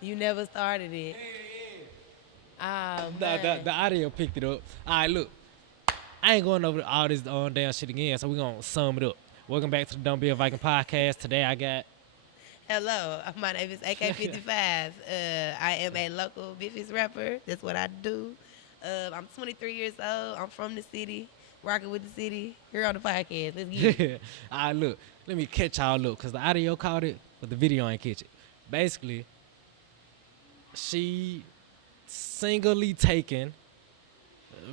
You never started it. Oh The man. audio picked it up. All right, look. I ain't going over all this damn shit again, so we gonna sum it up. Welcome back to the Don't Be a Viking podcast. Today I got Hello, my name is AK55. I am a local Memphis rapper. That's what I do. I'm 23 years old. I'm from the city, rocking with the city. Here on the podcast. Let's get it. all right, look. Let me catch y'all look, cause the audio caught it, but the video ain't catch it. Basically, she singly taken,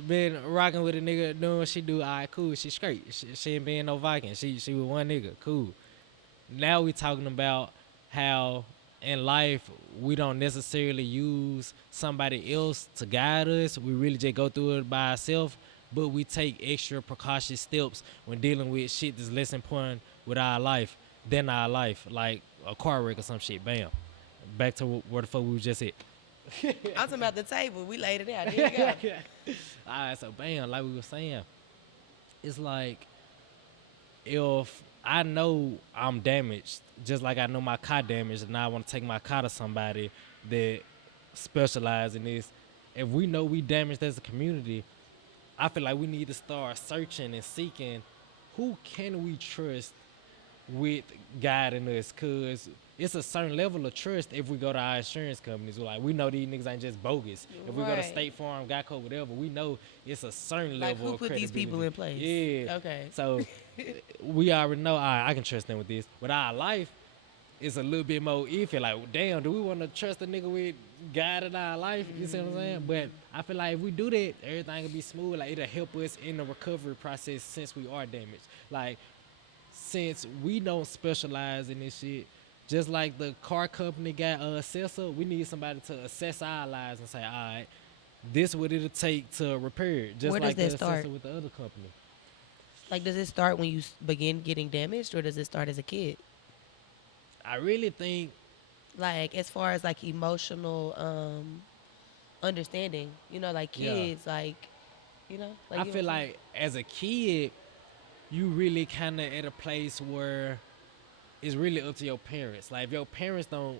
been rocking with a nigga doing what she do. All right, cool. She straight. She ain't being no Viking. She with one nigga. Cool. Now we talking about how in life we don't necessarily use somebody else to guide us. We really just go through it by ourselves, but we take extra precautious steps when dealing with shit that's less important with our life than our life, like a car wreck or some shit. Bam. Back to where the fuck we was just at. I'm talking about the table. We laid it out. There you go. All right, so bam, like we were saying, it's like if I know I'm damaged, just like I know my car damaged, and now I want to take my car to somebody that specialize in this. If we know we damaged as a community, I feel like we need to start searching and seeking who can we trust with guiding us, cause it's a certain level of trust if we go to our insurance companies. We're like, we know these niggas ain't just bogus. If we go to Right. State Farm, Geico, whatever, we know it's a certain Like level who of put these credibility. people in place? Yeah. Okay. So we already know, all right, I can trust them with this. But our life is a little bit more iffy. Like, damn, do we want to trust a nigga with guiding our life? You see what I'm saying? But I feel like if we do that, everything will be smooth. Like, it'll help us in the recovery process since we are damaged. Like, since we don't specialize in this shit, just like the car company got a assessor, we need somebody to assess our lives and say, all right, this what it'll take to repair it. Just Where does like the that start? assessor with the other company. Like, does it start when you begin getting damaged, or does it start as a kid? I really think, Like, as far as like emotional understanding, like yeah, kids, like, like I you know feel what I'm saying? like as a kid, you really kind of at a place where it's really up to your parents. Like, if your parents don't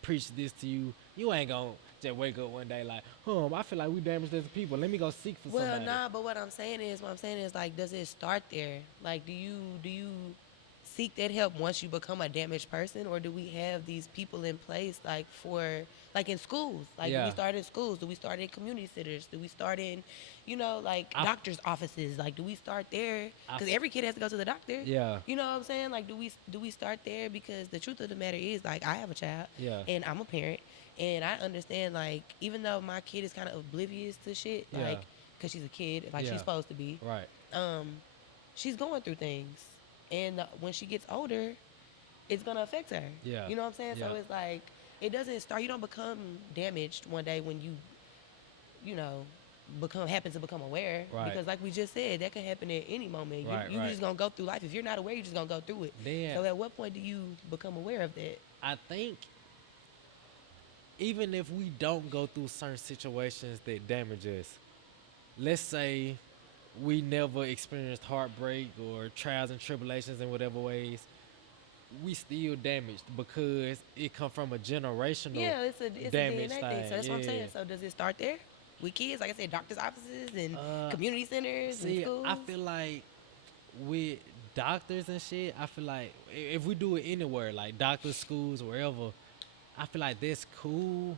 preach this to you, you ain't gonna just wake up one day like, I feel like we damaged as a people. Let me go seek for Well, somebody. nah, but what I'm saying is like, does it start there? Like, do you seek that help once you become a damaged person, or do we have these people in place like for like in schools? Like, do we Yeah. start in schools? Do we start in community centers? Do we start in, like I, doctors' offices? Like, do we start there? I, Because every kid has to go to the doctor. yeah, You know what I'm saying? Like, do we start there? Because the truth of the matter is, like, I have a child, yeah, and I'm a parent, and I understand, like, even though my kid is kind of oblivious to shit, yeah, like, because she's a kid, like she's yeah, supposed to be, right, um, she's going through things, and when she gets older, it's gonna affect her. yeah, You know what I'm saying? yeah, So it's like it doesn't start. You don't become damaged one day when you know happen to become aware, right, because like we just said, that can happen at any moment. You right, you right. just gonna go through life. If you're not aware, you're just gonna go through it. Then So at what point do you become aware of that? I think even if we don't go through certain situations that damage us, let's say we never experienced heartbreak or trials and tribulations in whatever ways, we still damaged because it come from a generational Yeah, it's a damage DNA thing. thing. So that's what I'm Yeah. saying. So does it start there with kids? Like I said, doctors' offices and Uh, community centers and see, schools. I feel like with doctors and shit, I feel like if we do it anywhere, like doctors, schools, wherever, I feel like that's cool,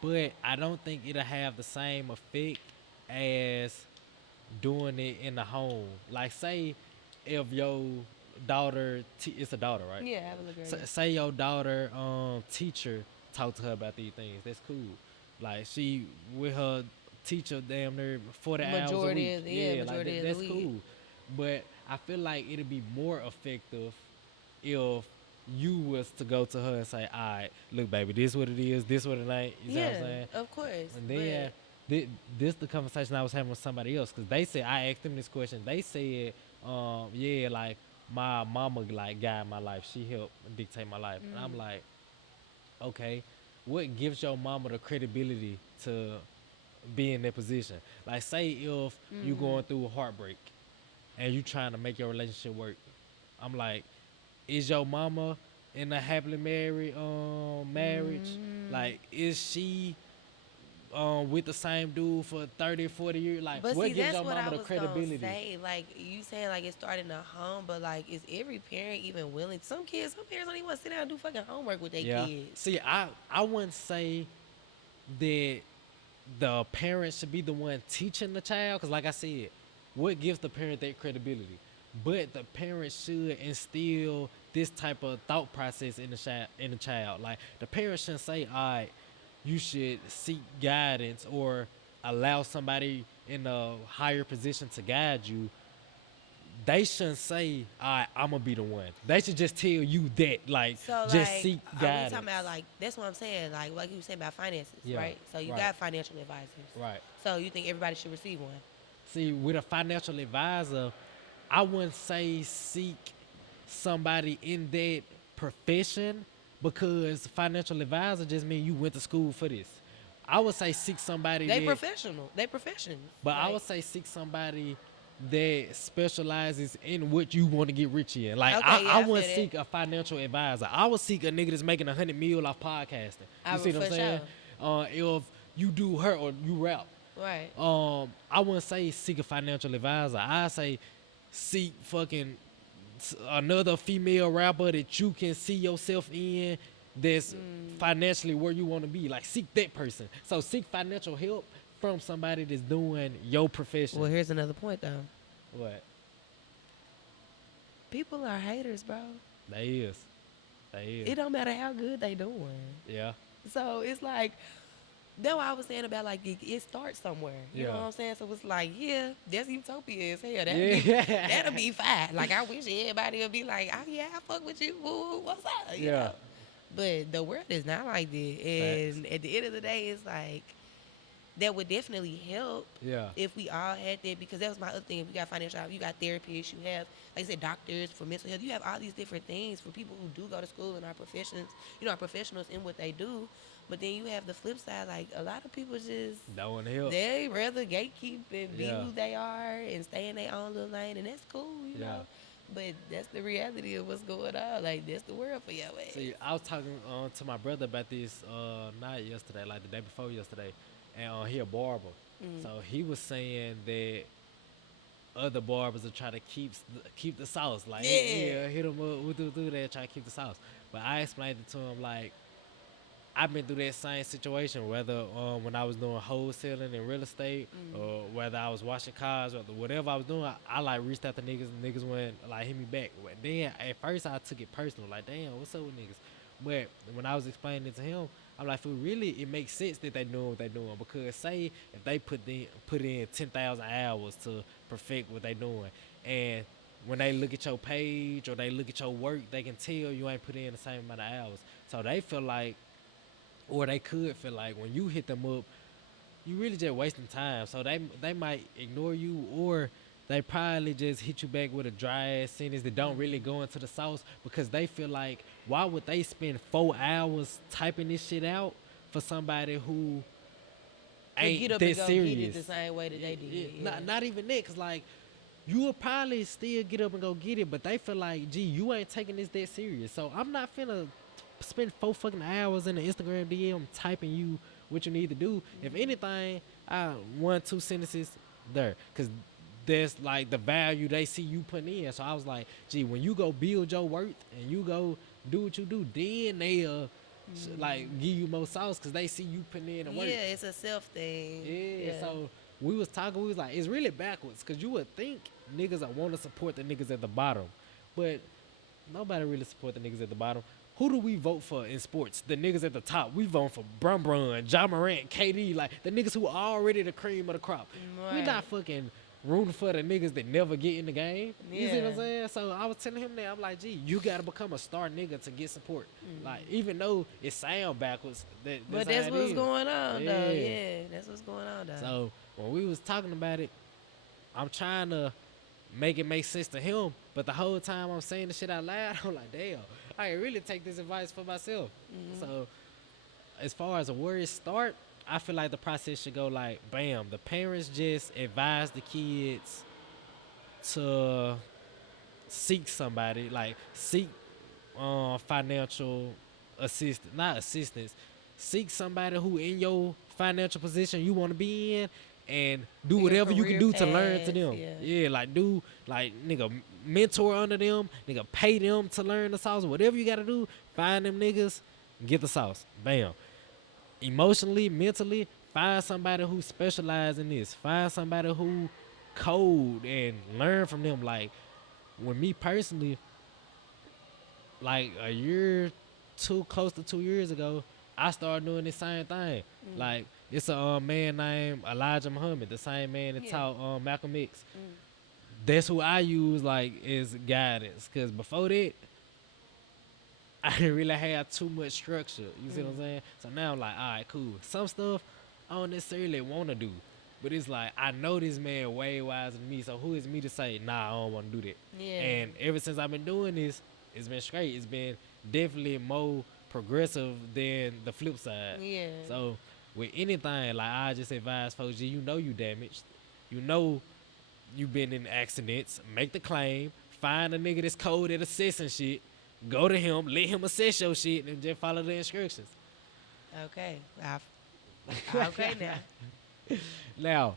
but I don't think it'll have the same effect as doing it in the home. Like, say if your daughter, it's a daughter, right? Yeah, have a look at it. Say your daughter, teacher talk to her about these things. That's cool. Like, she with her teacher damn near 40 hours a Majority week. is Yeah, like majority of the that's week. cool. But I feel like it'd be more effective if you was to go to her and say, all right, look, baby, this what it is, this what it ain't. You know what I'm Yeah, saying? of course. And then But this the conversation I was having with somebody else, because they said, I asked them this question. They said, yeah, like my mama like guide my life. She helped dictate my life. And I'm like, okay, what gives your mama the credibility to be in that position? Like, say if you going through a heartbreak and you trying to make your relationship work, I'm like, is your mama in a happily married marriage? Mm. Like, is she with the same dude for 30, 40 years? Like, But see, what gives that's your what mama I the was gonna credibility? say. Like you saying, like it started in the home, but like, is every parent even willing? Some kids, some parents don't even want to sit down and do fucking homework with their Yeah. kids. See, I wouldn't say that the parent should be the one teaching the child, because like I said, what gives the parent that credibility? But the parent should instill this type of thought process in the child. Like, the parent shouldn't say, all right, you should seek guidance or allow somebody in a higher position to guide you. They shouldn't say, all right, I'm gonna be the one. They should just tell you that, like, So just like, seek are we talking guidance. about like that's what I'm saying? Like you were saying about finances, Yeah, right? So you right, got financial advisors. right. So you think everybody should receive one? See, with a financial advisor, I wouldn't say seek somebody in that profession, because financial advisor just mean you went to school for this. I would say seek somebody They that, professional. They professions. but I Like, would say seek somebody that specializes in what you want to get rich in. Like, okay, yeah, I I feel wouldn't that. seek a financial advisor. I would seek a nigga that's making 100 mil off podcasting. I You see would what I'm for saying? sure. If you do her or you rap, Right. I wouldn't say seek a financial advisor. I say seek fucking another female rapper that you can see yourself in, that's financially where you want to be. Like, seek that person. So seek financial help from somebody that's doing your profession. Well, here's another point though. What? People are haters, bro. They is. They is. It don't matter how good they doing. Yeah. So it's like that's what I was saying about like it starts somewhere. You know Yeah. what I'm saying? So it's like, yeah, that's utopia as hell. Yeah. That'll be fine. Like I wish everybody would be like, oh yeah, I fuck with you. Woo, what's up? You Yeah. know? But the world is not like that. And at the end of the day, it's like that would definitely help Yeah. if we all had that, because that was my other thing. If you got financial, you got therapists, you have, like I said, doctors for mental health. You have all these different things for people who do go to school and are professions, are professionals in what they do. But then you have the flip side, like a lot of people just Don't want to help. they rather gatekeep and be Yeah. who they are and stay in their own little lane, and that's cool, you Yeah. know. But that's the reality of what's going on. Like that's the world for your ass. See, I was talking to my brother about this not yesterday, like the day before yesterday, and he a barber. So he was saying that other barbers are trying to keep the sauce. Like, Yeah. hit them up, do that, try to keep the sauce. But I explained it to him, like, I've been through that same situation, whether when I was doing wholesaling in real estate, or whether I was washing cars, or whatever I was doing, I like reached out to niggas, and niggas went like hit me back. But then at first I took it personal, like, damn, what's up with niggas? But when I was explaining it to him, I'm like, for really, it makes sense that they doing what they doing, because say if they put in 10,000 hours to perfect what they doing, and when they look at your page or they look at your work, they can tell you ain't put in the same amount of hours. So they feel like, or they could feel like, when you hit them up, you really just wasting time. So they might ignore you, or they probably just hit you back with a dry ass sentence that don't really go into the sauce, because they feel like, why would they spend 4 hours typing this shit out for somebody who To ain't get up that and go serious? get it the same way that they did. Yeah. Not even that, cause like, you will probably still get up and go get it, but they feel like, gee, you ain't taking this that serious. So I'm not finna spend 4 fucking hours in the Instagram DM typing you what you need to do. If anything, 1-2 sentences there, cause that's like the value they see you putting in. So I was like, gee, when you go build your worth and you go do what you do, then they'll like give you more sauce, cause they see you putting in the work. Yeah, it's a self thing. Yeah, so we was talking, we was like, it's really backwards, because you would think niggas want to support the niggas at the bottom, but nobody really support the niggas at the bottom. Who do we vote for in sports? The niggas at the top. We vote for Brum, John Morant, KD, like the niggas who already the cream of the crop. We Right. not fucking rooting for the niggas that never get in the game. You see what I'm Yeah. saying? So I was telling him that, I'm like, gee, you gotta become a star nigga to get support. Like, even though it sound backwards, But that's that's how it what's is. going on, though. Yeah. Yeah, that's what's going on, though. So when we was talking about it, I'm trying to make it make sense to him, but the whole time I'm saying the shit out loud, I'm like, damn, I can really take this advice for myself. So as far as where it start, I feel like the process should go like, bam, the parents just advise the kids to seek somebody, like seek financial assistance, not assistance. Seek somebody who in your financial position you want to be in, and do Your whatever you can career do to learn to path, them. yeah. Yeah, like do like nigga mentor under them, nigga pay them to learn the sauce. Whatever you gotta do, find them niggas, get the sauce. Bam. Emotionally, mentally, find somebody who specialize in this. Find somebody who code and learn from them. Like when me personally, like a year, close to 2 years ago, I started doing the same thing. Like it's a man named Elijah Muhammad, the same man that Yeah. taught Malcolm X. That's who I use like as guidance. Cause before that, I didn't really have too much structure. You see what I'm saying? So now I'm like, all right, cool. Some stuff I don't necessarily want to do, but it's like I know this man way wiser than me. So who is me to say, nah, I don't want to do that? Yeah. And ever since I've been doing this, it's been straight. It's been definitely more progressive than the flip side. Yeah. So with anything, like I just advise folks, you know you damaged. You know you been in accidents. Make the claim. Find a nigga that's cold at assessing shit. Go to him. Let him assess your shit and just follow the instructions. Okay. Okay now. Now,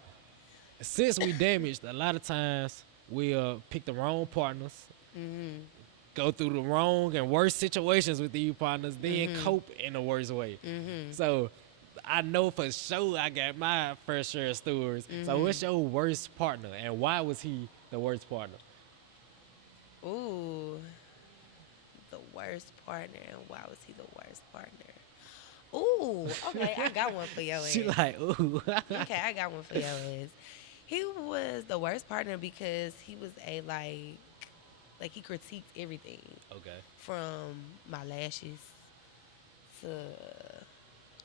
since we damaged, a lot of times we'll pick the wrong partners. Go through the wrong and worst situations with these partners, then cope in the worst way. So I know for sure I got my fair share of stories. So what's your worst partner and why was he the worst partner? Ooh. The worst partner, and why was he the worst partner? Ooh, okay, I got one for your ass. She like, ooh. Okay, I got one for your ass. He was the worst partner because he was a like he critiqued everything Okay. from my lashes to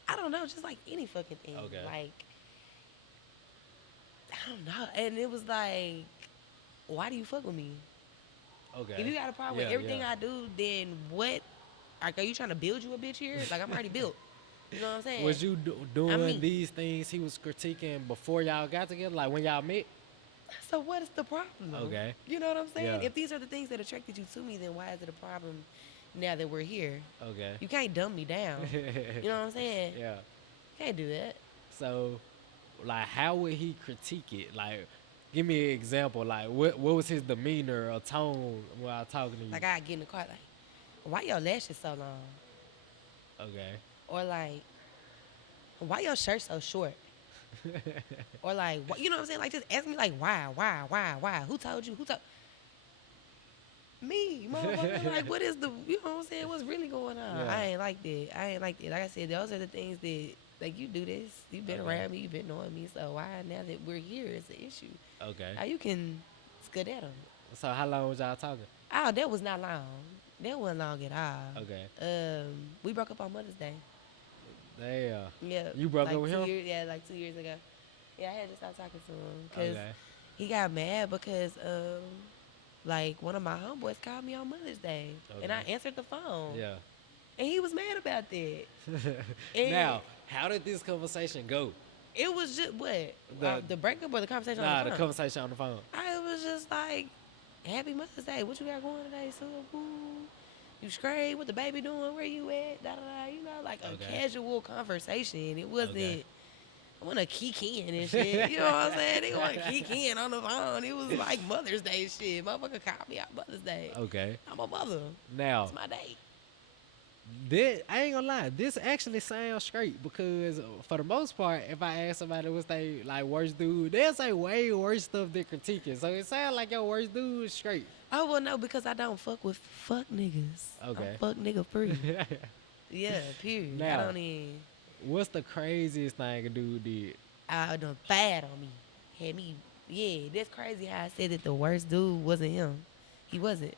I don't know, just like any fucking thing. Okay. Like I don't know, and it was like, why do you fuck with me? Okay. If you got a problem with everything I do, then what? Like, are you trying to build you a bitch here? Like, I'm already built. You know what I'm saying? Was you doing mean- these things he was critiquing before y'all got together, like when y'all met? So what is the problem? Okay. You know what I'm saying? Yeah. If these are the things that attracted you to me, then why is it a problem now that we're here? Okay. You can't dumb me down. You know what I'm saying? Yeah. Can't do that. So, like, how would he critique it? Like, give me an example. Like, what was his demeanor or tone while talking to you? Like, I get in the car, like, why your lashes so long? Okay. Or like, why your shirt so short? Or like, you know what I'm saying? Like, just ask me like, why? Who told you? Who told? Me, motherfucker. Like, what is the? You know what I'm saying? What's really going on? Yeah. I ain't like that. Like I said, those are the things that like you do this. You've been Okay. around me. You've been knowing me. So why now that we're here is the issue? Okay. How you can skedaddle? So how long was y'all talking? Oh, that was not long. That wasn't long at all. Okay. We broke up on Mother's Day. Damn. Yeah. You broke like up with 2 him? Years, yeah, like 2 years ago. Yeah, I had to stop talking to him because Okay. he got mad because like one of my homeboys called me on Mother's Day and I Okay. answered the phone. Yeah. And he was mad about that. And Now, how did this conversation go? it was just what The- the breakup or the conversation Nah, on the the phone. conversation on the phone. I was just like, Happy Mother's Day. What you got going today, son? Ooh. You straight? What the baby doing? Where you at? Da da da. You know, like a Okay. casual conversation. It wasn't. Okay. I want to kick in and shit. You know what I'm saying? They want to kick in on the phone. It was like Mother's Day shit. Motherfucker called me out Mother's Day. Okay. I'm a mother. Now, It's my day. I ain't gonna lie, this actually sounds straight because for the most part, if I ask somebody what's they like worst dude, they'll say way worse stuff than critiquing. So it sounds like your worst dude is straight. Oh, well, no, because I don't fuck with fuck niggas. Okay. I'm fuck nigga free. Yeah, period. Now- I don't even. What's the craziest thing a dude did? I done bad on me. Had me. Yeah, that's crazy how I said that the worst dude wasn't him. He wasn't.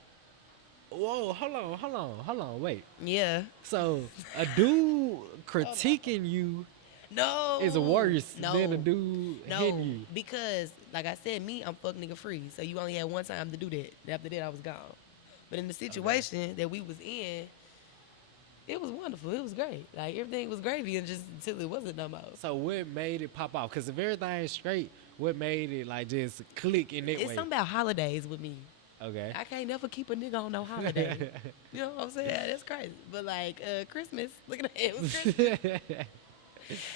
Whoa, hold on, wait. Yeah. So a dude critiquing you No. is worse no, than a dude hitting you. because like I said, I'm fuck nigga free. So you only had one time to do that. After that, I was gone. But in the situation that we was in, it was wonderful. It was great. Like everything was gravy, and just until it wasn't no more. So what made it pop off? Because if everything's straight, what made it like just click in that It's way? something about holidays with me. Okay. I can't never keep a nigga on no holiday. You know what I'm saying? That's crazy. But like Christmas, look at that. It was Christmas.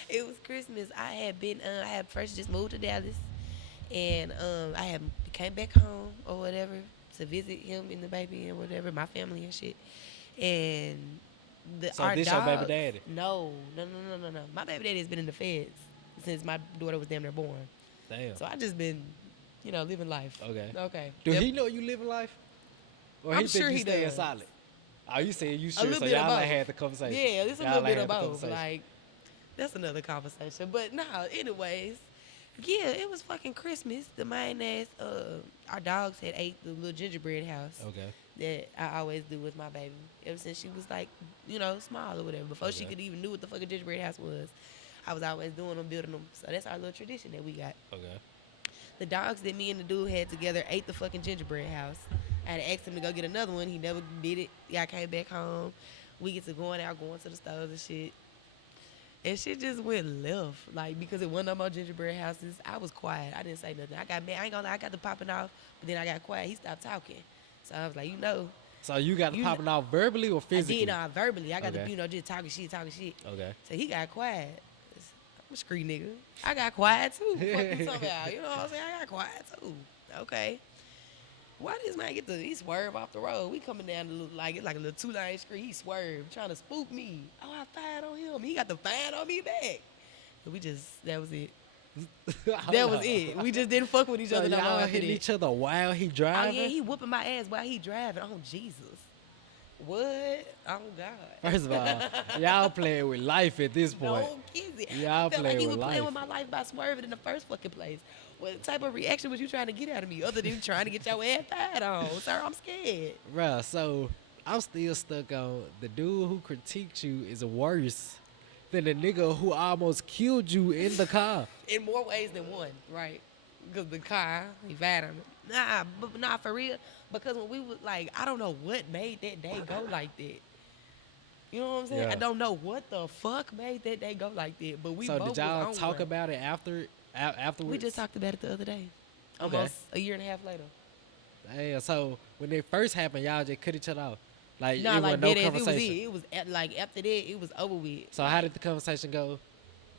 It was Christmas. I had first just moved to Dallas, and I had came back home or whatever to visit him and the baby and whatever, my family and shit. And So our this dogs, your baby daddy? No. My baby daddy has been in the feds since my daughter was damn near born. Damn. So I just been, living life. Okay. Okay. Do he know you living life? Or I'm he think sure you he staying does. solid? Oh, you saying you A sure? little So bit of y'all ain't both. had the conversation. Yeah, it's a Y'all little ain't bit of had the both. conversation. Like, that's another conversation. But no, anyways, yeah, it was fucking Christmas. The main ass, our dogs had ate the little gingerbread house Okay. that I always do with my baby. Ever since she was like, small or whatever. Before she Okay. could even knew what the fucking gingerbread house was, I was always doing them, building them. So that's our little tradition that we got. Okay. The dogs that me and the dude had together ate the fucking gingerbread house. I had asked him to go get another one. He never did it. Yeah, I came back home. We get to going to the stores and shit. And shit just went left. Like, because it wasn't no more gingerbread houses, I was quiet. I didn't say nothing. I got mad. I ain't gonna lie, I got the popping off, but then I got quiet. He stopped talking. So I was like, So you got to You- popping out verbally or physically? I did verbally. I got Okay. to, just talking shit. Okay. So he got quiet. I'm a street nigga. I got quiet too. Fuck you talking about? You know what I'm saying? I got quiet too. Okay. Why this man he swerve off the road? We coming down the little, it's like a little 2-lane street. He swerved, trying to spook me. Oh, I fired on him. He got the fire on me back. So that was it. That was it. We just didn't fuck with each So other no more y'all after hitting that. each other while he Oh driving? yeah, he whooping my ass while he driving. Oh Jesus. What? Oh God. First of all, y'all playing with life at this point. No kidding. Y'all I felt like playing he with was playing life. with my life by swerving in the first fucking place. What type of reaction was you trying to get out of me other than trying to get your ass fired on? Sir, I'm scared. Bruh, so I'm still stuck on the dude who critiqued you is worse than the nigga who almost killed you in the car. In more ways than one, right? Because the car, he fired on me. Nah, for real. Because when we was I don't know what made that day go like that. You know what I'm saying? Yeah. I don't know what the fuck made that day go like that. But we So both did y'all was on talk one. about it afterwards? We just talked about it the other day. Okay. Almost a year and a half later. Yeah, so when it first happened, y'all just cut each other off. Like, Nah, it was no that ass, conversation. it was after that, it was over with. So how did the conversation go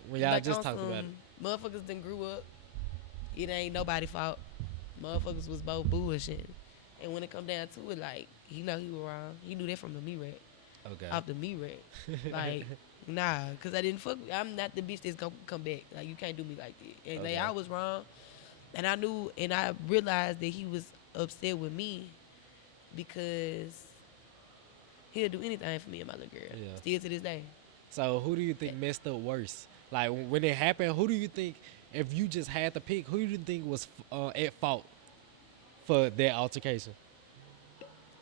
when y'all just on talked about it? some Motherfuckers done grew up. It ain't nobody's fault. Motherfuckers was both bullshitting. And when it come down to it, he know he was wrong. He knew that from the me rap. Okay. Off the me rap. Nah, because I didn't fuck with, I'm not the bitch that's gonna come back. You can't do me like that. And Okay. I was wrong. And I knew, and I realized that he was upset with me because he'll do anything for me and my little girl. Yeah. Still to this day. So who do you think messed up worse? Like when it happened, who do you think, if you just had to pick, who do you think was at fault for that altercation?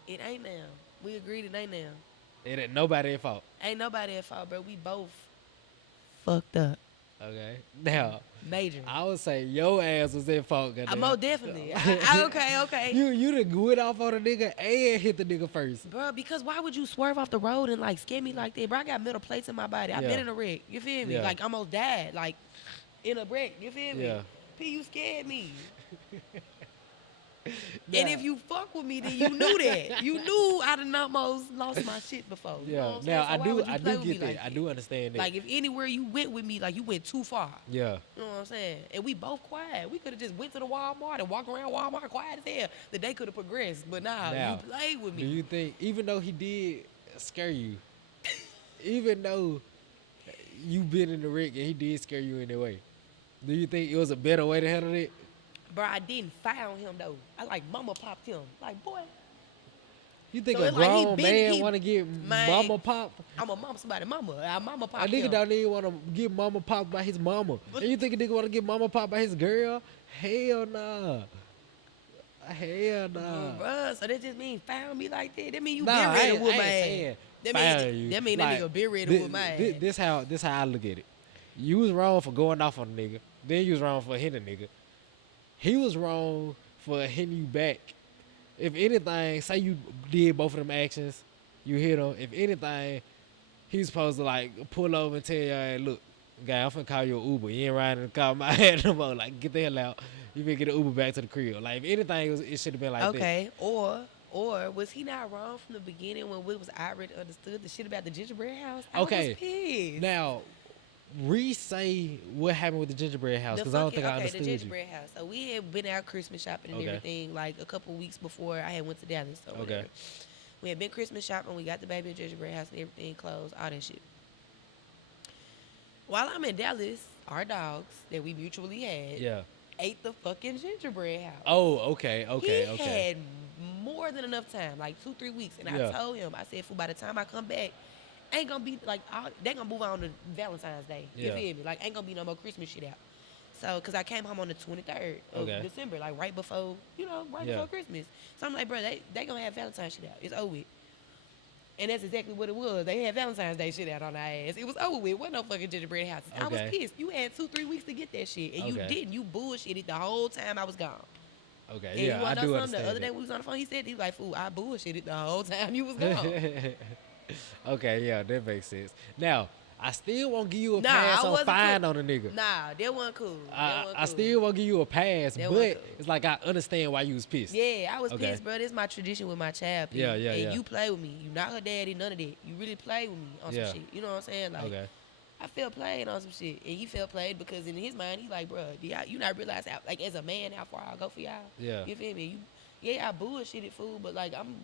It ain't now. We agreed it ain't now. It ain't nobody at fault. Ain't nobody at fault, bro. We both fucked up. Okay. Now, Major. I would say your ass was at fault. I most definitely. Okay. You done went off on a nigga and hit the nigga first. Bro, because why would you swerve off the road and scare me like that? Bro, I got metal plates in my body. I've Yeah. been in a wreck. You feel me? Yeah. Almost died. In a wreck. You feel me? Yeah. P, you scared me. Nah. And if you fuck with me, then you knew that. You knew I done almost lost my shit before. You know Yeah. what I'm saying? Now So why I would you play do with me get that. like I do understand that. If anywhere you went with me, you went too far. Yeah. You know what I'm saying? And we both quiet. We could have just went to the Walmart and walked around Walmart quiet as hell. The day could have progressed. But nah, Now, you played with me. Do you think, even though he did scare you, even though you been in the wreck and he did scare you in that way, do you think it was a better way to handle it? Bro, I didn't fire on him though. I mama popped him. Boy, You think So a it's like he grown been- man want to get man, mama pop? I'm a mom somebody mama. I mama A popped nigga him. don't even want to get mama popped by his mama. And you think a nigga want to get mama popped by his girl? Hell nah. Hell nah. Bruh, so that just mean fire me like that? That mean you Nah, been I ready to ain't whoop my saying ass. That fire mean you. that mean Like, that nigga been ready to whoop my ass. This how I look at it. You was wrong for going off on a nigga. Then you was wrong for hitting a nigga. He was wrong for hitting you back. If anything, say you did both of them actions, you hit him. If anything, he's supposed to pull over and tell you, hey, look, guy, I'm finna call you an Uber. You ain't riding in the car with my head no more. Get the hell out. You been get an Uber back to the crib. Like if anything, it should have been like that. Okay, or was he not wrong from the beginning when we was already understood the shit about the gingerbread house? I was Okay, pissed. now re-say what happened with the gingerbread house The because I don't fucking think I okay, the understood you. gingerbread house. So we had been out Christmas shopping and Okay. everything like a couple weeks before I had went to Dallas. So Okay. whatever. We had been Christmas shopping. We got the baby a gingerbread house and everything closed, all that shit. While I'm in Dallas, our dogs that we mutually had Yeah. ate the fucking gingerbread house. Oh, okay, He okay. had more than enough time, like 2-3 weeks, and Yeah. I told him, I said, "Fool, by the time I come back, ain't gonna be like they gonna move on to Valentine's Day. You Yeah. feel me? Like ain't gonna be no more Christmas shit out." So, cause I came home on the 23rd of Okay. December, like right before, right Yeah. before Christmas. So I'm like, bro, they gonna have Valentine's shit out. It's over with. And that's exactly what it was. They had Valentine's Day shit out on our ass. It was over with. Wasn't no fucking gingerbread houses. I was Okay. pissed. You had 2-3 weeks to get that shit, and you Okay. didn't. You bullshitted the whole time I was gone. Okay, And yeah, you I wanna know do something? understand The other day that. we was on the phone, he said, he was like, "Fool, I bullshitted the whole time you was gone." Okay, yeah, that makes sense. Now, I still won't give you a Nah, pass I on wasn't fine cool. on a nigga. Nah, that wasn't cool. I still won't give you a pass, That but wasn't cool. it's like I understand why you was pissed. Yeah, I was Okay. pissed, bro. This is my tradition with my child. P. Yeah, yeah, and yeah. you play with me. You not her daddy, none of that. You really play with me on Yeah. some shit. You know what I'm saying? Like, Okay. I felt played on some shit, and he felt played because in his mind, he like, bro, you not realize how, like, as a man, how far I'll go for y'all. Yeah. You feel me? I bullshitted, fool, but like I'm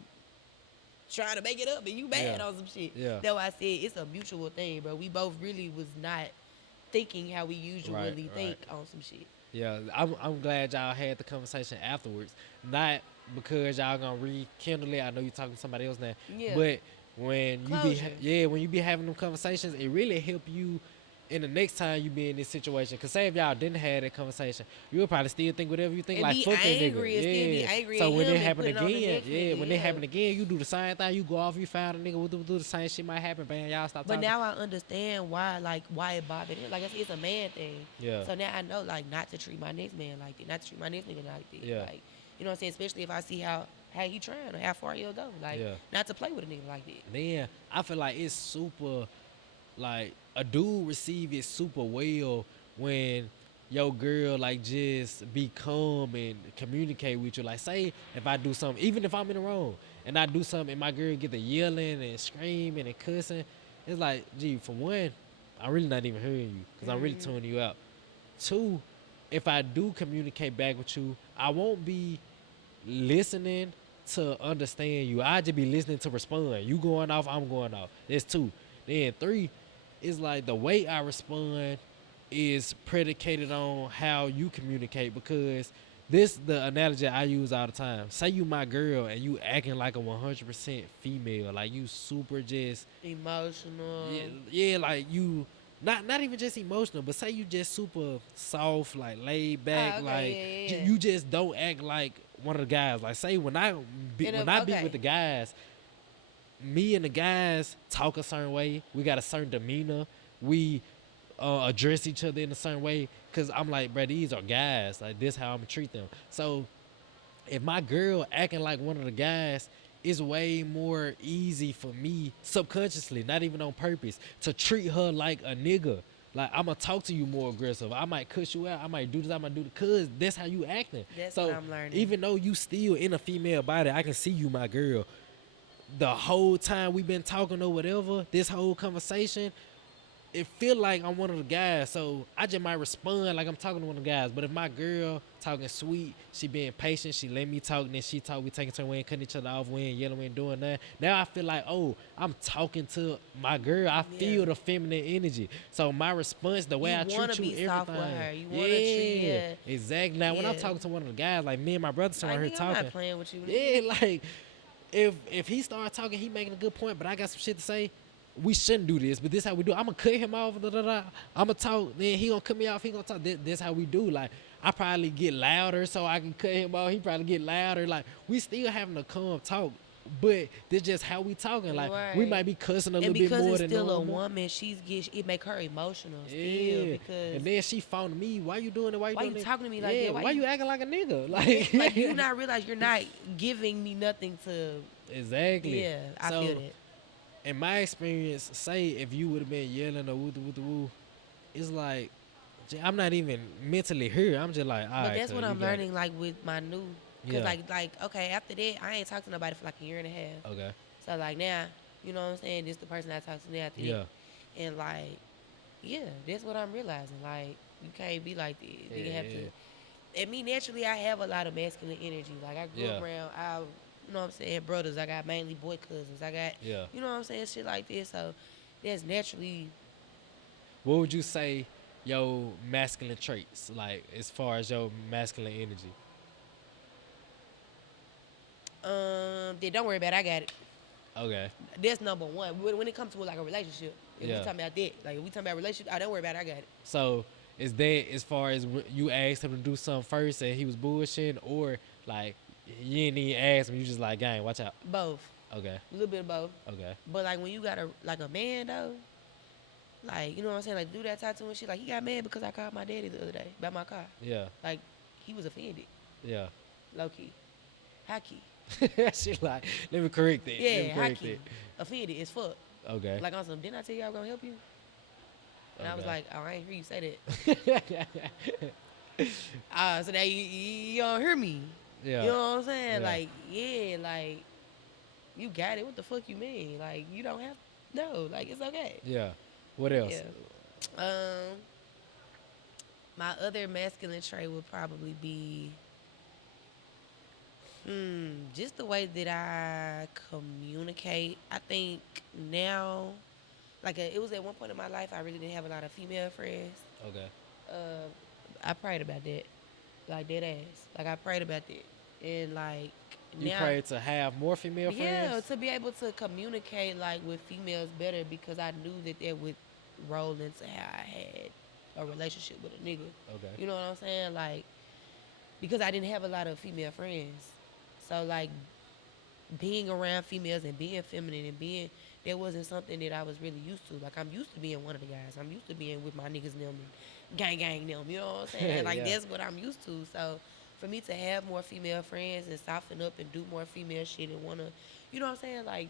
trying to make it up, and you mad Yeah. on some shit. Yeah. That's why I said it's a mutual thing, bro. We both really was not thinking how we usually Right. think on some shit. Yeah, I'm glad y'all had the conversation afterwards. Not because y'all gonna rekindle it. I know you're talking to somebody else now. Yeah. But when Closure. when you be having them conversations, it really help you in the next time you be in this situation. Cause say if y'all didn't have that conversation, you would probably still think whatever you think. And Like be fuck that angry nigga. and still be Yeah. angry So at when him it and happen put it on the again, next yeah, nigga, when yeah. it happen again, you do the same thing. You go off, you found a nigga, we'll do the same shit. Might happen, bam, y'all stop But talking. now I understand why it bothered him. Like I said, it's a man thing. Yeah. So now I know, like, not to treat my next man like that, not to treat my next nigga like that. Yeah. Like, you know what I'm saying? Especially if I see how he trying or how far he'll go. Like, Yeah. not to play with a nigga like that. Then I feel like it's super, like a dude receive it super well when your girl like just be calm and communicate with you. Like say if I do something, even if I'm in the wrong and I do something and my girl get the yelling and screaming and cussing, it's like, gee, for one, I'm really not even hearing you because I'm really tuning you out. Two, if I do communicate back with you, I won't be listening to understand you. I just be listening to respond. You going off, I'm going off. That's two. Then three, it's like the way I respond is predicated on how you communicate because this the analogy I use all the time. Say you my girl and you acting like a 100% female, like you super just Emotional. yeah, like you not even just emotional, but say you just super soft, like laid back, okay, like yeah. you just don't act like one of the guys. Like say when I be Okay. with the guys, me and the guys talk a certain way. We got a certain demeanor. We address each other in a certain way. Cause I'm like, bro, these are guys. Like this how I'm gonna treat them. So if my girl acting like one of the guys, it's way more easy for me subconsciously, not even on purpose, to treat her like a nigga. Like I'ma talk to you more aggressive. I might cuss you out. I might do this. I might do that. Cause that's how you acting. That's so what I'm learning. even though you still in a female body, I can see you, my girl. The whole time we been talking or whatever, this whole conversation, it feel like I'm one of the guys, so I just might respond like I'm talking to one of the guys. But if my girl talking sweet, she being patient, she let me talk, and then she talk, we taking turn, we ain't cutting each other off, we ain't yelling, we ain't doing that. Now I feel like, oh, I'm talking to my girl. I feel the feminine energy. So my response, the way I wanna treat you, be soft with everything. her. You wanna treat exactly. Now when I'm Yeah. talking to one of the guys, like me and my brother sitting Like, right here nigga, I'm talking. not playing with you. Yeah, like if he start talking, he making a good point, but I got some shit to say. We shouldn't do this, but this how we do. I'm gonna cut him off. I'm gonna talk. Then he gonna cut me off. He gonna talk. This how we do. Like I probably get louder so I can cut him off. He probably get louder. Like we still having a calm talk, but this just how we talking. Like we Right. might be cussing a And little bit because more it's than still a normal. woman, it make her emotional still Yeah, because and then she phoned me. Why you doing it? Why you why doing you it? talking to me like yeah, that? Why you acting like a nigga? Like, like you not realize you're not giving me nothing to. exactly. Yeah, I So, feel that. in my experience, say if you would have been yelling or woo woo woo, it's like I'm not even mentally here. I'm just like, all But right, that's cuz what you I'm got it. learning, like with my new, cause Yeah. like okay, after that, I ain't talked to nobody for like a year and a half. Okay. So like now, you know what I'm saying? This the person I talk to now after that, Yeah. and like, yeah, that's what I'm realizing. Like, you can't be like this. Yeah. You have to. Yeah. And me naturally, I have a lot of masculine energy. Like I grew Yeah. up around, you know what I'm saying, brothers. I got mainly boy cousins. I got, Yeah. you know what I'm saying, shit like this. So that's naturally, What would you say your masculine traits, like as far as your masculine energy? then don't worry about it. I got it. Okay. That's number one. When it comes to like a relationship, if we Yeah. talking about that, like if we talking about relationship, don't worry about it. I got it. So is that as far as you asked him to do something first and he was bullshitting, or like you didn't even ask him, you just like, gang, watch out. Both, Okay. a little bit of both. Okay. But like when you got a man though, like you know what I'm saying, like do that tattoo and shit. Like he got mad because I called my daddy the other day about my car. Yeah. Like he was offended, Yeah. low key, high key. She like, let me correct that. Let me Yeah, high correct key, offended as fuck. that. Okay. Like on some, didn't I tell you I was gonna help you? And I was Okay. like, oh, I ain't hear you say that. So now you don't hear me. Yeah. You know what I'm saying? Yeah. Like, yeah, like, you got it. What the fuck you mean? Like, you don't have, no, like, it's okay. Yeah. What else? Yeah. My other masculine trait would probably be, just the way that I communicate. I think now, like, it was at one point in my life, I really didn't have a lot of female friends. Okay. I prayed about that, like, dead ass. Like, I prayed about that. And, like, You now, pray to have more female yeah, friends? to be able to communicate like with females better because I knew that would roll into how I had a relationship with a nigga. Okay. You know what I'm saying? Like because I didn't have a lot of female friends. So like being around females and being feminine and being that wasn't something that I was really used to. Like I'm used to being one of the guys. I'm used to being with my niggas and them and gang them. You know what I'm saying? Like Yeah. that's what I'm used to. So for me to have more female friends and soften up and do more female shit and wanna, you know what I'm saying? Like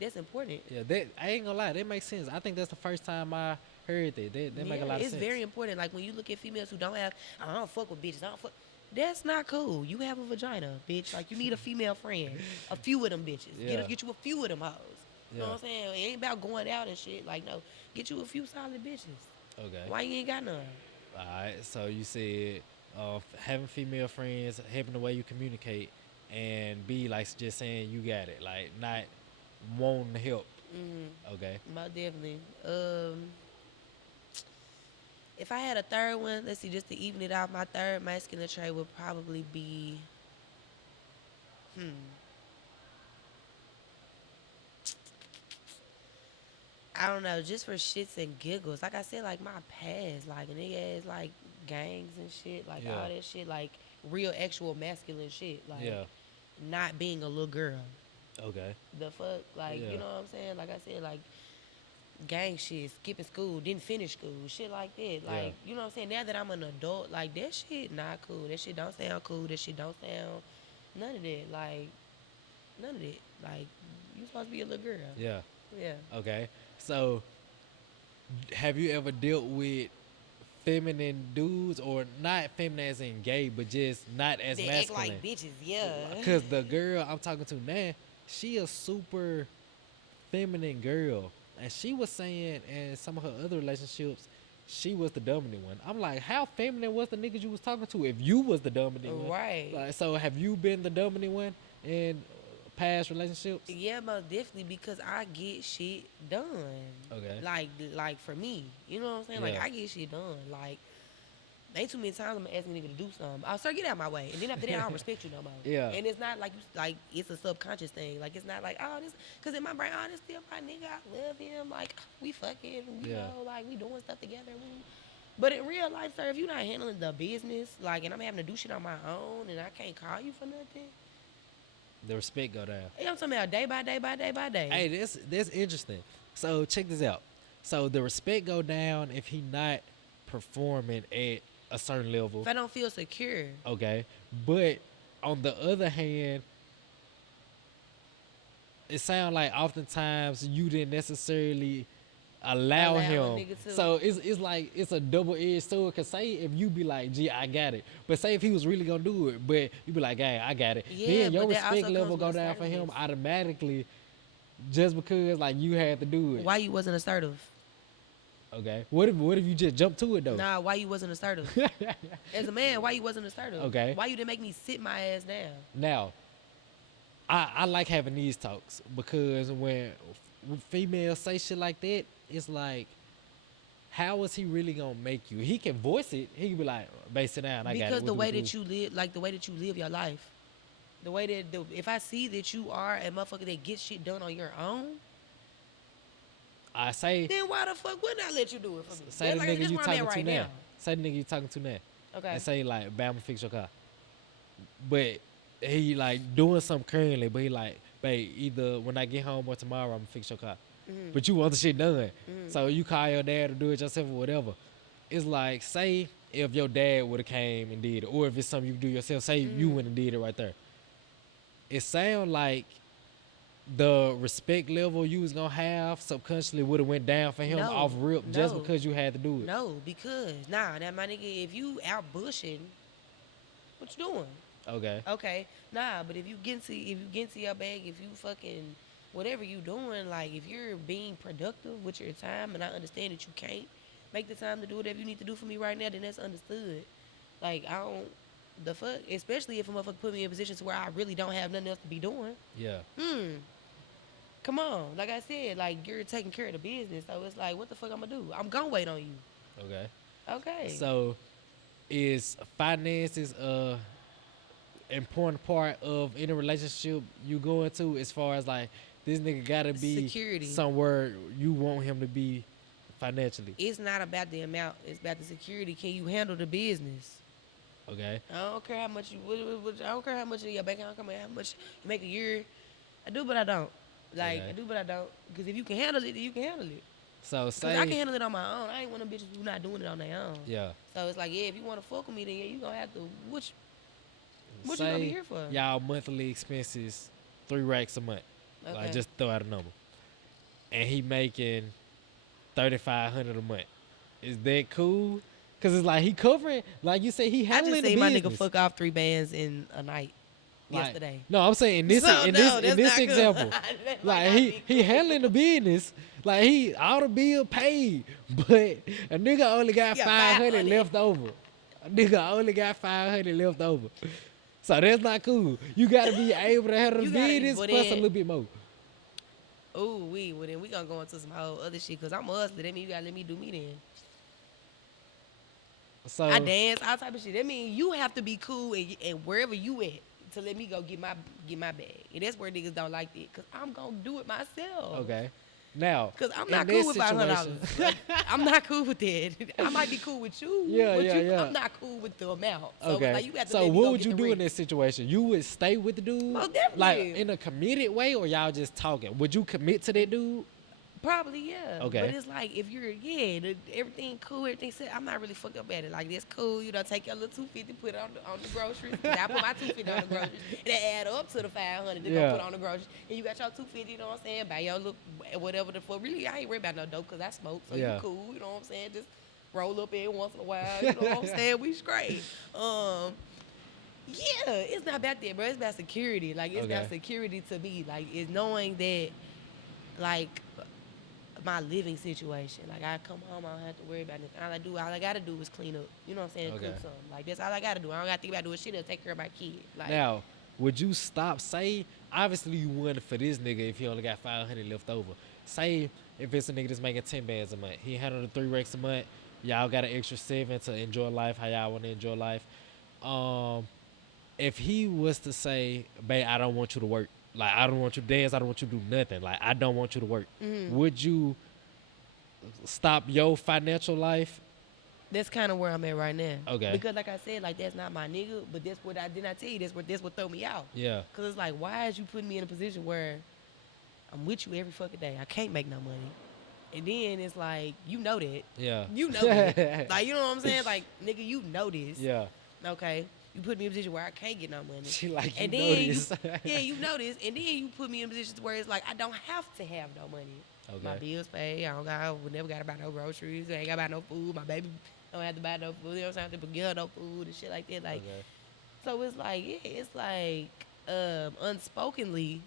that's important. Yeah, that I ain't gonna lie, that makes sense. I think that's the first time I heard that. That make a lot of it's sense. very important. Like when you look at females who don't have, I don't fuck with bitches. I don't fuck. That's not cool. You have a vagina, bitch. Like you need a female friend. A few of them bitches. Yeah. Get you a few of them hoes. You know Yeah. what I'm saying? It ain't about going out and shit. Like no, get you a few solid bitches. Okay. Why you ain't got none? Alright, so you said having female friends, helping the way you communicate, and be like just saying you got it, like not wanting to help. Okay. Most definitely. If I had a third one, let's see, just to even it out, my third masculine trait would probably be, I don't know, just for shits and giggles. Like I said, like my past, like a nigga ass, like gangs and shit, like Yeah. all that shit, like real actual masculine shit, like Yeah. not being a little girl. Okay. The fuck, like Yeah. you know what I'm saying? Like I said, like gang shit, skipping school, didn't finish school, shit like that. Like Yeah. you know what I'm saying? Now that I'm an adult, like that shit not cool. That shit don't sound cool. That shit don't sound none of that. Like none of that. Like you supposed to be a little girl. Yeah. Yeah. Okay. So, have you ever dealt with feminine dudes, or not feminine as in gay, but just not as They act masculine? like bitches, yeah. Cause the girl I'm talking to now, she a super feminine girl, and she was saying in some of her other relationships, she was the dominant one. I'm like, how feminine was the niggas you was talking to if you was the dominant one? Right. Like, so have you been the dominant one in past relationships? Yeah, most definitely because I get shit done. Okay. Like for me, you know what I'm saying? Like Yeah. I get shit done. Like ain't too many times I'm gonna ask a nigga to do something. Oh, sir, get out my way. And then after that, I don't respect you no more. Yeah. And it's not like it's a subconscious thing. Like it's not like this, cause in my brain, this still my nigga. I love him. Like we fucking, you Yeah. know, like we doing stuff together. But in real life, sir, if you're not handling the business, like, and I'm having to do shit on my own, and I can't call you for nothing. The respect go down. Hey, I'm talking about day by day by day by day. Hey, that's interesting. So check this out. So the respect go down if he not performing at a certain level. If I don't feel secure, Okay. But on the other hand, it sounds like oftentimes you didn't necessarily allow Allow a him. nigga to. So it's like it's a double edged sword. Cause say if you be like, gee, I got it, but say if he was really gonna do it, but you be like, hey, I got it, Yeah, then your but that also respect level comes go with down for him assertiveness. automatically, just because like you had to do it. Why you wasn't assertive? Okay. What if you just jump to it though? Nah, why you wasn't assertive? As a man, why you wasn't assertive? Okay. Why you didn't make me sit my ass down? Now, I like having these talks because when females say shit like that, it's like, how is he really gonna make you? He can voice it. He can be like, "Babe, sit down. I got it." Because the What way do we that do?" you live, like the way that you live your life, the way that if I see that you are a motherfucker that gets shit done on your own, I say, then why the fuck wouldn't I let you do it for me? say That's the like, nigga this you where I'm talking at to right now. now. Say the nigga you talking to now, Okay. and say like, "Babe, I'ma fix your car." But he like doing something currently, but he like, "Babe, either when I get home or tomorrow, I'ma fix your car." Mhm. But you want the shit done, Mhm. so you call your dad to do it yourself or whatever. It's like, say if your dad would have came and did it, or if it's something you do yourself, say you went and did it right there. It sound like the respect level you was gonna have subconsciously would have went down for him No, off rip just no. because you had to do it. No, because that my nigga, if you out bushing, what you doing? Okay. Okay, but if you get into your bag, if you fucking whatever you doing, like if you're being productive with your time, and I understand that you can't make the time to do whatever you need to do for me right now, then that's understood. Like I don't the fuck, especially if a motherfucker put me in positions where I really don't have nothing else to be doing. Yeah. Come on, like I said, like you're taking care of the business, so it's like, what the fuck I'm gonna do? I'm gonna wait on you. Okay. Okay. So, is finances a important part of any relationship you go into, as far as like this nigga gotta be Security. somewhere you want him to be financially? It's not about the amount; it's about the security. Can you handle the business? Okay. I don't care how much I don't care how much in your bank account come in, how much you make a year. I do, but I don't. Like Okay. I do, but I don't. Because if you can handle it, then you can handle it. So Cause say I can handle it on my own. I ain't one of them bitches who not doing it on their own. yeah. So it's like, yeah, if you want to fuck with me, then yeah, you gonna have to. What you Say gonna be here for? y'all monthly expenses 3 racks a month. Okay. Like just throw out a number. And he making 3,500 a month. Is that cool? Cause it's like he covering, like you said, he I handling just the seen my business. nigga fuck off 3 bands in a night Like, yesterday. No, I'm saying in this So, in no, this that's not cool. example, That might like not he be he cool. handling the business, like he all the bill paid, but a nigga only got Yeah, 500 500. left over. A nigga only got 500 left over. So that's not cool. You gotta be able to handle the You gotta- business but plus a then- little bit more. Ooh, well then we gonna go into some whole other shit. Cause I'm a hustler. That mean you gotta let me do me then. So I dance, all type of shit. That mean you have to be cool and wherever you at to let me go get my bag. And that's where niggas don't like it. Cause I'm gonna do it myself. okay. Now, Cause I'm in not this cool with $500. situation- I'm not cool with that. I might be cool with you. Yeah, but yeah. I'm not cool with the amount. So Okay. it's like you got to So let me what go would get you the do in rest. this situation? You would stay with the dude, Most definitely. like in a committed way, or y'all just talking? Would you commit to that dude? Probably, yeah. Okay. But it's like if you're, everything cool, everything set. I'm not really fucked up at it. Like that's cool. You know, take your little 250, put it on the groceries. I put my 250 on the groceries. And they add up to the 500. Then Yeah. go put on the groceries. And you got your 250. You know what I'm saying? Buy your little whatever the fuck. Really, I ain't worried about no dope because I smoke. So Yeah. you cool. You know what I'm saying? Just roll up every once in a while. You know what I'm saying? We straight. Yeah, it's not about that, bro. It's about security. Like it's about Okay. security to me. Like it's knowing that, like, my living situation. Like I come home, I don't have to worry about anything. All I gotta do is clean up. You know what I'm saying? Okay. Cook something. Like that's all I gotta do. I don't gotta think about doing shit and take care of my kid. Like Now, would you stop? Say, obviously you wouldn't for this nigga if he only got 500 left over. Say if it's a nigga that's making 10 bands a month, he handled the 3 racks a month. Y'all got an extra 7 to enjoy life how y'all want to enjoy life. If he was to say, "Babe, I don't want you to work. Like I don't want you to dance. I don't want you to do nothing. Like I don't want you to work." Would you stop your financial life? that's kind of where I'm at right now. Okay. Because like I said, like that's not my nigga. But that's what I did not tell you. That's what throw me out. Yeah. Cause it's like, why is you putting me in a position where I'm with you every fucking day? I can't make no money. And then it's like, you know that. Yeah. You know that. Like, you know what I'm saying? Like, nigga, you know this. Yeah. Okay. You put me in a position where I can't get no money. She like, And you then know you, this. yeah, you know this, and then you put me in positions where it's like I don't have to have no money. My Okay. bills paid. I never got to buy no groceries. I ain't got to buy no food. My baby don't have to buy no food. You know what I'm saying? To get her no food and shit like that. Like, Okay. so it's like, yeah, it's like unspokenly,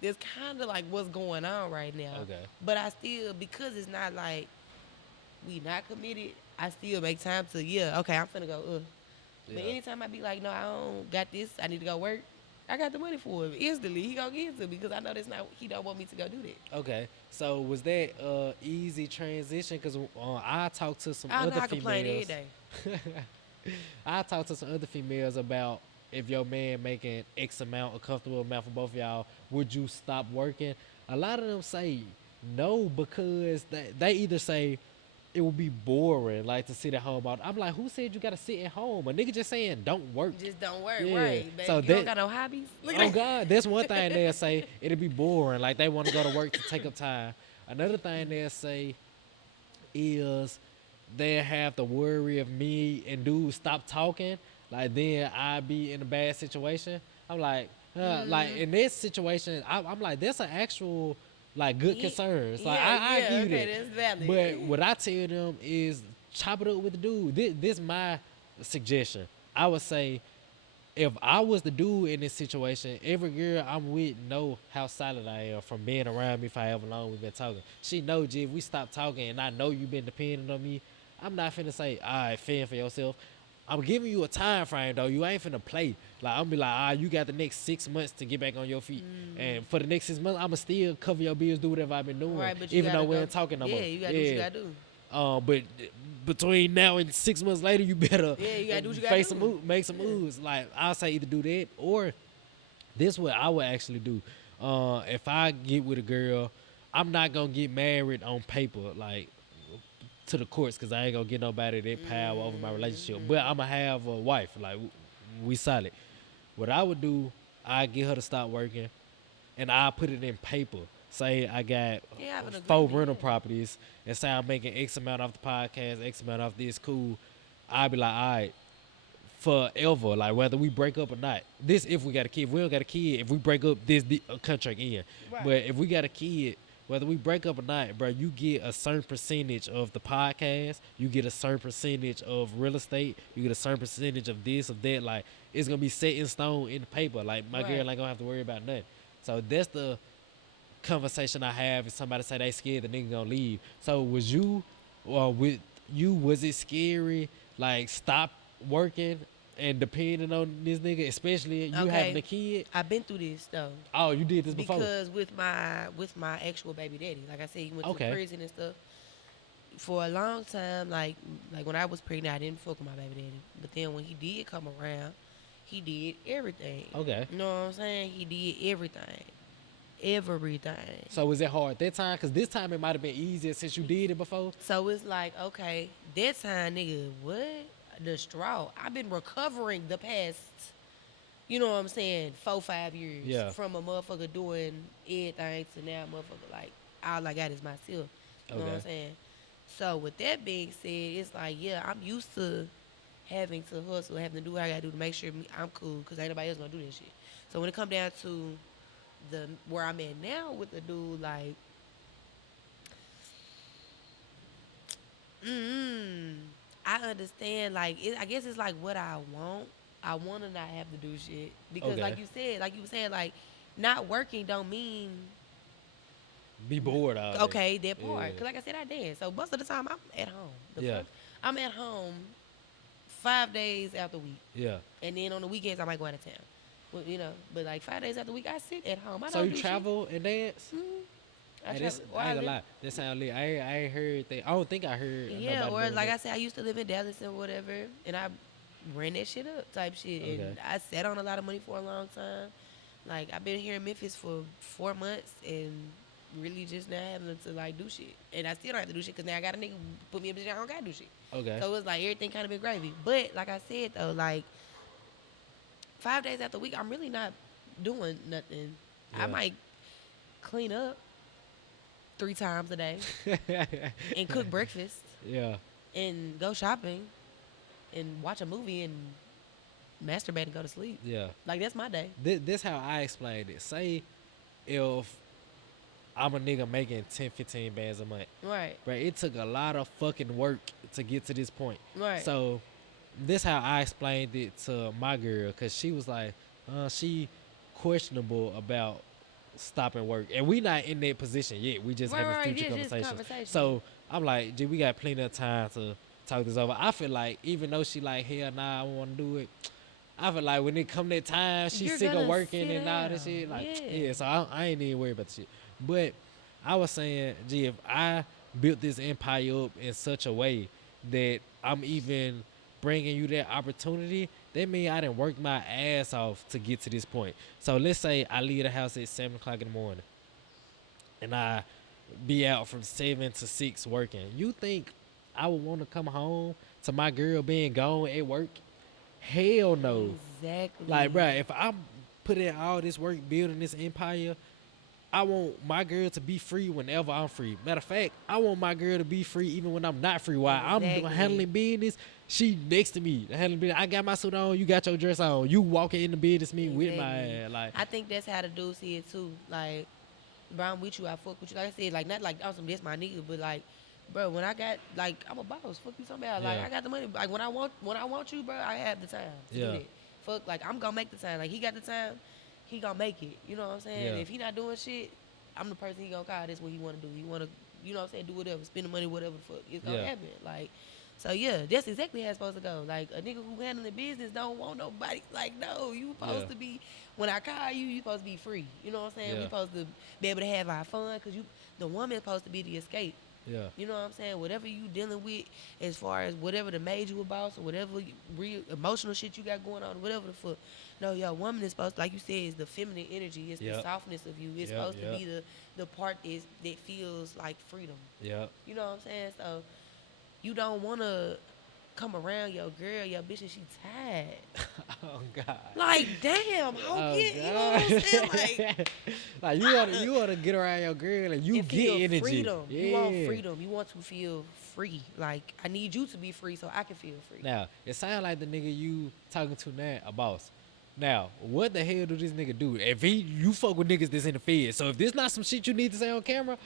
there's kind of like what's going on right now. Okay. But I still, because it's not like we not committed, I still make time to, yeah, okay, I'm finna go, But Yeah. anytime I be like, no, I don't got this, I need to go work, I got the money for him. Instantly, he gonna give it to me because I know that's not, he don't want me to go do that. Okay. So was that easy transition? Because I talked to some I know other I complain every females. day. I talked to some other females about if your man making X amount, a comfortable amount for both of y'all, would you stop working? A lot of them say no because they either say it would be boring, like to sit at home. I'm like, who said you gotta sit at home? A nigga just saying don't work. Just don't work, Yeah. right? Baby. So You that- don't got no hobbies? Look at Oh that. God, that's one thing they'll say. It'll be boring. Like they want to go to work to take up time. Another thing they'll say is they have to worry if me and dude stop talking. Like then I be in a bad situation. I'm like, like in this situation, I'm like, that's an actual like good Yeah, concerns. Like yeah, I yeah, give you okay, that. that's valid. But what I tell them is chop it up with the dude. This my suggestion. I would say if I was the dude in this situation, every girl I'm with know how solid I am from being around me for however long we've been talking. She know, G, if we stop talking and I know you've been depending on me, I'm not finna say, all right, fend for yourself. I'm giving you a time frame though. You ain't finna play. Like I'm be like, all right, you got the next 6 months to get back on your feet. And for the next 6 months, I'ma still cover your bills, do whatever I've been doing. Right, but you even though gotta we go- ain't talking no more. Yeah, you gotta do what you gotta do. But between now and 6 months later, you better Yeah, you gotta do what you gotta face do. make some moves. Like I'll say either do that or this what I would actually do. If I get with a girl, I'm not gonna get married on paper, like to the courts, because I ain't gonna get nobody that power over my relationship. But I'm gonna have a wife, like we solid. What I would do, I get her to stop working, and I put it in paper. Say I got Yeah, I have an 4 agreement, rental yeah. properties, and say I'm making X amount off the podcast, X amount off this, cool. I'd be like, all right, forever, like whether we break up or not. This if we got a kid. If we don't got a kid, if we break up, this the contract in. Right. But if we got a kid, whether we break up or not, bro, you get a certain percentage of the podcast. You get a certain percentage of real estate. You get a certain percentage of this, of that. Like it's gonna be set in stone in the paper. Like my girl Right. ain't gonna have to worry about nothing. So that's the conversation I have if somebody say they scared the nigga gonna leave. So was you or with you, was it scary? Like stop working and depending on this nigga, especially you Okay. having a kid? I've been through this though. Oh, you did this before? Because with my actual baby daddy, like I said, he went Okay. to prison and stuff. For a long time, like when I was pregnant, I didn't fuck with my baby daddy. But then when he did come around, he did everything. Okay. You know what I'm saying? He did everything. Everything. So was it hard that time? Because this time it might have been easier since you did it before. So it's like, okay, that time, nigga, what? The straw. I've been recovering the past, you know what I'm saying, 4-5 years. Yeah. From a motherfucker doing everything to now motherfucker, like, all I got is myself. You know what I'm Okay. saying? So with that being said, it's like, yeah, I'm used to having to hustle, having to do what I gotta do to make sure I'm cool, because ain't nobody else gonna do this shit. So when it come down to the where I'm at now with the dude, like, I understand. Like, I guess it's like what I want. I want to not have to do shit because, Okay. like you were saying, like, not working don't mean Be bored all day. okay that part. Yeah. Cause like I said, I dance. So most of the time I'm at home. Yeah. I'm at home 5 days out the week, Yeah. and then on the weekends I might go out of town. Well, you know, but like 5 days out the week I sit at home. I So don't you do travel and dance? Shit. I Hey, travel. this, Or I ain't live- gonna lie. That sound lit. I ain't heard that. I don't think I heard. Yeah, nobody or doing like I that. said, I used to live in Dallas and whatever, and I ran that shit up type shit. Okay. And I sat on a lot of money for a long time. Like, I've been here in Memphis for 4 months and really just not having to, like, do shit. And I still don't have to do shit because now I got a nigga put me in a position I don't got to do shit. Okay. So it's like everything kind of been gravy. But like I said, though, like, 5 days out the week, I'm really not doing nothing. Yeah. I might clean up 3 times a day and cook breakfast Yeah. and go shopping and watch a movie and masturbate and go to sleep. Yeah. Like that's my day. This how I explained it. Say if I'm a nigga making 10, 15 bands a month. Right. But it took a lot of fucking work to get to this point. Right. So this how I explained it to my girl, cause she was like, she questionable about stopping work, and we not in that position yet. We just having future conversations. So I'm like, gee, we got plenty of time to talk this over. I feel like even though she like, hell nah, I want to do it. I feel like when it come that time, she's sick of working and all that shit. Like, yeah, so I ain't even worried about the shit. But I was saying, gee, if I built this empire up in such a way that I'm even bringing you that opportunity, that mean I done worked my ass off to get to this point. So let's say I leave the house at 7 o'clock in the morning and I be out from 7 to 6 working. You think I would want to come home to my girl being gone at work? Hell no. Exactly. Like, bruh, if I'm putting in all this work building this empire, I want my girl to be free whenever I'm free. Matter of fact, I want my girl to be free even when I'm not free. While I'm handling business, she next to me. Handling business. I got my suit on, you got your dress on. You walking in the business me with my ass. Like, I think that's how the dudes see it too. Like, bro, I'm with you, I fuck with you. Like I said, like not like awesome, this my nigga, but like, bro, when I got like I'm a boss. Fuck you something about. Like Yeah. I got the money. Like when I want you, bro, I have the time to do that. Fuck, like I'm gonna make the time. Like he got the time, he gonna make it. You know what I'm saying? Yeah. If he not doing shit, I'm the person he gonna call. That's what he wanna do. He wanna, you know what I'm saying, do whatever, spend the money, whatever the fuck. It's gonna happen. Like, so yeah, that's exactly how it's supposed to go. Like a nigga who handling business don't want nobody. Like, no, you supposed to be, when I call you, you supposed to be free. You know what I'm saying? We supposed to be able to have our fun, cause the woman supposed to be the escape. yeah. You know what I'm saying? Whatever you dealing with, as far as whatever that made you a boss or whatever real emotional shit you got going on, whatever the fuck. No, your woman is supposed to, like you said, is the feminine energy. It's the softness of you. It's supposed to be the part that feels like freedom. Yeah. You know what I'm saying? So you don't want to come around your girl, your bitch, and she tired. Oh God. Like, damn, you know what I'm saying? Like you wanna get around your girl and you get energy. Freedom. Yeah. You want freedom. You want to feel free. Like, I need you to be free so I can feel free. Now, it sounds like the nigga you talking to now a boss. Now, what the hell do this nigga do? If you fuck with niggas that's in the Fed, so if this not some shit you need to say on camera,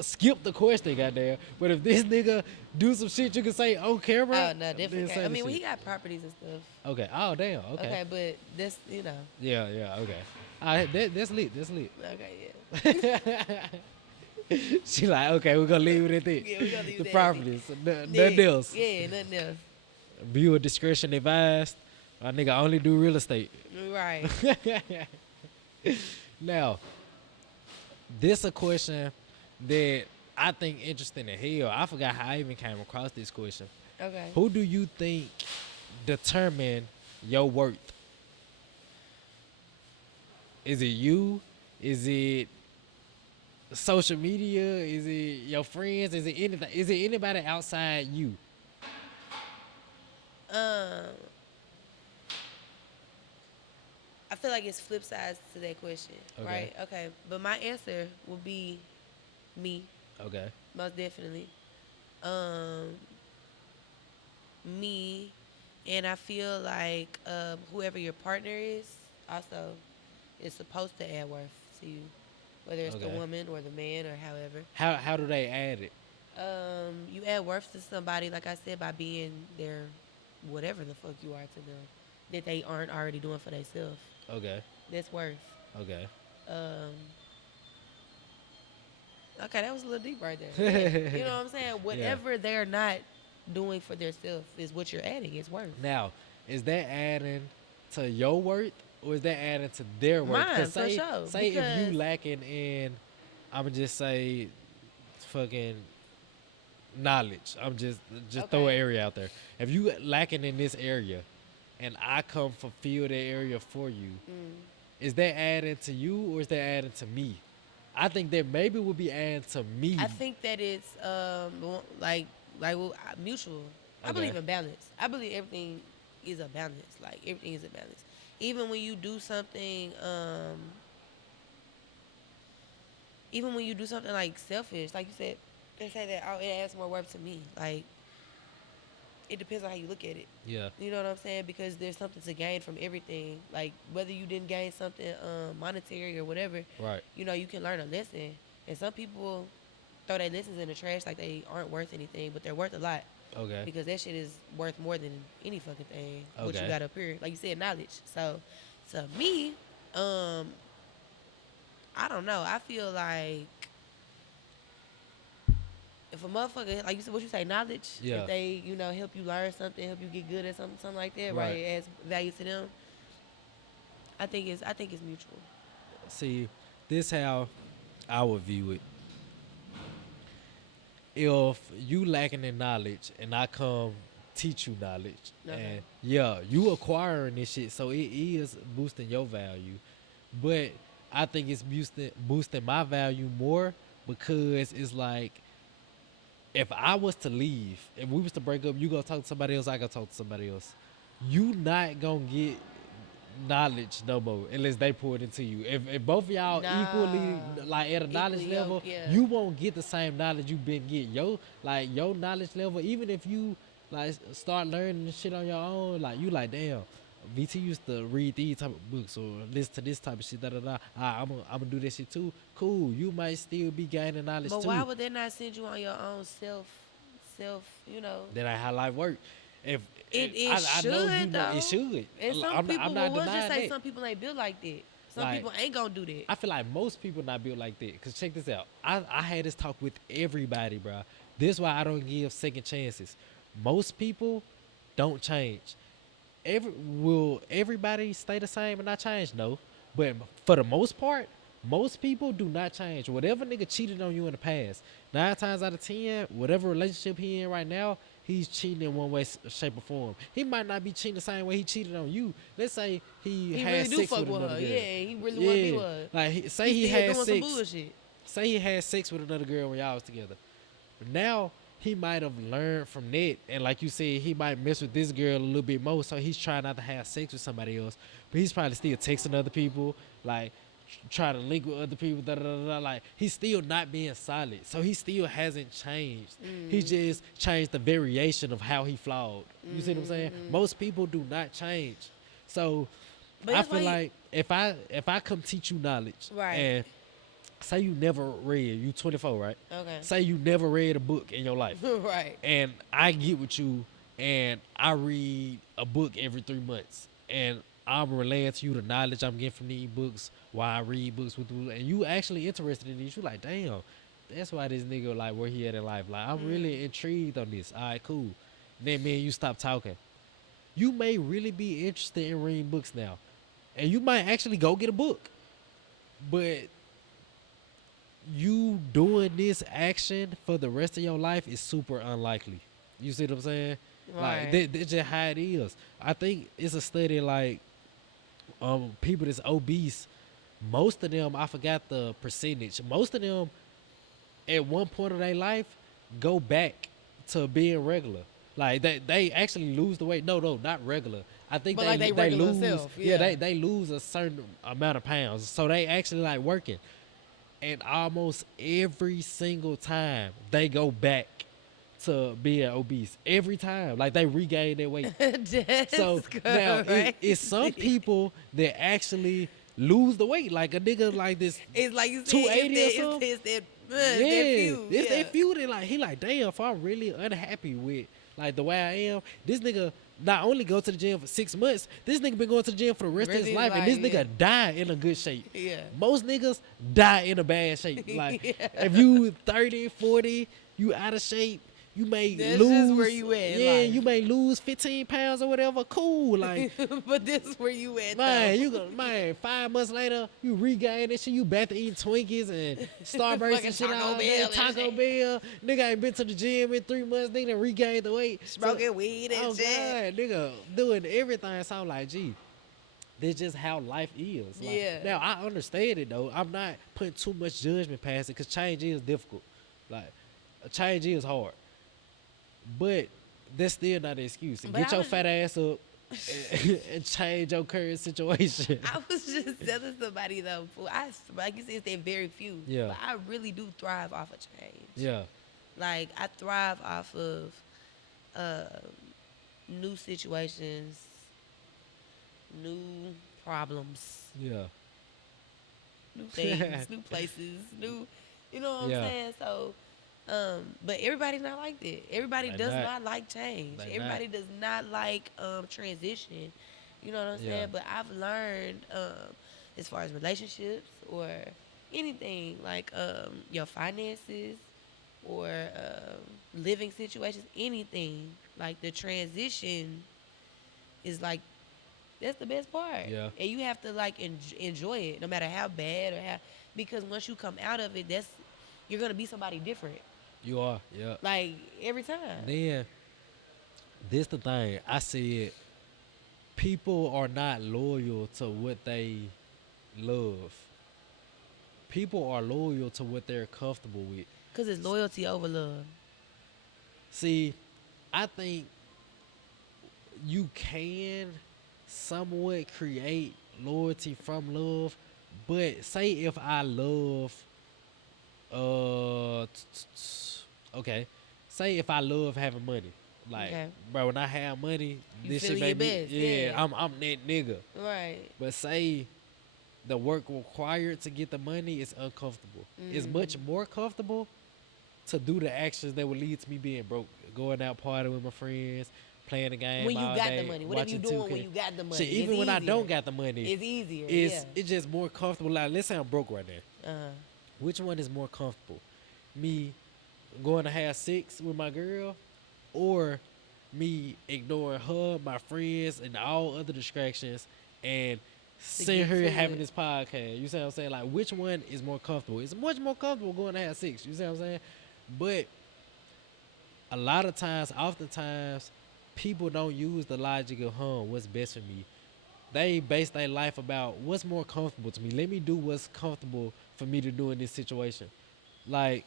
skip the question, goddamn. But if this nigga do some shit you can say on camera, oh no, definitely. I mean, when he got properties and stuff. Okay. Oh damn. Okay. Okay, but that's Yeah. Okay. All right. That's lit. Okay, yeah. She like, okay, we're gonna leave it at that. Yeah, we gonna leave the that properties. Nothing else. Yeah, nothing else. Viewer discretion advised. My nigga only do real estate. Right. Now, this a question that I think interesting as hell. I forgot how I even came across this question. Okay. Who do you think determine your worth? Is it you? Is it social media? Is it your friends? Is it anything? Is it anybody outside you? I feel like it's flip sides to that question, right? Okay, but my answer would be me. Okay. Most definitely. Me, and I feel like whoever your partner is also is supposed to add worth to you, whether it's the woman or the man or however. How do they add it? You add worth to somebody, like I said, by being their whatever the fuck you are to them that they aren't already doing for themselves. Okay. That's worth. Okay. Okay, that was a little deep right there. You know what I'm saying? Whatever they're not doing for themselves is what you're adding. It's worth. Now, is that adding to your worth or is that adding to their worth? Mine, for sure. Say if you lacking in, I'ma just say, fucking knowledge. I'm just throw an area out there. If you lacking in this area, and I come fulfill that area for you, is that adding to you or is that adding to me? I think that maybe would be adding to me. I think that it's like mutual. I believe in balance. I believe everything is a balance. Like everything is a balance. Even when you do something, like selfish, like you said, they say that it adds more worth to me. Like it depends on how you look at it. Yeah. You know what I'm saying? Because there's something to gain from everything. Like whether you didn't gain something monetary or whatever, Right. you know, you can learn a lesson. And some people throw their lessons in the trash like they aren't worth anything, but they're worth a lot Okay. because that shit is worth more than any fucking thing. What you Okay. got up here, like you said, knowledge. So to me, um, I don't know. I feel like if a motherfucker, like you said, what you say, knowledge, Yeah. if they, you know, help you learn something, help you get good at something like that, Right. right? It adds value to them. I think it's mutual. See, this how I would view it. If you lacking in knowledge and I come teach you knowledge, and yeah, you acquiring this shit, so it is boosting your value. But I think it's boosting my value more because it's like if I was to leave, if we was to break up, you gonna talk to somebody else, I gonna talk to somebody else. You not gonna get knowledge no more unless they pour it into you. If both of y'all equally Nah. like at a knowledge Equally level, yoked, yeah. you won't get the same knowledge you been getting. Your knowledge level, even if you like start learning this shit on your own, like you like damn. VT used to read these type of books or listen to this type of shit. Da da da. I'm gonna do this shit too. Cool. You might still be gaining knowledge But too. why would they not send you on your own self? You know, That ain't how life work. If it I should know you know though. it should. And some I'm people, not well, we'll just denying say that. some people ain't built like that. Some Like, people ain't gonna do that. I feel like most people not built like that. Cause check this out. I had this talk with everybody, bro. This is why I don't give second chances. Most people don't change. Will everybody stay the same and not change? No. But for the most part, most people do not change. Whatever nigga cheated on you in the past, 9 times out of 10, whatever relationship he in right now, he's cheating in one way, shape, or form. He might not be cheating the same way he cheated on you. Let's say he had really do sex fuck with with another her. girl. Yeah, he really want to be with her. Like say he still had doing sex. some bullshit. Say he had sex with another girl when y'all was together. Now he might have learned from that, and like you said, he might mess with this girl a little bit more. So he's trying not to have sex with somebody else, but he's probably still texting other people, like trying to link with other people. Da, da, da, da. Like he's still not being solid, so he still hasn't changed. He just changed the variation of how he flawed. You see what I'm saying? Most people do not change, so But I that's feel why like if I come teach you knowledge, Right. and say you never read, you 24, right? Okay. Say you never read a book in your life, Right. and I get with you, and I read a book every 3 months, and I'm relaying to you the knowledge I'm getting from these books, why I read books with you, and you actually interested in these. You like, damn, that's why this nigga like where he at in life. Like I'm really intrigued on this. All right, cool. Then me and you stop talking. You may really be interested in reading books now, and you might actually go get a book, but you doing this action for the rest of your life is super unlikely. You see what I'm saying? Like Right. that's just how it is. I think it's a study like people that's obese, most of them, I forgot the percentage, most of them at one point of their life go back to being regular. Like they actually lose the weight. No, not regular. I think But like they regular lose. self, Yeah, yeah. they lose a certain amount of pounds. So they actually like working. And almost every single time they go back to being obese. Every time. Like they regain their weight. That's So now correct. it's some people that actually lose the weight. Like a nigga like this. It's like you said, 280 or it's something? that Yeah, feud. it's Yeah. that feud. And like he like, damn, if I'm really unhappy with like the way I am, this nigga not only go to the gym for 6 months, this nigga been going to the gym for the rest of his life, and this nigga die in a good shape. Yeah. Most niggas die in a bad shape. Like Yeah. if you 30, 40, you out of shape, you may That's lose. just where you at in Yeah, life. you may lose 15 pounds or whatever. Cool, like. But this is where you at, Man, though. you go, man, 5 months later, you regain this shit. You back to eating Twinkies and Starburst Fucking and shit Taco all day. Bell and Taco shit. Bell. Nigga ain't been to the gym in 3 months. Nigga done regained the weight. Smoking weed and oh shit. God, nigga doing everything. So I'm like, gee, this just how life is. Like, Yeah. Now, I understand it, though. I'm not putting too much judgment past it because change is difficult. Like, change is hard. But that's still not an excuse. And But get I your was fat ass up and change your current situation. I was just telling somebody though, fool, like you said, it's that very few. Yeah. But I really do thrive off of change. Yeah. Like I thrive off of new situations, new problems, Yeah. new things, new places, new, you know what I'm Yeah. saying? So, but everybody's not like that. Everybody They does not. not like change. They not. Everybody does not like transition. You know what I'm Yeah. saying? But I've learned, as far as relationships or anything like your finances or living situations, anything like the transition is like that's the best part. Yeah. And you have to like enjoy it, no matter how bad or how, because once you come out of it, that's you're gonna be somebody different. You are. Yeah. Like every time. Then this the thing. I said people are not loyal to what they love. People are loyal to what they're comfortable with. Cause it's loyalty over love. See, I think you can somewhat create loyalty from love, but say if I love, okay, say if I love having money, like, Okay. bro, when I have money, You this shit feeling your make me, best, yeah, yeah. I'm that nigga. Right. But say the work required to get the money is uncomfortable. It's much more comfortable to do the actions that would lead to me being broke, going out partying with my friends, playing the game When you all got day, the money. Whatever you watching doing 2K. when you got the money. Shit, even it's when I easier. don't got the money, It's easier. it's just more comfortable. Like, let's say I'm broke right now. Uh-huh. Which one is more comfortable? Me going to have sex with my girl, or me ignoring her, my friends, and all other distractions, and seeing get her to having it. this podcast? You see what I'm saying? Like, which one is more comfortable? It's much more comfortable going to have sex. You see what I'm saying? But a lot of times, oftentimes, people don't use the logic of, what's best for me. They base their life about what's more comfortable to me. Let me do what's comfortable for me to do in this situation. Like,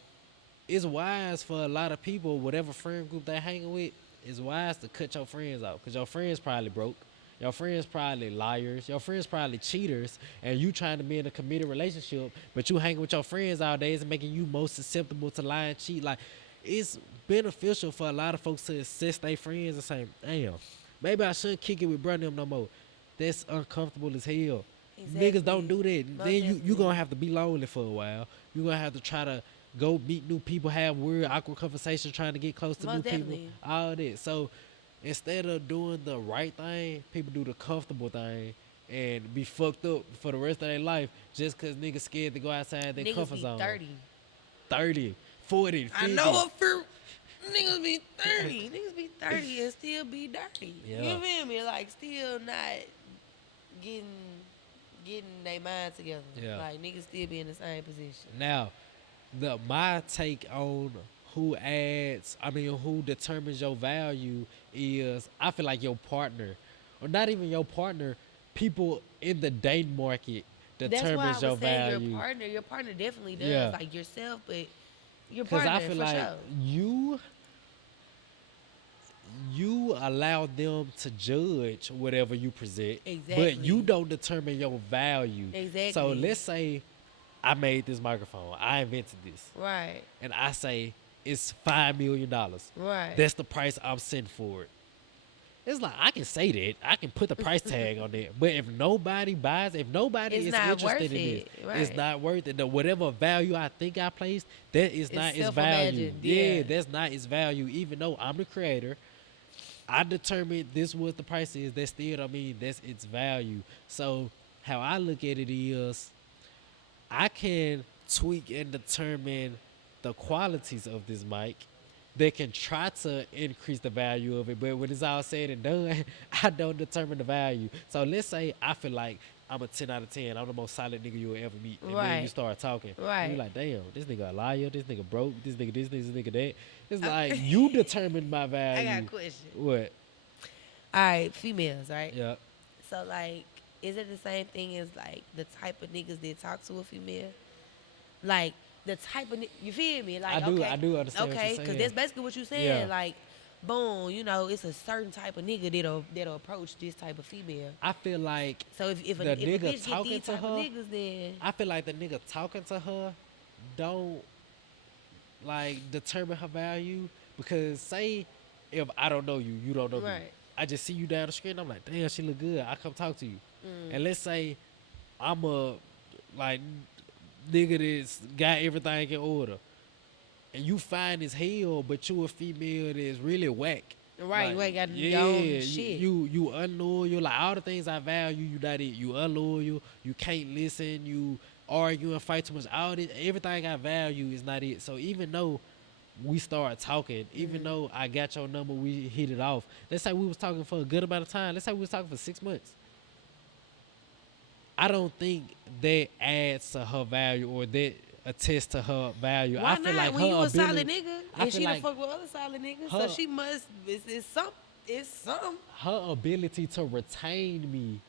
it's wise for a lot of people, whatever friend group they hanging with, it's wise to cut your friends out because your friends probably broke. Your friends probably liars. Your friends probably cheaters, and you trying to be in a committed relationship, but you hanging with your friends all day is making you most susceptible to lie and cheat. Like, it's beneficial for a lot of folks to assess their friends and say, "Damn, maybe I shouldn't kick it with brother them no more." That's uncomfortable as hell. Niggas don't do that. Most Then you definitely. gonna have to be lonely for a while. You gonna have to try to go meet new people, have weird, awkward conversations, trying to get close to Most new definitely. people. All that. So instead of doing the right thing, people do the comfortable thing and be fucked up for the rest of their life just because niggas scared to go outside their Niggas comfort be zone. 30. 30, 40, 50. I know a few niggas be 30. Niggas be 30 and still be dirty. Yeah. You feel me? Like, still not getting their mind together. Yeah. Like, niggas still be in the same position. Now, my take on who who determines your value is, I feel like your partner, or not even your partner, people in the dating market That's why I determines was your saying value. your partner definitely does. Yeah. Like yourself, but your Because partner I feel for like sure. you allow them to judge whatever you present, but Exactly. you don't determine your value. Exactly. So let's say I made this microphone, I invented this, Right. and I say it's $5 million. Right. That's the price I'm setting for it. It's like, I can say that, I can put the price tag on it, but if nobody buys, if nobody It's is not interested worth in this, it. it's Right. not worth it. The whatever value I think I placed, that is It's not its value. self-imagined, Yeah, yeah. that's not its value. Even though I'm the creator, I determined this what the price is. That still don't mean that's its value. So how I look at it is, I can tweak and determine the qualities of this mic. They can try to increase the value of it, but when it's all said and done, I don't determine the value. So let's say I feel like I'm a 10 out of 10. I'm the most solid nigga you'll ever meet. And then Right. you start talking. Right. You're like, damn, this nigga a liar, this nigga broke, this nigga that. It's like, you determine my I value. got a question. What? All right, females, right? Yeah. So, like, is it the same thing as, like, the type of niggas that talk to a female? Like, the type of, you feel me? Like, I do okay, understand what okay, you're because saying. that's basically what you're saying. Yeah. Like, boom, you know, it's a certain type of nigga that'll approach this type of female. I feel like So if a The nigga bitch get talking these to type of her, niggas, then I feel like the nigga talking to her don't like determine her value, because say if I don't know you, you don't know me. Right. I just see you down the street and I'm like, damn, she look good. I come talk to you. Mm. And let's say I'm a like nigga that's got everything in order. And you fine as hell, but you a female that's really whack. Right, Like, you ain't got yeah, your own shit. you unloyal. Like all the things I value, you not it. You unloyal. You can't listen. You argue and fight too much. All this, everything I value is not it. So even though we start talking, even though I got your number, we hit it off. Let's say we was talking for a good amount of time. Let's say we was talking for 6 months. I don't think that adds to her value or that attests to her value. Why I feel not? like When her you a solid ability, nigga, I and feel she like done fuck with other solid niggas, her- so she must. It's some. her ability to retain me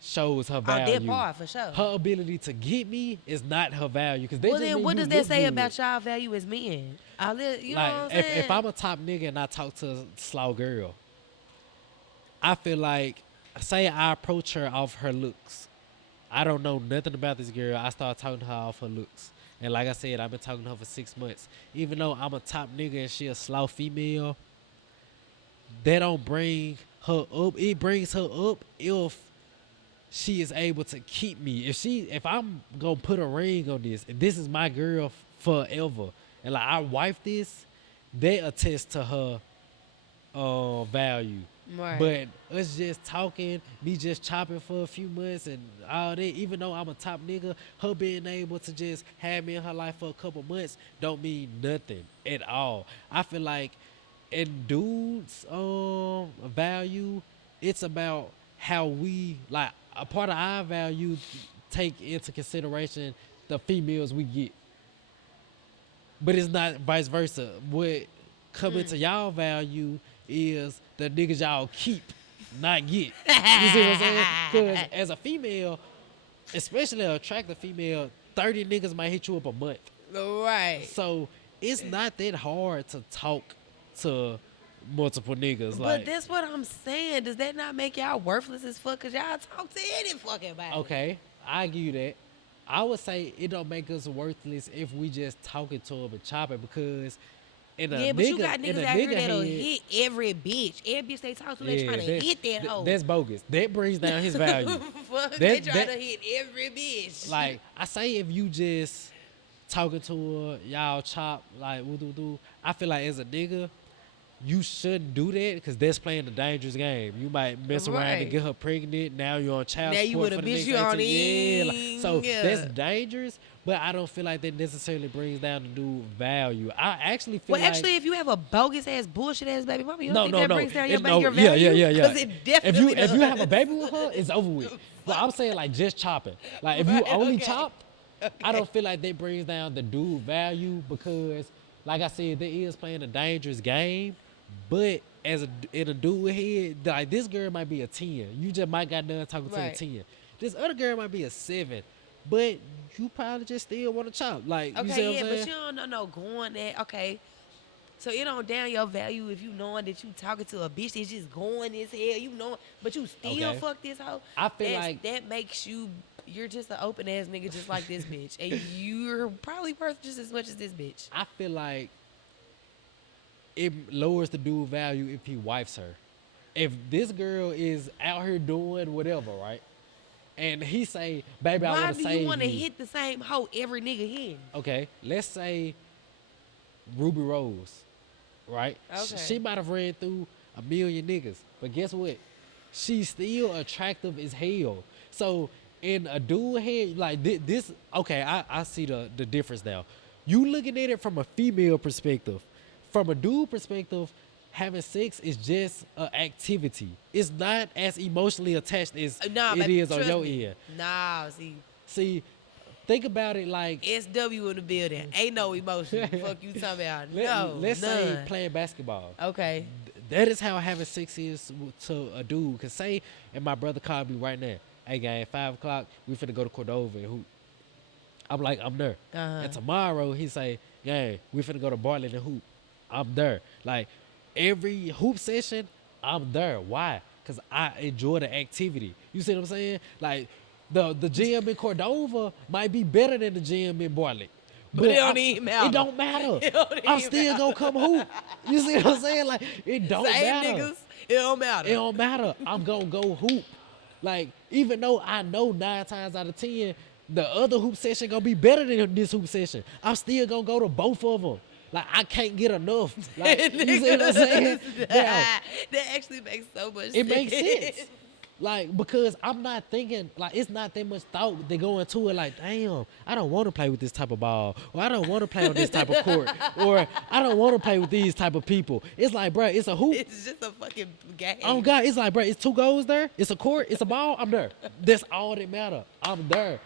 shows her On value. that part for sure. Her ability to get me is not her value. Cause Well, then what does that say about y'all value as men? You know what I'm Like saying? if I'm a top nigga and I talk to a slow girl, I feel like, say I approach her off her looks. I don't know nothing about this girl. I start talking to her off her looks. And like I said, I've been talking to her for 6 months. Even though I'm a top nigga and she a slow female, that don't bring her up. It brings her up if she is able to keep me. If I'm gonna put a ring on this, and this is my girl forever, and like I wife this, that attests to her value. Right. But us just talking, me just chopping for a few months and all that, even though I'm a top nigga, her being able to just have me in her life for a couple months don't mean nothing at all. I feel like in dudes' value, it's about how we, like, a part of our value take into consideration the females we get. But it's not vice versa. What come into y'all value is the niggas y'all keep, not get. You see what I'm saying? Because as a female, especially an attractive female, 30 niggas might hit you up a month. Right. So it's not that hard to talk to multiple niggas. But Like, that's what I'm saying. Does that not make y'all worthless as fuck? Cause y'all talk to any fucking body. okay, I give you that. I would say it don't make us worthless if we just talking to them and chopping, because in a Yeah, but nigga, you got in a niggas out here nigga that'll head, hit every bitch. Every bitch they talk to, they trying to hit that hoe. That's bogus. That brings down his value. Fuck, they That- trying that- to hit every bitch. Like, I say, if you just talking to her, y'all chop, like, woo-doo-doo, I feel like as a nigga, you shouldn't do that, because that's playing a dangerous game. You might mess around Right. and get her pregnant. Now you're on child Now support you with for a the bitch next you on 18 yeah, in, so yeah. that's dangerous, but I don't feel like that necessarily brings down the dude value. I actually feel Well, like... actually, if you have a bogus ass, bullshit ass baby mama, you No, don't think no, that no. brings down It- your no, value? yeah. Because it definitely If you does. have a baby with her, it's over with. But I'm saying, like, just chopping. Like, if you Right, only okay. chop, I don't feel like that brings down the dude value, because, like I said, there is playing a dangerous game. But in a dude head, like, this girl might be a 10. You just might got done talking to a Right. 10. This other girl might be a 7. But you probably just still want to chop. Like, you see Okay, what yeah, I'm but saying? you don't know no going there. Okay. So it don't down your value if you knowing that you talking to a bitch that's just going as hell, you know, but you still Okay. fuck this hoe. I feel like... that makes you're just an open ass nigga just like this bitch. And you're probably worth just as much as this bitch. I feel like it lowers the dude value if he wifes her. If this girl is out here doing whatever, right? And he say, baby, I Why want do to you save want to you. hit the same hoe every nigga hitting? Okay, let's say Ruby Rose, right? Okay. She might have ran through a million niggas, but guess what? She's still attractive as hell. So in a dude head, like this, okay, I see the difference now. You looking at it from a female perspective. From a dude perspective, having sex is just an activity. It's not as emotionally attached as Nah, it baby, is on trust your me. end. Nah, See, think about it like, SW in the building. Ain't no emotion. Fuck you talking about. let's say none. playing basketball. Okay. That is how having sex is to a dude. Cause say, and my brother called me right now, hey gang, 5 o'clock, we finna go to Cordova and hoop. I'm like, I'm there. Uh-huh. And tomorrow he say, gang, we finna go to Bartlett and hoop. I'm there. Like, every hoop session, I'm there. Why? Cause I enjoy the activity. You see what I'm saying? Like, the gym in Cordova might be better than the gym in Bartlett. But it don't even matter. It don't matter. It don't I'm even still matter. gonna come hoop. You see what I'm saying? Like, it don't Same matter. niggas. It don't matter. It don't matter. I'm gonna go hoop. Like, even though I know 9 times out of 10, the other hoop session gonna be better than this hoop session, I'm still gonna go to both of them. Like, I can't get enough. Like, you see what I'm saying? Now, That actually makes so much sense. it makes sense. Like, because I'm not thinking, like, it's not that much thought that go into it. Like, damn, I don't want to play with this type of ball, or I don't want to play on this type of court, or I don't want to play with these type of people. It's like, bro, it's a hoop. It's just a fucking game. Oh God, it's like, bro, it's 2 goals there. It's a court. It's a ball. I'm there. That's all that matter. I'm there.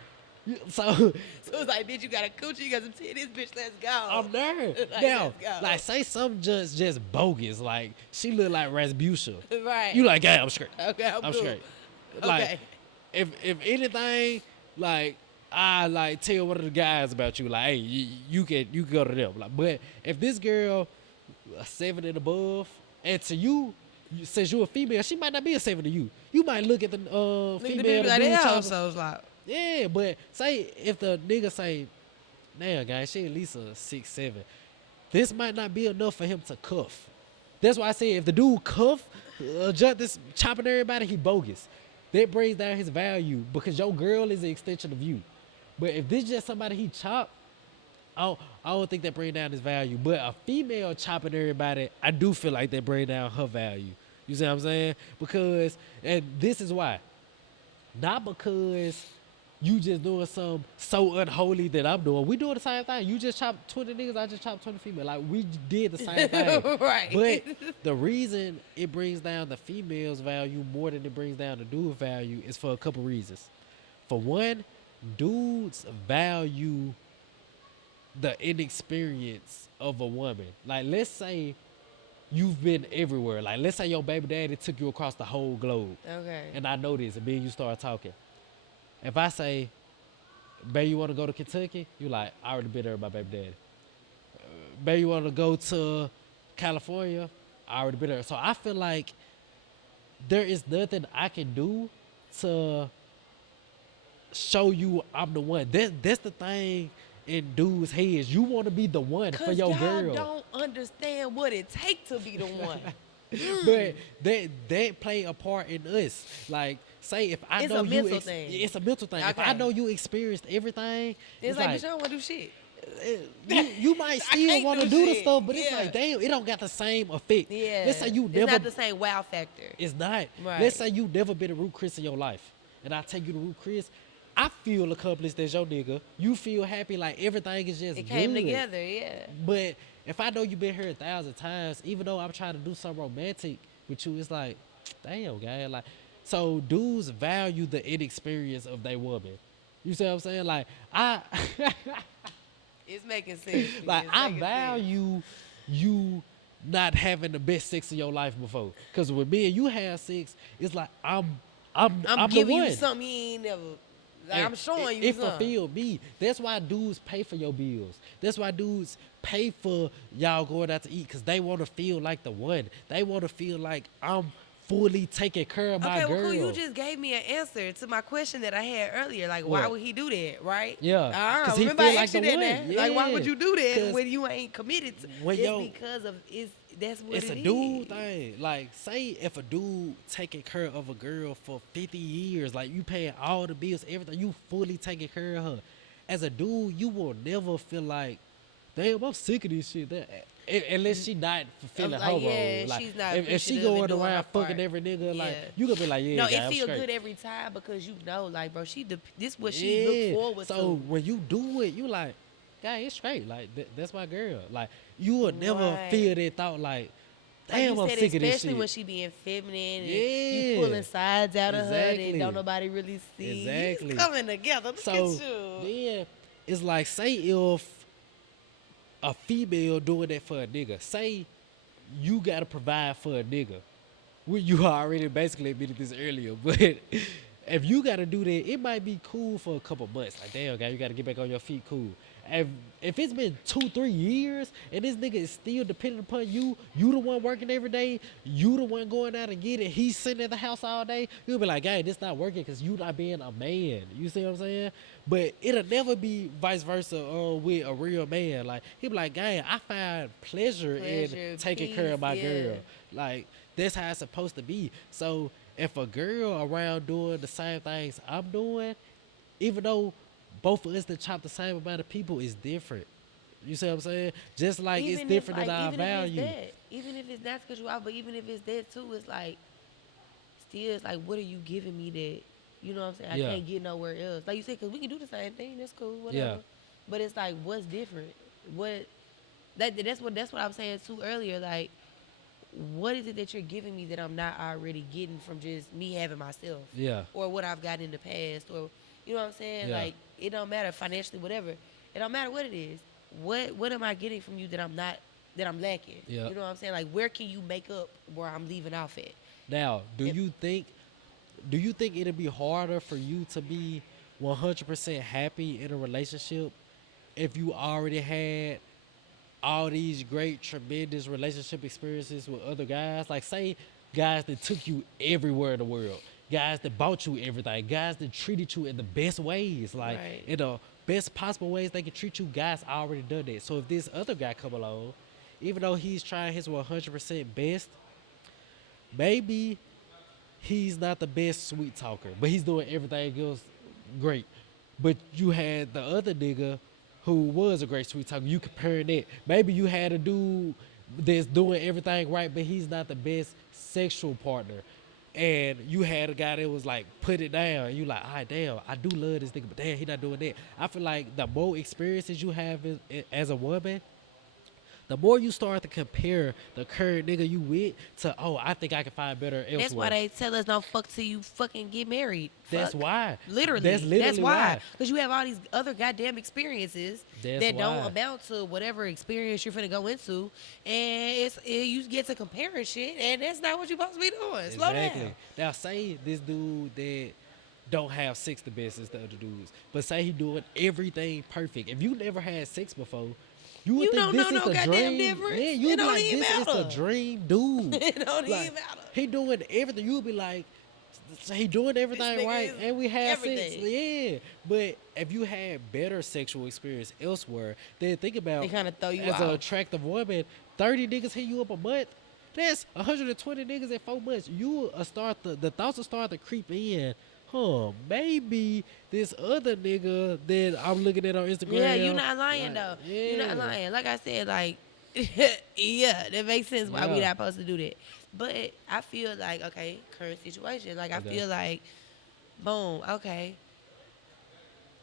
So So it's like, bitch, you got a coochie, you got some titties, bitch, let's go. I'm there. Like, Now, let's go. like, say something just bogus. Like, she look like Rasputia. Right. You like, yeah, I'm straight. Okay, I'm cool. straight. Like, Okay. if anything, like, I like tell one of the guys about you, like, hey, you can go to them. Like, but if this girl a 7 and above, and to you, since you're a female, she might not be a 7 to you. You might look at the Look at the female. bitch like dude that tryna- also is like, Yeah, but say if the nigga say, damn, guys, she at least a 6'7", this might not be enough for him to cuff. That's why I say if the dude cuff, just this chopping everybody, he bogus. That brings down his value because your girl is an extension of you. But if this just somebody he chop, I don't think that bring down his value. But a female chopping everybody, I do feel like that bring down her value. You see what I'm saying? Because, and this is why. Not because you just doing something so unholy that I'm doing. We doing the same thing. You just chopped 20 niggas, I just chopped 20 female. Like, we did the same thing. Right. But the reason it brings down the female's value more than it brings down the dude's value is for a couple reasons. For one, dudes value the inexperience of a woman. Like, let's say you've been everywhere. Like, let's say your baby daddy took you across the whole globe. Okay. And I know this, and then you start talking. If I say, babe, you want to go to Kentucky? You like, I already been there with my baby daddy. Babe, you want to go to California? I already been there. So I feel like there is nothing I can do to show you I'm the one. That's the thing in dudes' heads. You want to be the one for your y'all girl. don't understand what it takes to be the one. But that play a part in us. Like, say if I It's know a you, mental thing. It's a mental thing. If I Okay. know you experienced everything, It's like, bitch, I don't want to do shit. you might I still can't want to do do the shit. stuff, but it's Yeah. like, damn, it don't got the same effect. Yeah. Let's say you it's never. not the same wow factor. It's not. Right. Let's say you never been to Root Chris in your life, and I take you to Root Chris. I feel accomplished as your nigga. You feel happy, like everything is just It came good. together, yeah. But if I know you've been here 1,000 times, even though I'm trying to do something romantic with you, it's like, damn, guy. Like, so dudes value the inexperience of their woman. You see what I'm saying? Like, It's making sense. like It's I making value you not having the best sex of your life before. Cause when me and you have sex, it's like I'm I'm the giving one. you something you ain't never. Like, And I'm showing you it something. fulfilled me. That's why dudes pay for your bills. That's why dudes pay for y'all going out to eat because they want to feel like the one. They want to feel like I'm fully taking care of my Okay, well, girl. cool. You just gave me an answer to my question that I had earlier. Like, why What? would he do that, right? Yeah, 'cause he remember feel I like asked you the that. one. Now? Like, why Yeah. would you do that 'Cause when you ain't committed? when It's yo- because of that's what It's a it dude is. thing. Like, say if a dude taking care of a girl for 50 years, like you paying all the bills, everything, you fully taking care of her. As a dude, you will never feel like, damn, I'm sick of this shit. Unless she not fulfilling like, her yeah, role. Like, she's not if she appreciative going and doing her around fucking part. every nigga, like Yeah. you gonna be like, yeah, No, guy, it I'm feels straight. good every time because you know, like, bro, this what she look forward so to. when you do it, you like, guy, it's straight. Like that's my girl. Like you will never Right. feel that thought like, Like damn, you I'm said, sick of this especially shit. when she being feminine and Yeah. you pulling sides out of her Exactly. and don't nobody really see. Exactly. It's coming together. Look So at you. then it's like, say if a female doing that for a nigga, say you gotta provide for a nigga. Well, you already basically admitted this earlier, but if you gotta do that, it might be cool for a couple months. Like, damn, guy, you gotta get back on your feet, cool. if if it's been 2-3 years and this nigga is still dependent upon you, you the one working every day, you the one going out and get it, he's sitting at the house all day, you'll be like, hey, this not working because you not being a man. You see what I'm saying? But it'll never be vice versa with a real man. Like he'll be like, gang, I find pleasure in taking care of my girl. Like that's how it's supposed to be. So if a girl around doing the same things I'm doing, even though both of us that chop the same amount of people is different. You see what I'm saying? Just like Even it's different if, than our even if value. it's that, even if it's not because you out, but even if it's that too, it's like still, it's like, what are you giving me that? You know what I'm saying? I Yeah. can't get nowhere else. Like you said, because we can do the same thing. That's cool, whatever. Yeah. But it's like, what's different? That's what I was saying too earlier. Like, what is it that you're giving me that I'm not already getting from just me having myself? Yeah. Or what I've gotten in the past, or you know what I'm saying? Yeah. Like, it don't matter financially, whatever. It don't matter what it is. What am I getting from you that I'm lacking? Yeah. You know what I'm saying? Like, where can you make up where I'm leaving off at? Now, do you think it'll be harder for you to be 100% happy in a relationship if you already had all these great, tremendous relationship experiences with other guys? Like, say, guys that took you everywhere in the world, guys that bought you everything, guys that treated you in the best ways, like Right. in the best possible ways they can treat you. Guys already done that. So if this other guy come along, even though he's trying his 100% best, maybe he's not the best sweet talker, but he's doing everything else great. But you had the other nigga who was a great sweet talker. You comparing that. Maybe you had a dude that's doing everything right, but he's not the best sexual partner. And you had a guy that was like, put it down. You like, all right, damn, I do love this nigga, but damn, he not doing that. I feel like the more experiences you have as a woman, the more you start to compare the current nigga you with to, oh, I think I can find better elsewhere. That's why they tell us don't fuck till you fucking get married. That's Fuck. why. Literally. That's why. Because you have all these other goddamn experiences That's that don't why. amount to whatever experience you're finna go into. And you get to comparing shit, and that's not what you're supposed to be doing. Slow down. Now, say this dude that don't have sex the best as the other dudes, but say he doing everything perfect. If you never had sex before, you would You think don't this know is no the goddamn dream. difference. Yeah, It you'd be don't like, even this is the matter. dream dude. It don't Like, even matter. he doing everything. You'll be like, he doing everything nigga right, is and we had sex. everything. Yeah, but if you had better sexual experience elsewhere, then think about They kinda throw you as an off. attractive woman, 30 niggas hit you up a month. That's 120 niggas in 4 months. You will start the thoughts will start to creep in. Maybe this other nigga that I'm looking at on Instagram. Yeah, you're not lying, like, though. Yeah. You're not lying. Like I said, like, yeah, that makes sense why we Yeah. not supposed to do that. But I feel like, okay, current situation. Like, I Okay. feel like, boom, okay.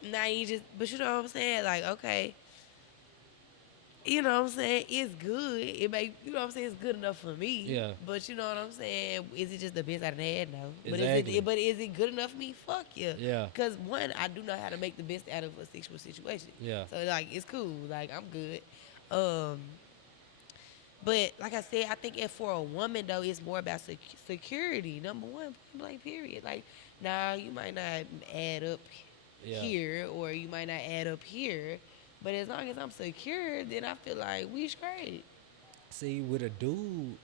Now you just, but you know what I'm saying? Like, okay. You know what I'm saying? It's good. It may, you know what I'm saying? It's good enough for me. Yeah. But you know what I'm saying? Is it just the best I done had? No. Exactly. But is it good enough for me? Fuck yeah. Yeah. Because one, I do know how to make the best out of a sexual situation. Yeah. So like, it's cool. Like, I'm good. But like I said, I think if for a woman though, it's more about security. Number one, blank period. Like, nah, you might not add up Yeah. here, or you might not add up here. But as long as I'm secure, then I feel like we straight. See, with a dude,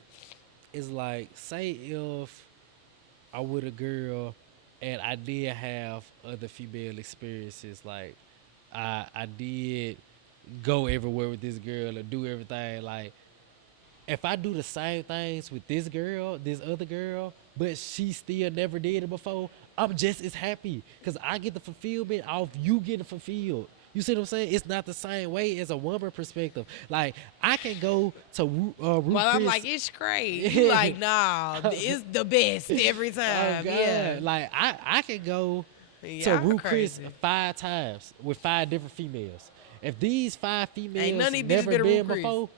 it's like, say if I with a girl and I did have other female experiences, like I did go everywhere with this girl or do everything, like if I do the same things with this other girl, but she still never did it before, I'm just as happy because I get the fulfillment off you getting fulfilled. You see what I'm saying? It's not the same way as a woman perspective. Like, I can go to Root Well, I'm Chris- like, it's great. You like, nah, it's the best every Oh, time. God. Yeah. Like, I can go to Y'all Root Chris crazy. 5 times with 5 different females. If these 5 females none of these bitches never been to been Ruth Chris. before,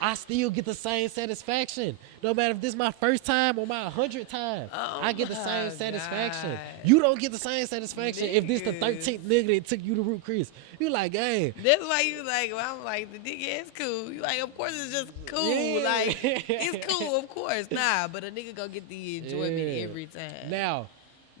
I still get the same satisfaction. No matter if this is my first time or my 100th time, Oh I get the my same satisfaction. God. You don't get the same satisfaction if this the Niggas. 13th nigga that took you to Root Chris. You like, hey, That's why you like, well, I'm like, the dick is cool. You like, of course it's just cool. Yeah. Like, it's cool, of course. Nah, but a nigga gonna get the enjoyment Yeah. every time. Now,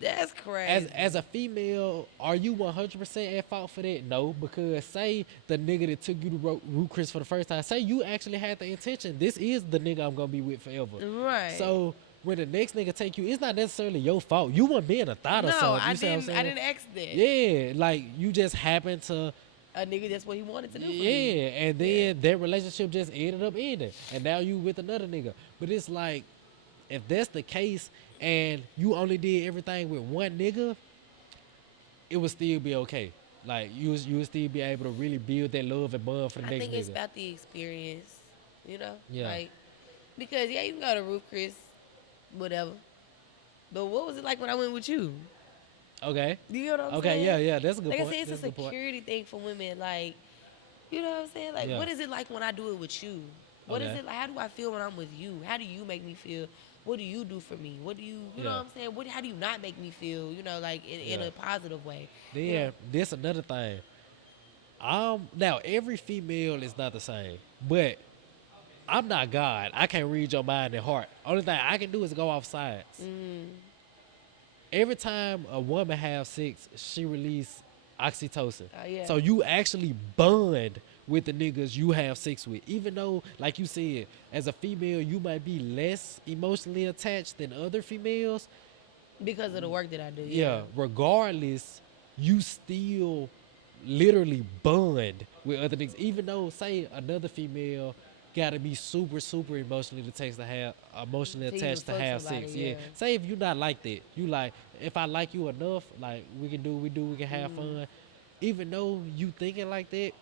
That's crazy. As a female, are you 100% at fault for that? No, because say the nigga that took you to Root Chris for the first time, say you actually had the intention. This is the nigga I'm gonna be with forever. Right. So when the next nigga take you, it's not necessarily your fault. You weren't being a thought or no, something. I You see what I'm didn't. I saying? didn't ask that. Yeah, like you just happened to. A nigga, that's what he wanted to do. For Yeah, me. and then that relationship just ended up ending, and now you with another nigga. But it's like, if that's the case, and you only did everything with one nigga, it would still be okay. Like you would still be able to really build that love and bond for the I next think nigga. it's about the experience, you know? Yeah. Like, because, yeah, you can go to Ruth Chris, whatever. But what was it like when I went with you? Okay. You know what I'm Okay. saying? Yeah. That's a good Like point. I said, it's That's a good point. security thing for women. Like, you know what I'm saying? Like, Yeah. what is it like when I do it with you? What is Okay. it like? How do I feel when I'm with you? How do you make me feel? What do you do for me? What do you know Yeah. what I'm saying? How do you not make me feel, you know, like in Yeah. a positive way? Then Yeah. this another thing. Now every female is not the same, but I'm not God. I can't read your mind and heart. Only thing I can do is go off science. Mm. Every time a woman have sex, she release oxytocin. Yeah. So you actually bond with the niggas you have sex with. Even though, like you said, as a female, you might be less emotionally attached than other females. Because of the work that I do. Yeah, regardless, you still literally bond with other niggas. Even though, say, another female gotta be super, super emotionally attached to have emotionally To even attached to fuck have somebody, sex. Yeah. yeah. Say if you not like that, you like if I like you enough, like we can do what we do, we can have fun. Even though you thinking like that,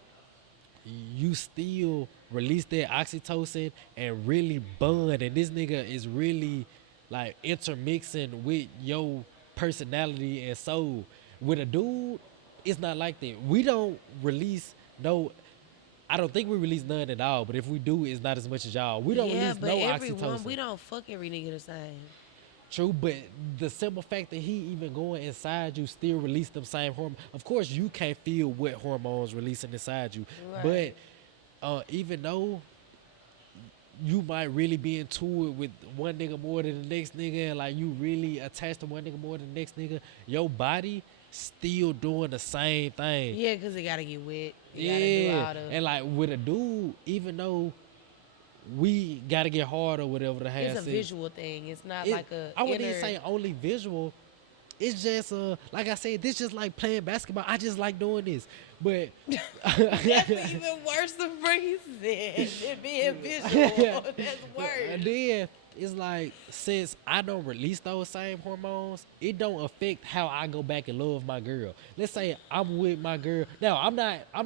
you still release that oxytocin and really bond. And this nigga is really like intermixing with your personality and soul. With a dude, it's not like that. We don't release no. I don't think we release none at all. But if we do, it's not as much as y'all. We don't yeah, release but no everyone, oxytocin. we don't fuck every nigga the same. True, but the simple fact that he even going inside you still release them same hormones. Of course, you can't feel what hormones releasing inside you, Right. but even though you might really be into it with one nigga more than the next nigga, and like you really attached to one nigga more than the next nigga, your body still doing the same thing. Yeah, because it got to get wet. You gotta do Yeah, all the, and like with a dude, even though we gotta get hard or whatever to have it's a sex, visual thing. It's not it- like a I wouldn't inner, even say only visual. It's just like I said, this just like playing basketball. I just like doing this, but That's even worse than freezing than being visual. That's worse. And then it's like since I don't release those same hormones, it don't affect how I go back and love my girl. Let's say I'm with my girl. Now I'm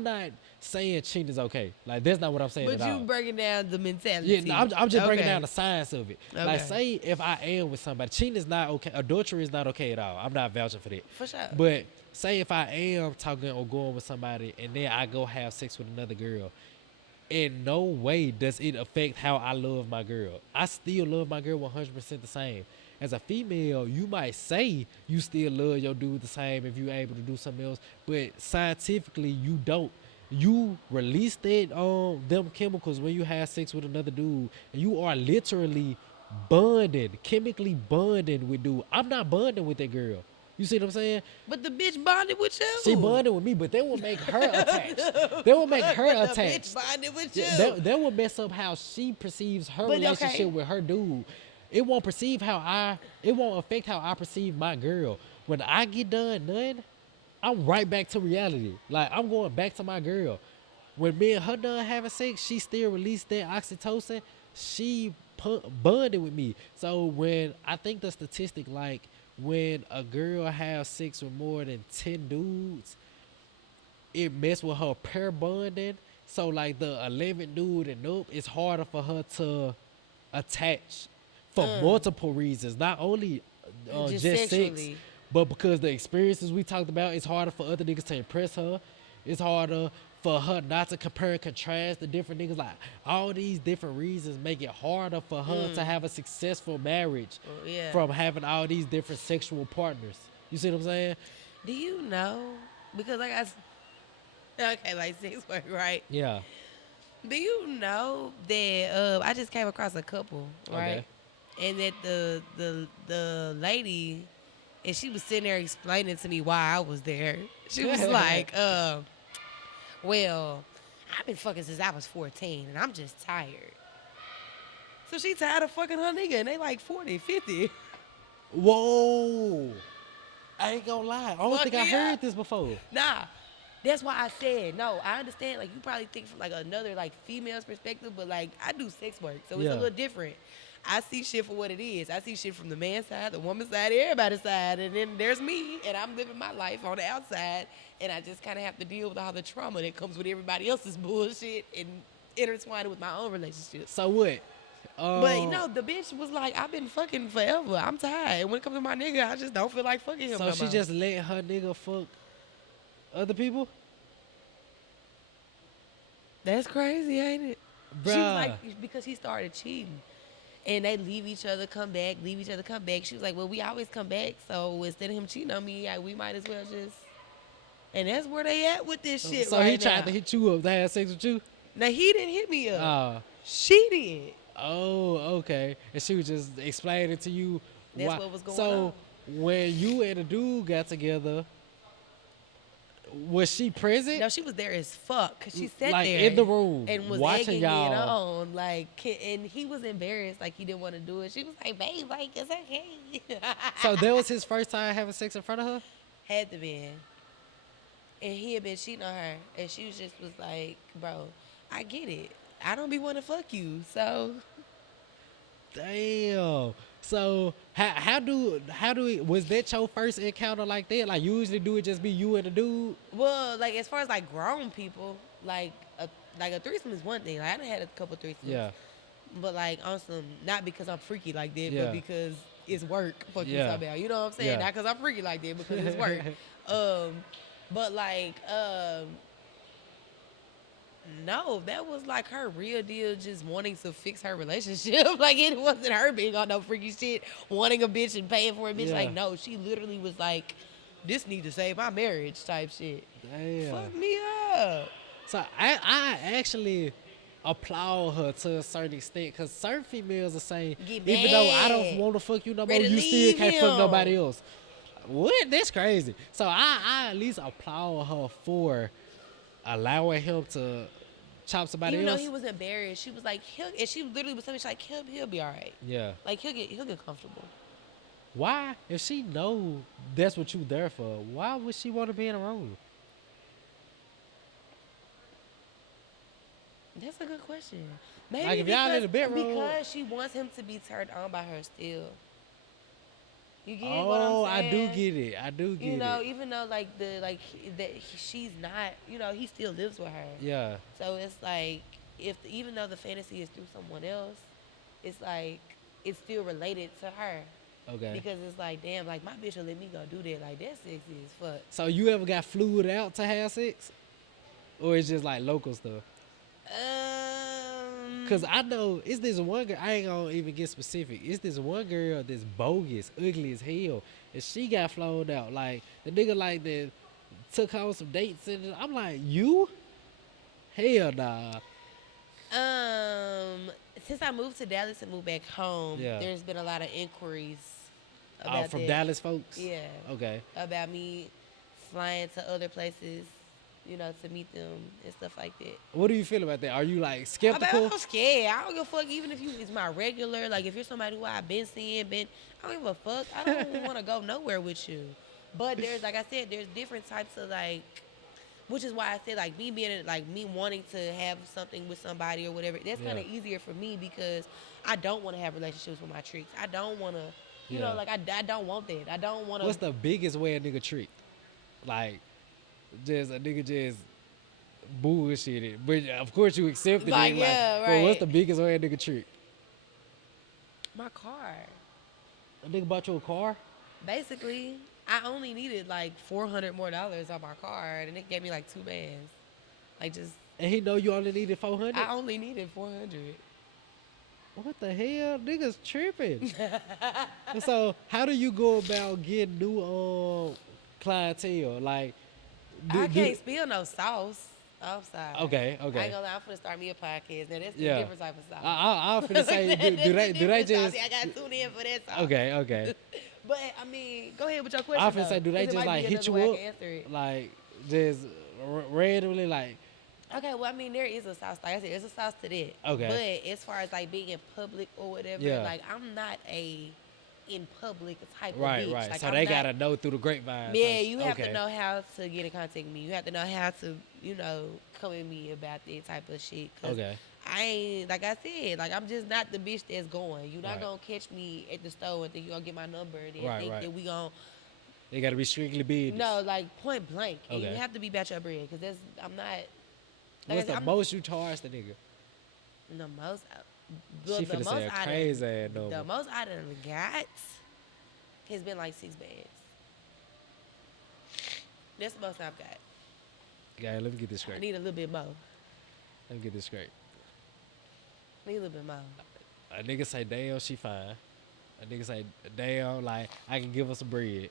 not saying cheating is okay. Like that's not what I'm saying But at you all. breaking down the mentality. Yeah, no, I'm just breaking Okay. down the science of it. Like, Okay. say if I am with somebody, cheating is not okay. Adultery is not okay at all. I'm not vouching for that. For sure. But say if I am talking or going with somebody and then I go have sex with another girl, in no way does it affect how I love my girl. I still love my girl 100% the same. As a female, you might say you still love your dude the same if you're able to do something else, but scientifically you don't. You release that them chemicals when you have sex with another dude, and you are literally bonded, chemically bonding with dude. I'm not bonding with that girl. You see what I'm saying? But the bitch bonded with you. She bonded with me, but that will make her attached. That will make her But the attached. bitch bonded with you. That will mess up how she perceives her But relationship okay. with her dude. It won't it won't affect how I perceive my girl. When I get done, I'm right back to reality. Like I'm going back to my girl. When me and her done having sex, she still released that oxytocin. She bonded with me. So when I think the statistic, like when a girl has sex with more than 10 dudes, it mess with her pair bonding. So like the 11 dude and nope, it's harder for her to attach for multiple reasons. Not only Just just sex, sexually. but because the experiences we talked about, it's harder for other niggas to impress her. It's harder for her not to compare and contrast the different niggas. Like all these different reasons make it harder for her to have a successful marriage Yeah. from having all these different sexual partners. You see what I'm saying? Do you know? Because like okay, like sex work, right? Yeah. Do you know that I just came across a couple, right? Okay. And that the lady And she was sitting there explaining to me why I was there. She was like, well, I've been fucking since I was 14, and I'm just tired. So she tired of fucking her nigga, and they like 40, 50. Whoa. I ain't gonna lie. I don't Fuck think I me heard up. this before. Nah, that's why I said no. I understand. Like you probably think from like another like female's perspective, but like I do sex work, so it's Yeah. a little different. I see shit for what it is. I see shit from the man's side, the woman's side, everybody's side, and then there's me, and I'm living my life on the outside, and I just kind of have to deal with all the trauma that comes with everybody else's bullshit and intertwine it with my own relationships. So what? But you know, the bitch was like, I've been fucking forever. I'm tired. And when it comes to my nigga, I just don't feel like fucking him. So no she more. just let her nigga fuck other people? That's crazy, ain't it? Bruh. She was like, because he started cheating. And they leave each other, come back, leave each other, come back. She was like, well, we always come back. So instead of him cheating on me, we might as well just. And that's where they at with this shit. So right he tried now. to hit you up to have sex with you? Now, he didn't hit me up. Oh. She did. Oh, okay. And she was just explaining to you That's why. what was going so when you and the dude got together, was she present? No, she was there as fuck. 'Cause she sat Like, there in the room, and was watching egging y'all. it on. Like, and he was embarrassed. Like, he didn't want to do it. She was like, babe, like, it's okay. So that was his first time having sex in front of her? Had to be. And he had been cheating on her. And she was like, bro, I get it. I don't be wanting to fuck you. So, Damn. So how do it, was that your first encounter like that? Like usually do it just be you and the dude? well, like, as far as, like, grown people, like a threesome is one thing. Like, I done had a couple threesomes. Yeah. But, like, on some, not because I'm freaky like that, Yeah. but because it's work. Fuck you Yeah. talking about. You know what I'm saying? Yeah. Not because I'm freaky like that, because it's work. But, like, no, that was, like, her real deal just wanting to fix her relationship. Like, it wasn't her being on no freaky shit, wanting a bitch and paying for a bitch. Yeah. Like, no, she literally was like, this need to save my marriage type shit. Damn. Fuck me up. So I actually applaud her to a certain extent because certain females are saying, Get even though I don't mad. want to fuck you no more, Ready to you still leave can't fuck him. nobody else. What? That's crazy. So I at least applaud her for allowing him to chop somebody Even else. though he was embarrassed, she was like, and she literally was telling me, she's like, he'll be all right. Yeah. Like, he'll get comfortable. Why? If she know that's what you there for, why would she want to be in a room? That's a good question. Maybe Like, if y'all in the bedroom- because she wants him to be turned on by her still. You get what I'm Oh, saying? I do get it. I do get You know, it. even though she's not, you know, he still lives with her. Yeah. So it's like, even though the fantasy is through someone else, it's like it's still related to her. Okay. Because it's like, damn, like my bitch will let me go do that. Like that's sexy as fuck. So you ever got flued out to have sex? Or it's just like local stuff? Cause I know it's this one girl. I ain't gonna even get specific. It's this one girl that's bogus, ugly as hell, and she got flown out. Like the nigga like that took her on some dates, and I'm like, you? Hell nah. Since I moved to Dallas and moved back home, Yeah. there's been a lot of inquiries about From that. Dallas folks. Yeah. Okay. About me flying to other places, you know, to meet them and stuff like that. What do you feel about that? Are you like I'm skeptical? scared. I don't give a fuck. Even if it's my regular, like if you're somebody who I've been seeing, I don't give a fuck. I don't want to go nowhere with you. But there's, like I said, there's different types of like, which is why I said like me being like me wanting to have something with somebody or whatever. That's kind of easier for me because I don't want to have relationships with my tricks. I don't want to, you know, like I don't want that. I don't want to. What's the biggest way a nigga trick? Like, just a nigga just bullshitted. But of course you accepted Like, it. yeah, But what's right. the biggest way a nigga trick? My car. A nigga bought you a car? Basically, I only needed like $400 more on my card, and it gave me like 2 bands. Like just, And he know you only needed 400? I only needed 400. What the hell? Niggas tripping. And so how do you go about getting new clientele? Like, I can't spill no sauce. I'm sorry. Okay. I ain't gonna lie, I'm finna start me a podcast. Now that's a Yeah. different type of sauce. I was finna say, do they Different just... sauce. I gotta tune in for that sauce. Okay. But I mean, go ahead with your question. I finna say, do they 'cause it just might like be hit another you way I up, can answer it. like just randomly, like Okay, well, I mean, there is a sauce. Like I said, there's a sauce to that. Okay. But as far as like being in public or whatever, Yeah. like I'm not a in public type of right, bitch. right. Like so I'm they not, gotta know through the grapevine. yeah, type you shit. have okay. to know how to get in contact with me. You have to know how to, come at me about that type of shit. 'Cause Okay. I ain't, like I said, like I'm just not the bitch that's going. You're not Right. gonna catch me at the store and think you're gonna get my number and then Right, think right. that we gonna, They gotta be strictly business. no, like point blank. And you Okay. have to be about your bread because I'm not. Like I What's said, the most you charge the nigga? The most, She finna say a crazy ass number. the most I done got has been like 6 bands. That's the most I've got. Yeah, let me get this I straight. need a little bit more. Let me get this straight. Need a little bit more. A nigga say, damn, she fine. A nigga say, damn, like, I can give her some bread.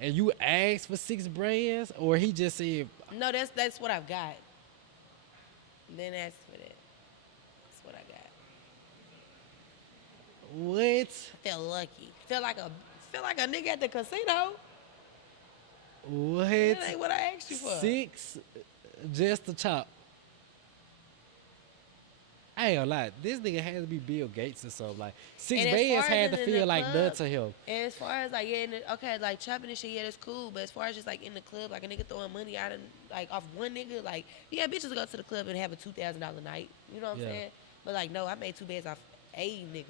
And you asked for 6 brands, or he just said, No, that's what I've got. Then ask for that. That's what I got. what? I felt lucky. Felt like a nigga at the casino. What? That ain't what I asked you for. 6 just to chop. I ain't gonna lie, this nigga has to be Bill Gates or something. Like, 6 And as bands far as had to in feel the like club, none to him. And as far as like okay, like chopping and shit, yeah, that's cool. But as far as just like in the club, like a nigga throwing money out and like off one nigga, like yeah, bitches go to the club and have a $2,000 night. You know what I'm Yeah. saying? But like no, I made 2 bands off a nigga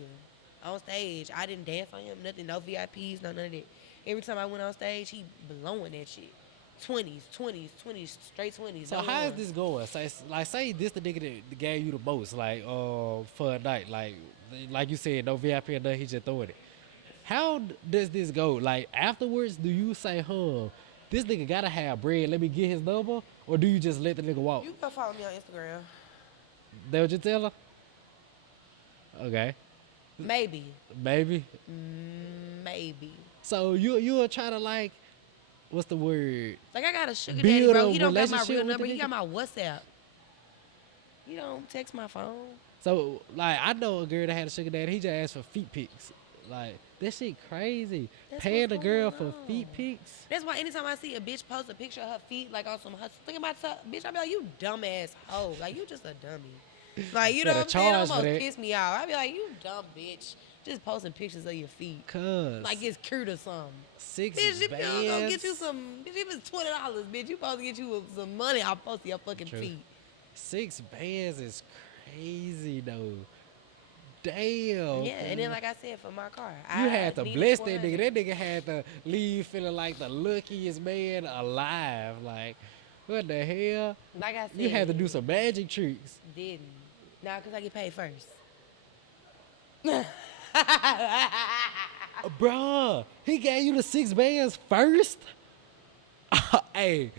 on stage. I didn't dance on him, nothing, no VIPs, no none of that. Every time I went on stage, he blowing that shit. 20s, straight 20s. So no how is one. this going? Say this the nigga that gave you the most, like for a night, like you said, no VIP or nothing, he just throwing it. How does this go? Like afterwards, do you say, this nigga gotta have bread, let me get his number, or do you just let the nigga walk? You can follow me on Instagram. That what you tell her? Okay, Maybe. maybe. Maybe. So you'll try to like, what's the word? Like I got a sugar Build daddy, bro. a He don't got my relationship real with the number. He nigga? got my WhatsApp. He don't text my phone. So like I know a girl that had a sugar daddy. He just asked for feet pics. Like that shit crazy. That's Paying what's a girl going for on. feet pics. That's why anytime I see a bitch post a picture of her feet, like on some look at my bitch, I be like, you dumbass hoe. Like you just a dummy. Like you know Better what I'm saying? charge for Almost that. piss me off. I be like, you dumb bitch. Just posting pictures of your feet. Cuz Like it's cute or something. 6 Bitch, if you bands. don't go get you some, bitch, if it's $20, bitch, you supposed to get you some money. I'll post your fucking True. feet. 6 bands is crazy though. Damn. Yeah, and then cuz. like I said, for my car, You had to bless that 400. nigga. That nigga had to leave feeling like the luckiest man alive. Like, what the hell? Like I said, You had to do some magic tricks. Didn't. Nah, cause I get paid first. Bruh, he gave you the 6 bands first? hey,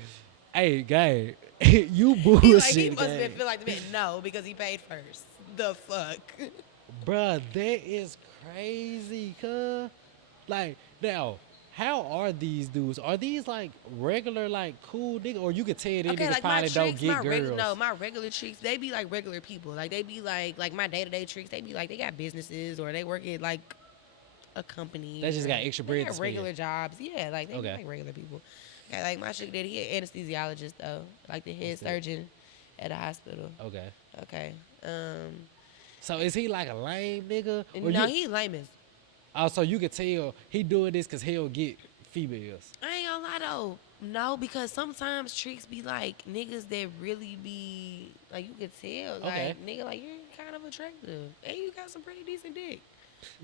gang, you bullshit, he must have gang. been feel like the man. No, because he paid first. The fuck. Bruh, that is crazy, cuz. Like, now, how are these dudes? Are these like regular, like cool niggas? Or you could tell these niggas like probably don't get girls. my regular tricks, they be like regular people. Like they be like my day-to-day tricks, they be like they got businesses or they work at like a company. They just or got extra they bread got to spend. regular jobs. Yeah, like they be Okay. like regular people. Yeah, like my sugar daddy, he an anesthesiologist though. Like the head What's that? surgeon at a hospital. Okay. Okay. So is he like a lame nigga? Or No, you, he lame as. oh, so you could tell he doing this because he'll get females. I ain't gonna lie though. No, because sometimes tricks be like niggas that really be like you could tell. Okay. Like nigga, like you're kind of attractive. And you got some pretty decent dick.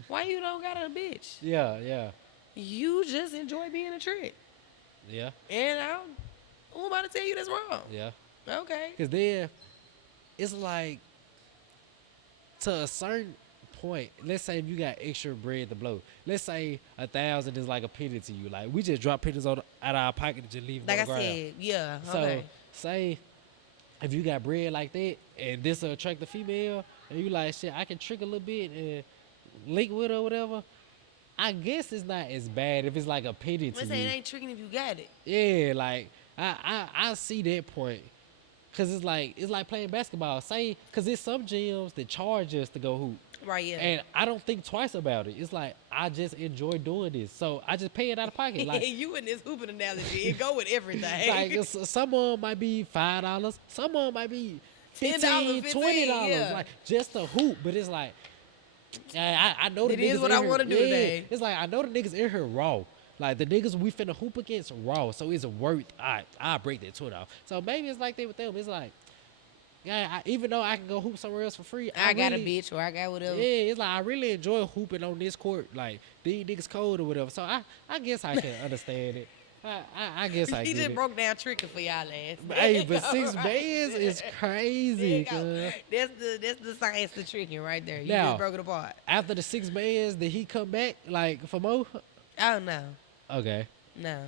Why you don't got a bitch? Yeah. You just enjoy being a trick. Yeah. And who am I to tell you that's wrong? Yeah. Okay. Because then it's like to a certain point, let's say if you got extra bread to blow, let's say 1,000 is like a penny to you. Like we just drop pennies out of our pocket and just leave them Like on I the ground. said, yeah. So Okay. say if you got bread like that and this will attract the female and you like shit, I can trick a little bit and link with her or whatever. I guess it's not as bad if it's like a penny to Let's say it you. ain't tricking if you got it. Yeah, like I see that point. Cause it's like playing basketball. Say, cause there's some gyms that charge us to go hoop, Right, yeah. and I don't think twice about it. It's like I just enjoy doing this, so I just pay it out of pocket. Like, you and this hooping analogy, it go with everything. like some of 'em might be $5, some of 'em might be $10, $15, $20, yeah. like just a hoop. But it's like, I know the It niggas is what in I here- wanna do today. It's like I know the niggas in here raw. Like the niggas we finna hoop against raw, so it's worth. I break that $20 off. So maybe it's like that with them. It's like, yeah, even though I can go hoop somewhere else for free, I got a really- bitch or I got whatever. Yeah, it's like I really enjoy hooping on this court. Like these niggas cold or whatever. So I guess I can understand it. I guess I He get just it. broke down tricking for y'all ass. Hey, but 6 bands is crazy. There you go. cuz. That's the science of tricking right there. You Now- just broke it apart. After the 6 bands, did he come back like for more? Oh no, Okay. no.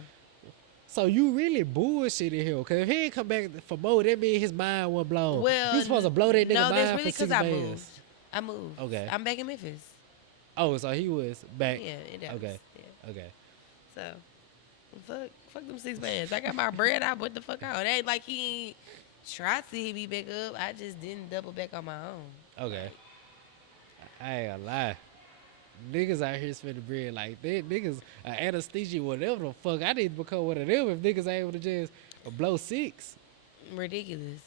So you really bullshitting him, cause if he ain't come back for more, that means his mind was blown. Well, you supposed to blow that nigga no, that's mind really for 6 I bands. moved. I moved. Okay. I'm back in Memphis. Oh, so he was back. Yeah, in Dallas. Okay. Yeah. Okay. So, fuck them 6 bands. I got my bread. I put the fuck out. It ain't like he ain't tried to hit me back up. I just didn't double back on my own. Okay. I ain't gonna lie. Niggas out here spending bread like that. Niggas anesthesia, whatever the fuck. I need to become one of them if niggas ain't able to just blow 6. Ridiculous.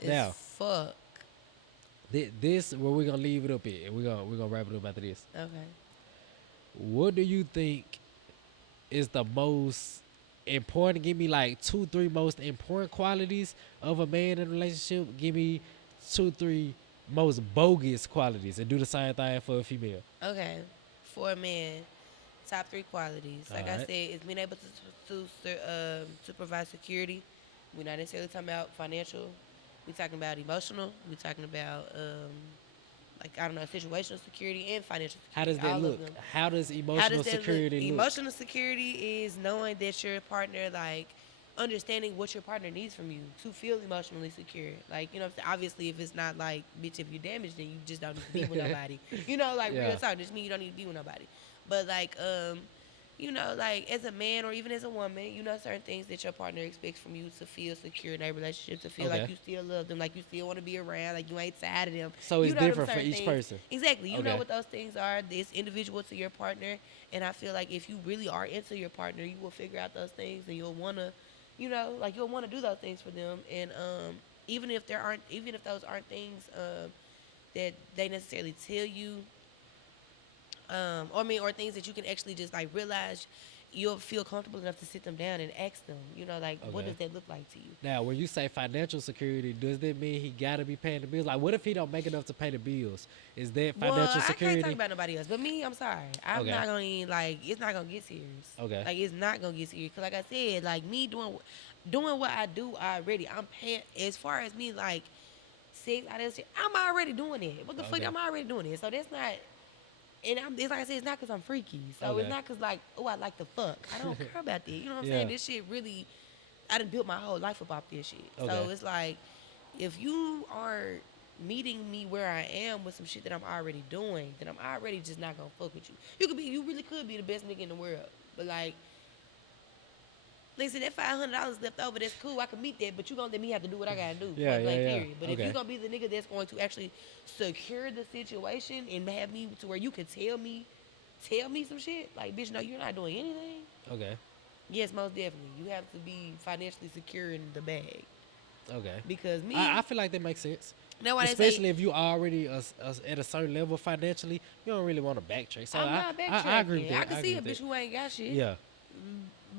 It's Now. fuck. This where we gonna leave it up at, and we gonna wrap it up after this. Okay. What do you think is the most important? Give me like 2-3 most important qualities of a man in a relationship. Give me 2-3 most bogus qualities, and do the same thing for a female. Okay. For a man, top 3 qualities. Like I Alright. said, is being able to provide security. We're not necessarily talking about financial. We're talking about emotional. We're talking about like I don't know, situational security and financial How security. does that all look? of them. How does How emotional does that security look? look? Emotional security is knowing that your partner, like, understanding what your partner needs from you to feel emotionally secure. Like, you know, obviously, if it's not like, bitch, if you're damaged, then you just don't need to be with nobody. You know, like, Yeah. real talk, just mean you don't need to be with nobody. But, like, you know, like, as a man or even as a woman, you know, certain things that your partner expects from you to feel secure in a relationship, to feel like Okay. you still love them, like you still want to be around, like you ain't tired of them. So it's You know them different for certain each things. person. Exactly. You know Okay. what those things are. It's individual to your partner. And I feel like if you really are into your partner, you will figure out those things and you'll want to, you know, like you'll want to do those things for them. And even if those aren't things that they necessarily tell you, or things that you can actually just like realize, you'll feel comfortable enough to sit them down and ask them, you know, like, what Okay. does that look like to you? Now, when you say financial security, does that mean he gotta be paying the bills? Like, what if he don't make enough to pay the bills? Is that financial Well, I security? can't talk about nobody else, but me, I'm sorry. I'm Okay. not gonna even, like, it's not gonna get serious. Okay. Like, it's not gonna get serious. Cause like I said, like me doing what I do already. I'm paying as far as me like sex, all that shit. I'm already doing it. What the fuck? Okay. I'm already doing it. So that's not. And it's like I said, it's not cause I'm freaky. So Okay. it's not cause like, oh, I like the fuck. I don't care about that. You know what I'm Yeah. saying? This shit really, I done built my whole life up off this shit. So Okay. it's like, if you are meeting me where I am with some shit that I'm already doing, then I'm already just not gonna fuck with you. You really could be the best nigga in the world, but like, listen, that $500 left over, that's cool. I can meet that, but you gonna let me have to do what I gotta do. Yeah, point blank, yeah. period. But if Okay. you gonna be the nigga that's going to actually secure the situation and have me to where you can tell me some shit, like, bitch, no, you're not doing anything. Okay. Yes, most definitely. You have to be financially secure in the bag. Okay. Because me, I feel like that makes sense. that's why they Especially say, if you already at a certain level financially, you don't really want to backtrack. So I'm not backtracking. I agree with that. I can see a agree bitch with who ain't got shit. that. Yeah.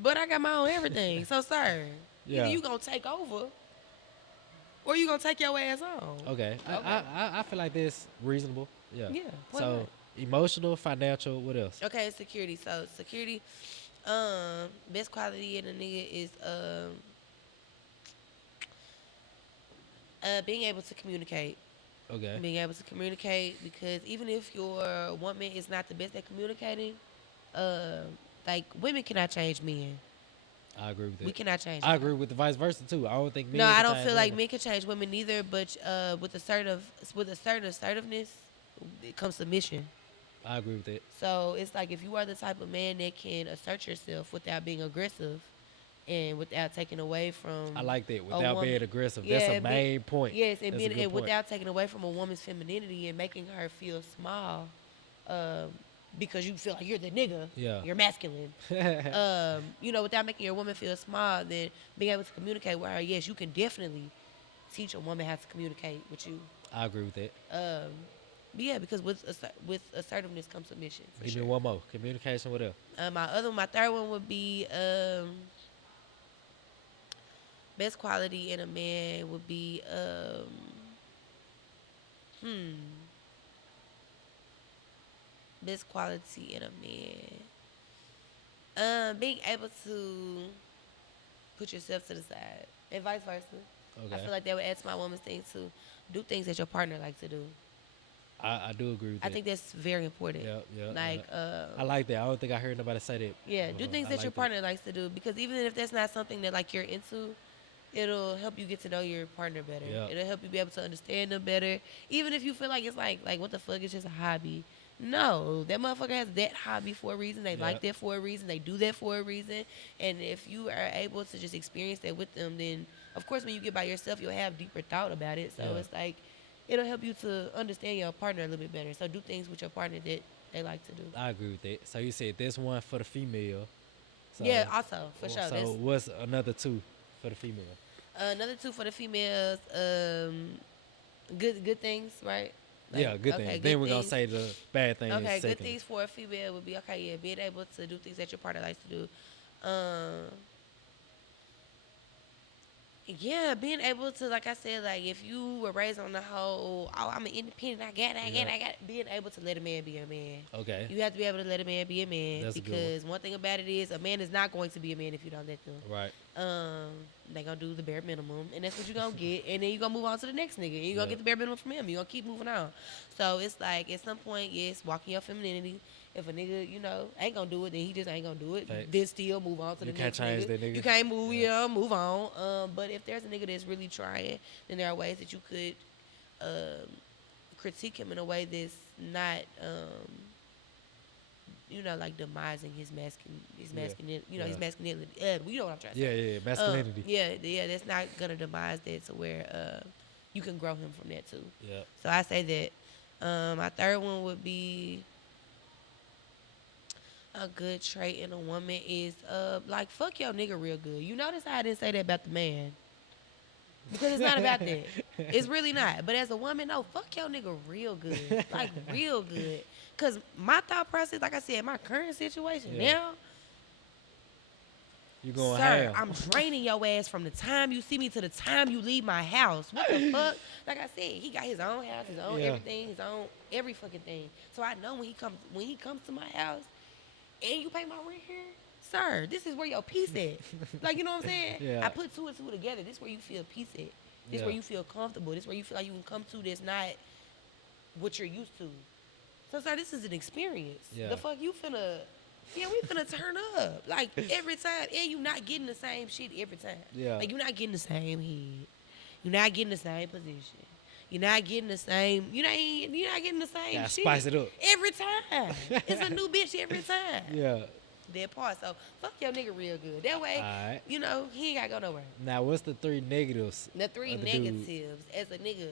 But I got my own everything. So, sir, Yeah. either you gonna take over or you gonna take your ass on. Okay. Okay. I feel like that's reasonable. Yeah. Yeah. point So blank. emotional, financial, what else? Okay, security. So security, best quality in a nigga is being able to communicate. Okay. Being able to communicate, because even if your woman is not the best at communicating, like, women cannot change men. I agree with that. We cannot change. I them. agree with the vice versa too. I don't think men No, I can don't change feel like women. men can change women neither. But with a certain assertiveness, it comes submission. I agree with that. So it's like, if you are the type of man that can assert yourself without being aggressive, and without taking away from I like that. a Without woman. being aggressive. That's Yeah, a main point. yes, and That's a being good and point. without taking away from a woman's femininity and making her feel small, um, because you feel like you're the nigga, Yeah. you're masculine. Without making your woman feel small, then being able to communicate with her. Yes, you can definitely teach a woman how to communicate with you. I agree with that. But yeah, because with assertiveness comes submission. For Give sure. me one more. Communication, what else? My third one would be best quality in a man would be best quality in a man. Being able to put yourself to the side and vice versa. I Okay. feel like that would add to my woman's thing too. Do things that your partner likes to do. I do agree with that. I think that's very important. Yep. Like, I like that. I don't think I heard nobody say that. yeah, do things I that like your partner likes to do, because even if that's not something that like you're into, it'll help you get to know your partner better. Yeah. It'll help you be able to understand them better. Even if you feel like it's like what the fuck, it's just a hobby. No, that motherfucker has that hobby for a reason. They like that for a reason. They do that for a reason. And if you are able to just experience that with them, then of course when you get by yourself, you'll have deeper thought about it. So it's like it'll help you to understand your partner a little bit better. So do things with your partner that they like to do. I agree with that. So you said this one for the female. So, Yeah, also for sure. So what's another two for the female? Another two for the females. Good things, right? Yeah, good things. Then we're going to say the bad things. Okay, second. good things for a female would be, being able to do things that your partner likes to do. Yeah, being able to, like I said, like if you were raised on the whole, I'm an independent, I got it. Being able to let a man be a man. Okay. You have to be able to let a man be a man. That's a good because one thing about it is a man is not going to be a man if you don't let them. Right. They gonna do the bare minimum, and that's what you gonna get, and then you gonna move on to the next nigga, and you gonna get the bare minimum from him. You gonna keep moving on. So it's like at some point, yes, walking your femininity. If a nigga, ain't gonna do it, then he just ain't gonna do it. Facts. Then still move on to the next nigga. You can't change that nigga. You can't move, move on. But if there's a nigga that's really trying, then there are ways that you could critique him in a way that's not, like demising his masculinity. His masculinity. You know what I'm trying to say. Yeah, masculinity. Yeah, that's not gonna demise that to where you can grow him from that too. Yeah. So I say that. My third one would be a good trait in a woman is like fuck your nigga real good. You notice how I didn't say that about the man? Because it's not about that. It's really not. But as a woman, no, fuck your nigga real good. Like real good. Cause my thought process, like I said, my current situation now, you going sir, ham. I'm draining your ass from the time you see me to the time you leave my house. What the fuck? Like I said, he got his own house, his own everything, his own every fucking thing. So I know when he comes to my house and you pay my rent here, sir, this is where your peace at. Like, you know what I'm saying? Yeah. I put two and two together. This is where you feel peace at. This is where you feel comfortable. This is where you feel like you can come to that's not what you're used to. So, sir, this is an experience. Yeah. The fuck you finna... Yeah, we finna turn up. Like, every time. And you not getting the same shit every time. Yeah. Like, you're not getting the same head. You're not getting the same position. You're not getting the same... You're not getting the same Gotta shit. spice it up. Every time. It's a new bitch every time. Yeah. That part. So, fuck your nigga real good. That way, Alright. he ain't gotta go nowhere. Now, what's the three negatives? The three of the dude? negatives as a nigga.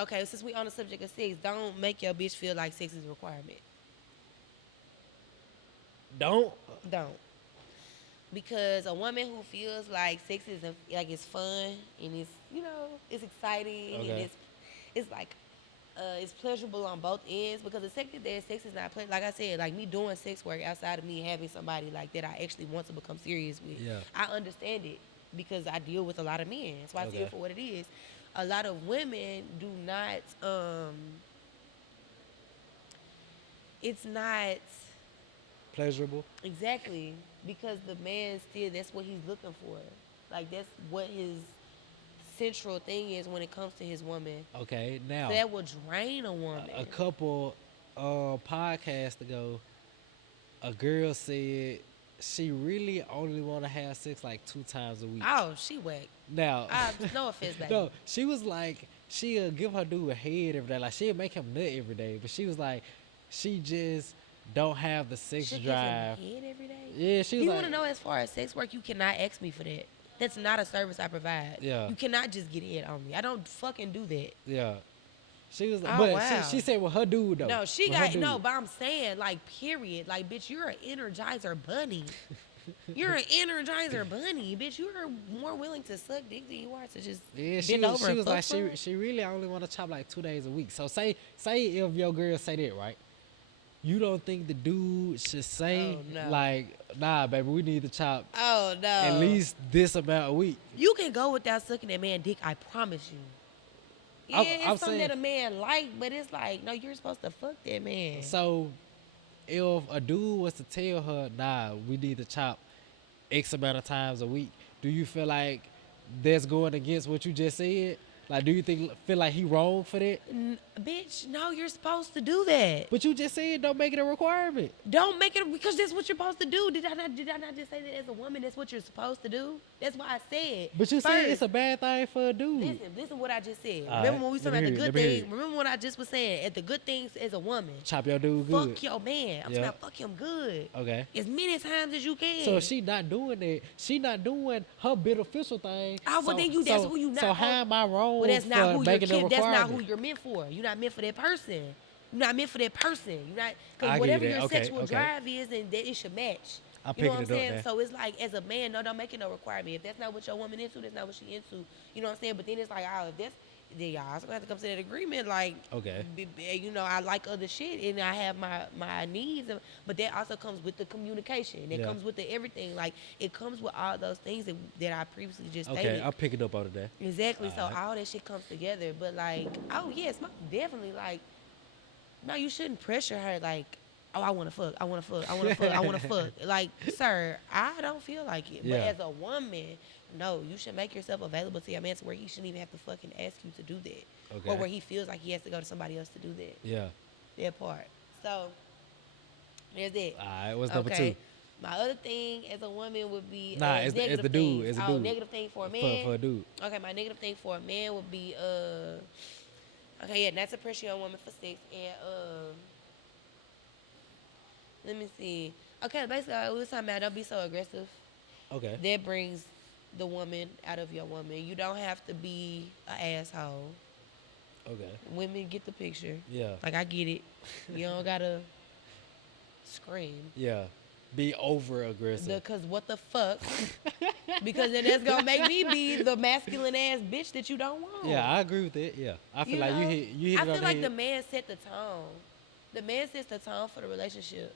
Okay, since we on the subject of sex, don't make your bitch feel like sex is a requirement. Don't? Don't. Because a woman who feels like sex is like it's fun and it's it's exciting and it's like it's pleasurable on both ends, because the second that sex is not like I said, like me doing sex work outside of me having somebody like that I actually want to become serious with. Yeah. I understand it because I deal with a lot of men. So I see it for what it is. A lot of women do not it's not Pleasurable? exactly, because the man still, that's what he's looking for. Like that's what his central thing is when it comes to his woman. Okay, now. So that will drain a woman. A couple podcasts ago, a girl said she really only want to have sex like 2 times a week. Oh, she whack. Now, No offense, baby. no, she was like, she'll give her dude a head every day. Like, she'll make him nut every day. But she was like, she just don't have the sex Should drive. give him head every day. Yeah, she Do was you like, want to know as far as sex work? You cannot ask me for that. That's not a service I provide. Yeah. You cannot just get it on me. I don't fucking do that. yeah. She was, Oh, but wow. she said with her dude though. No, she With her got dude. no, but I'm saying like period. Like bitch, you're an energizer bunny. You're an energizer bunny, bitch. You are more willing to suck dick than you are to just Yeah, bend over she and was fuck like someone. she really only want to chop like 2 days a week. So say if your girl say that, right? You don't think the dude should say Oh, no. like, nah, baby, we need to chop Oh no. at least this amount a week. You can go without sucking that man dick. I promise you. Yeah, I'm it's something saying- that a man like, but it's like no, you're supposed to fuck that man. So if a dude was to tell her, nah, we need to chop X amount of times a week, do you feel like that's going against what you just said? Like, do you feel like he wrong for that? Bitch, no, you're supposed to do that. But you just said don't make it a requirement. Don't make it because that's what you're supposed to do. Did I not just say that as a woman? That's what you're supposed to do. That's why I said. But you said first, it's a bad thing for a dude. Listen what I just said. All Remember right, when we was let talking me about the hear it, good let me hear things? Remember what I just was saying? At the good things as a woman. Chop your dude good. Fuck your man. I'm Yeah. saying fuck him good. Okay. As many times as you can. So if she not doing that, she not doing her beneficial thing. Oh, well, then that's who you not. So how am I wrong Well, that's not for who making a that's not requirement? who you're meant for. You're not meant for that person. You're not meant for that person. You're not I because get whatever that. your Okay, sexual okay. drive is, and that it should match. I'm You know what I'm picking it up saying? now. So it's like as a man, no, don't make it no requirement. If that's not what your woman into, that's not what she into. You know what I'm saying? But then it's like, oh, if that's then y'all also have to come to that agreement. Like, Okay. you know, I like other shit and I have my needs, but that also comes with the communication. It Yeah. comes with the everything. Like, it comes with all those things that I previously just Okay, stated. I'm picking up on it there. Exactly. So Alright. all that shit comes together. But like, oh yes, definitely. Like, no, you shouldn't pressure her. Like, oh, I want to fuck. I want to fuck. I want to fuck. I want to fuck. Like, sir, I don't feel like it. Yeah. But as a woman, no, you should make yourself available to your man to where he shouldn't even have to fucking ask you to do that, Okay. or where he feels like he has to go to somebody else to do that. Yeah. That part. So there's it. All right, what's number Okay. two? My other thing as a woman would be Nah, it's the negative dude. things. It's the Oh, dude. negative thing for a man. For a dude. Okay, my negative thing for a man would be okay, yeah, not to pressure a woman for sex and let me see. Okay, basically we was talking about don't be so aggressive. Okay. That brings the woman out of your woman. You don't have to be an asshole. Okay. Women get the picture. Yeah. Like I get it. You don't gotta scream. Yeah. Be over aggressive. Because what the fuck? Because then that's gonna make me be the masculine ass bitch that you don't want. Yeah, I agree with it. Yeah. I feel like know? you hit I it feel on like the the head. man set the tone. The man sets the tone for the relationship.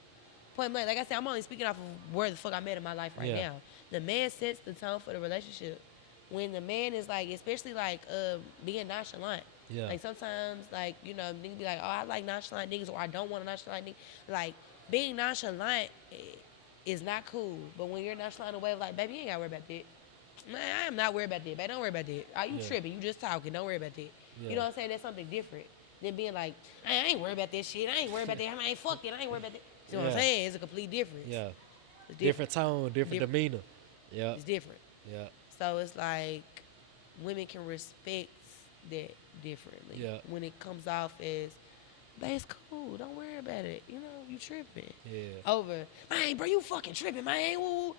Point blank. Like I said, I'm only speaking off of where the fuck I'm at in my life right Yeah. now. The man sets the tone for the relationship. When the man is like, especially like being nonchalant. Yeah. Like sometimes, like, you know, niggas be like, oh, I like nonchalant niggas, or I don't want a nonchalant nigga. Like, being nonchalant is not cool. But when you're nonchalant in a way of like, baby, you ain't gotta worry about that. Man, I am not worried about that, baby. Don't worry about that. Are you Yeah. tripping? You just talking. Don't worry about that. Yeah. You know what I'm saying? That's something different than being like, I ain't worried about that shit. I ain't worried about that. I ain't fuck it. I ain't worried about that. You know what I'm Yeah. saying? It's a complete difference. Yeah. It's Different tone, different demeanor. Yeah. It's different. Yeah. So it's like women can respect that differently. Yeah. When it comes off as, babe, it's cool. Don't worry about it. You know, you tripping. Yeah. Over, man, bro, you fucking tripping, man. Woo, woo.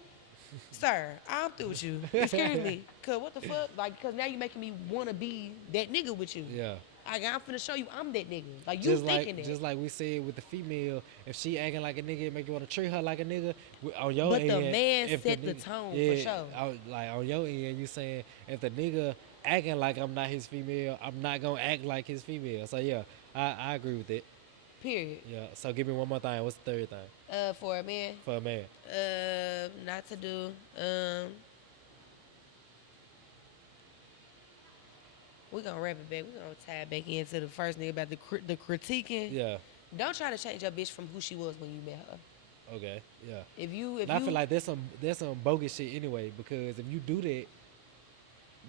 Sir, I'm through with you. Excuse me. Cause what the fuck? Like, cause now you making me wanna be that nigga with you. Yeah. I'm finna show you I'm that nigga. Like you Just thinking like, that. just like we said with the female, if she acting like a nigga, it make you want to treat her like a nigga. On your But end, the man if set the nigga- tone for yeah, sure. Like on your end, you saying if the nigga acting like I'm not his female, I'm not gonna act like his female. So yeah, I agree with it. Period. Yeah. So give me one more thing. What's the third thing For a man, for a man? not to do. We're gonna wrap it back. We're gonna tie it back into the first nigga about the critiquing. Yeah. Don't try to change your bitch from who she was when you met her. Okay. Yeah. If you And I feel like there's some bogus shit anyway, because if you do that,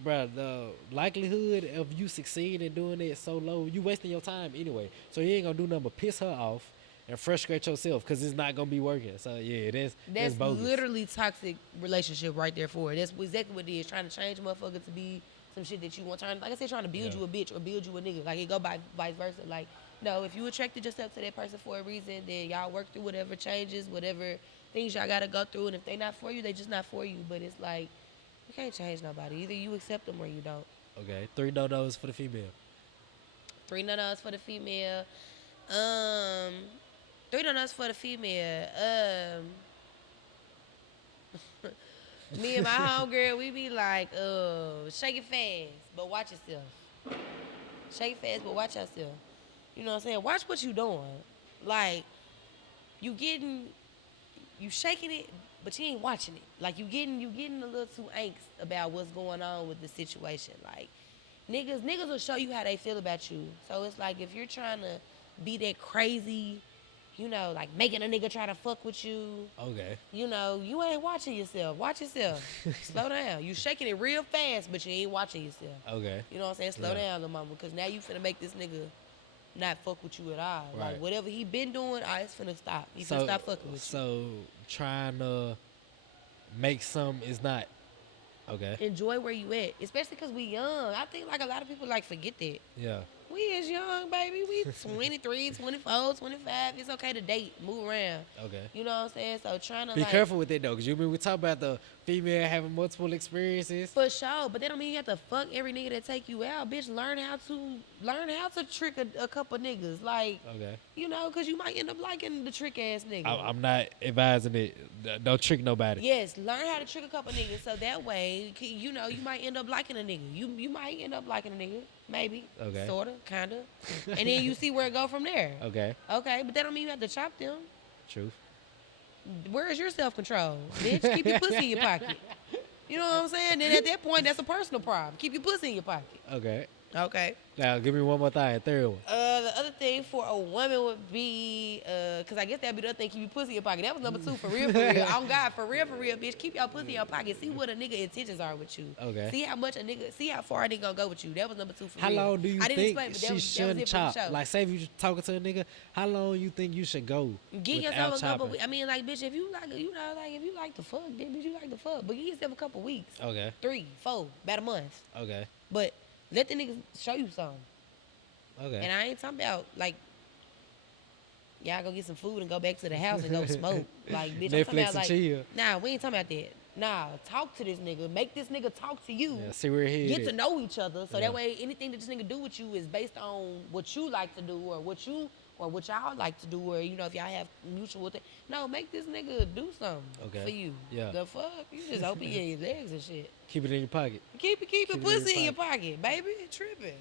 bruh, the likelihood of you succeeding in doing it so low, you wasting your time anyway. So you ain't gonna do nothing but piss her off and frustrate yourself because it's not gonna be working. So yeah, that's bogus. literally toxic relationship right there for it. That's exactly what it is. Trying to change a motherfucker to be some shit that you want. Like I said, trying to build Yeah. you a bitch or build you a nigga. Like it go by vice versa. Like No, if you attracted yourself to that person for a reason, then y'all work through whatever changes, whatever things y'all gotta go through. And if they not for you, they just not for you. But it's like you can't change nobody. Either you accept them or you don't. Okay, 3 no-nos for the female. 3 no-nos for the female. Um, 3 no-nos for the female. Me and my homegirl, we be like, shake it fast, but watch yourself. Shake it fast, but watch yourself. You know what I'm saying? Watch what you doing. Like, you shaking it, but you ain't watching it. Like, you getting a little too angst about what's going on with the situation. Like, niggas will show you how they feel about you. So it's like, if you're trying to be that crazy, you know, like making a nigga try to fuck with you. Okay. You know, you ain't watching yourself. Watch yourself. Slow down. You shaking it real fast, but you ain't watching yourself. Okay. You know what I'm saying? Slow down, little mama, because now you finna make this nigga not fuck with you at all. Right. Like, whatever he been doing, it's finna stop. He finna stop fucking with you. So, trying to make some is not. Okay. Enjoy where you at, especially because we young. I think, like, a lot of people, like, forget that. Yeah. We is young, baby. We 23, 24, 25. It's okay to date, move around. Okay. You know what I'm saying? So trying to Be careful with that though, because we talk about the female having multiple experiences. For sure, but that don't mean you have to fuck every nigga that take you out, bitch. Learn how to trick a couple niggas, like, Okay. you know, because you might end up liking the trick ass nigga. I'm not advising it. Don't trick nobody. Yes, learn how to trick a couple niggas, so that way, you know, you might end up liking a nigga. You might end up liking a nigga, maybe, Okay. sorta, kinda, and then you see where it go from there. Okay. Okay, but that don't mean you have to chop them. Truth. Where is your self-control, bitch? Keep your pussy in your pocket. You know what I'm saying? Then at that point, that's a personal problem. Keep your pussy in your pocket. Okay. Okay. Now give me one more thing. Third one. The other thing for a woman would be, cause I guess that'd be the other thing, keep your pussy in your pocket. That was number 2 for real, for real. On God, for real, bitch. Keep your pussy in your pocket. See what a nigga intentions are with you. Okay. See how far a nigga gonna go with you. That was number 2 for How real. long do you I didn't think explain, but she that was shouldn't it for the chop? show. Like, say if you talking to a nigga, how long you think you should go Give without yourself a couple. chopping? I mean, like, bitch, if you like, you know, like, if you like the fuck, then bitch, you like the fuck. But give yourself a couple weeks, Okay. 3, 4, about a month. Okay. But let the niggas show you something. Okay. And I ain't talking about, like, y'all go get some food and go back to the house and go smoke. Like, bitch, I'm talking Netflix about, and like, chill. nah, we ain't talking about that. Nah, talk to this nigga. Make this nigga talk to you. Yeah, see where he Get is. to know each other. So Yeah. that way, anything that this nigga do with you is based on what you like to do or what y'all like to do, or, you know, if y'all have mutual thing. No, make this nigga do something for you. Yeah. The fuck? You just open your legs and shit. Keep it in your pocket. Keep your it in your pussy in your pocket, baby. Tripping.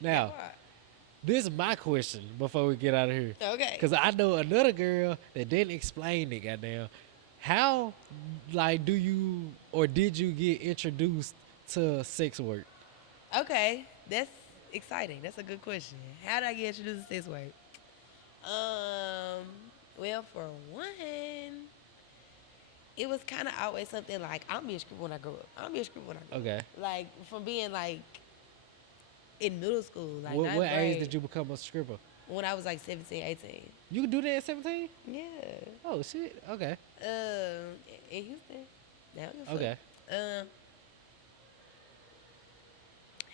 Now, this is my question before we get out of here. Okay. Because I know another girl that didn't explain it, goddamn. How, like, do you or did you get introduced to sex work? Okay, that's exciting. That's a good question. How did I get introduced to sex work? Well, for one, it was kind of always something like, I'm being stripper when I grow up. Okay. Like, from being, like, in middle school. Like, What ninth age grade, did you become a stripper? When I was, like, 17, 18. You could do that at 17? Yeah. Oh, shit. Okay. In Houston. Now, Okay.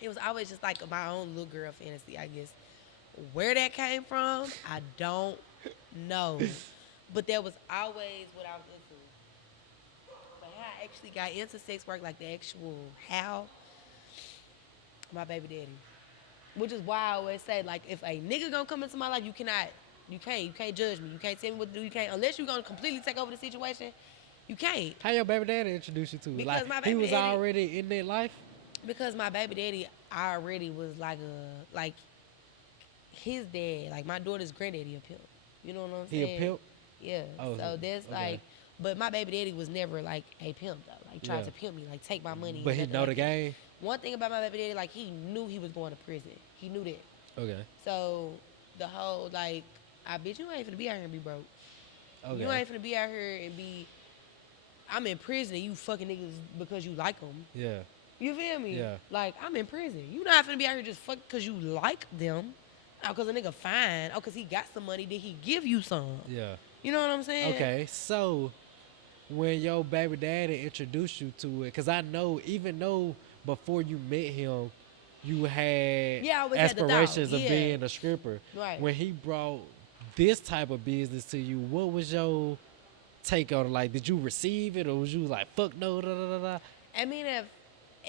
It was always just like my own little girl fantasy, I guess. Where that came from, I don't know. But that was always what I was into. But how I actually got into sex work, like the actual how, my baby daddy. Which is why I always say, like, if a nigga gonna come into my life, you can't judge me. You can't tell me what to do. You can't, unless you gonna completely take over the situation, you can't. How your baby daddy introduced you to it? Because Like, my he baby was daddy- already in that life? Because my baby daddy already was like his dad, like my daughter's granddaddy a pimp. You know what I'm He saying? a pimp? Yeah. Oh, So that's okay. like, but my baby daddy was never like a pimp though. Like tried Yeah. to pimp me, like take my money. But and he nothing know like the that. game? One thing about my baby daddy, like he knew he was going to prison. He knew that. Okay. So the whole like, I bitch, you ain't finna be out here and be broke. Okay. You ain't finna be out here and be. I'm in prison and you fucking niggas because you like them. Yeah. You feel me? Yeah. Like, I'm in prison. You not finna be out here just fuck because you like them. Oh, because a nigga fine. Oh, because he got some money. Did he give you some? Yeah. You know what I'm saying? Okay, so when your baby daddy introduced you to it, because I know, even though before you met him, you had Yeah, I always had the thought, aspirations of yeah. being a stripper. Right. When he brought this type of business to you, what was your take on it? Like, did you receive it, or was you like, fuck no, da da da da? I mean, if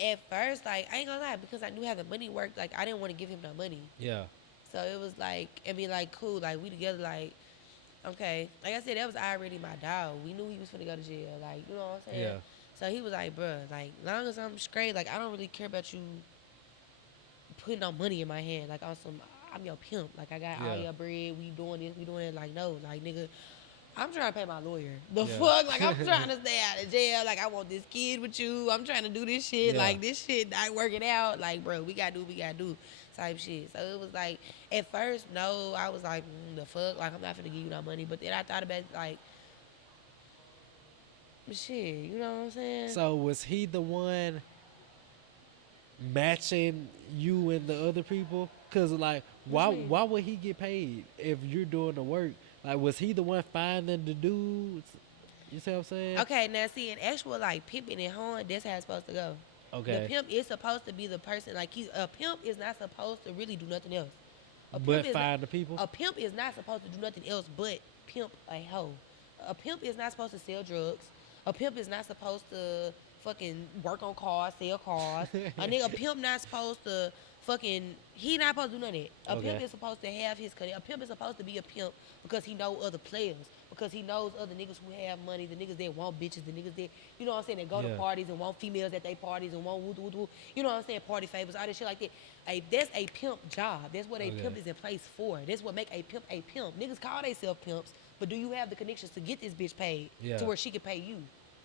at first, like, I ain't gonna lie, because I knew how the money worked, like, I didn't want to give him no money. Yeah. So it was like, I mean, like, cool, like, we together, like, okay. Like I said, that was already my dog. We knew he was finna go to jail, like, you know what I'm saying? Yeah. So he was like, bruh, like, long as I'm straight, like, I don't really care about you putting no money in my hand. Like, on some, I'm your pimp. Like, I got all Yeah. your bread. We doing this, we doing it. Like, no, like, nigga, I'm trying to pay my lawyer. The Yeah. fuck? Like, I'm trying to stay out of jail. Like, I want this kid with you. I'm trying to do this shit. Yeah. Like, this shit not working out. Like, bro, we gotta do what we gotta do type shit. So it was like, at first, no, I was like, the fuck? Like, I'm not finna give you no money. But then I thought about, like, shit, you know what I'm saying? So was he the one matching you and the other people? Cause like, What you mean? why would he get paid if you're doing the work? Like, was he the one finding the dudes? You see what I'm saying? Okay, now see, in actual, like, pimping and horn, that's how it's supposed to go. Okay. The pimp is supposed to be the person, like, a pimp is not supposed to really do nothing else. But find the people. A pimp is not supposed to do nothing else but pimp a hoe. A pimp is not supposed to sell drugs. A pimp is not supposed to fucking work on cars, sell cars. A pimp not supposed to fucking, he not supposed to do none of that. A pimp Okay. is supposed to have his, a pimp is supposed to be a pimp because he know other players. Because he knows other niggas who have money, the niggas that want bitches, the niggas that, you know what I'm saying, that go to Yeah. parties and want females at their parties and want woo, woo, woo, you know what I'm saying, party favors, all that shit like that. That's a pimp job. That's what a Okay. pimp is in place for. That's what make a pimp a pimp. Niggas call themselves pimps, but do you have the connections to get this bitch paid Yeah. to where she can pay you?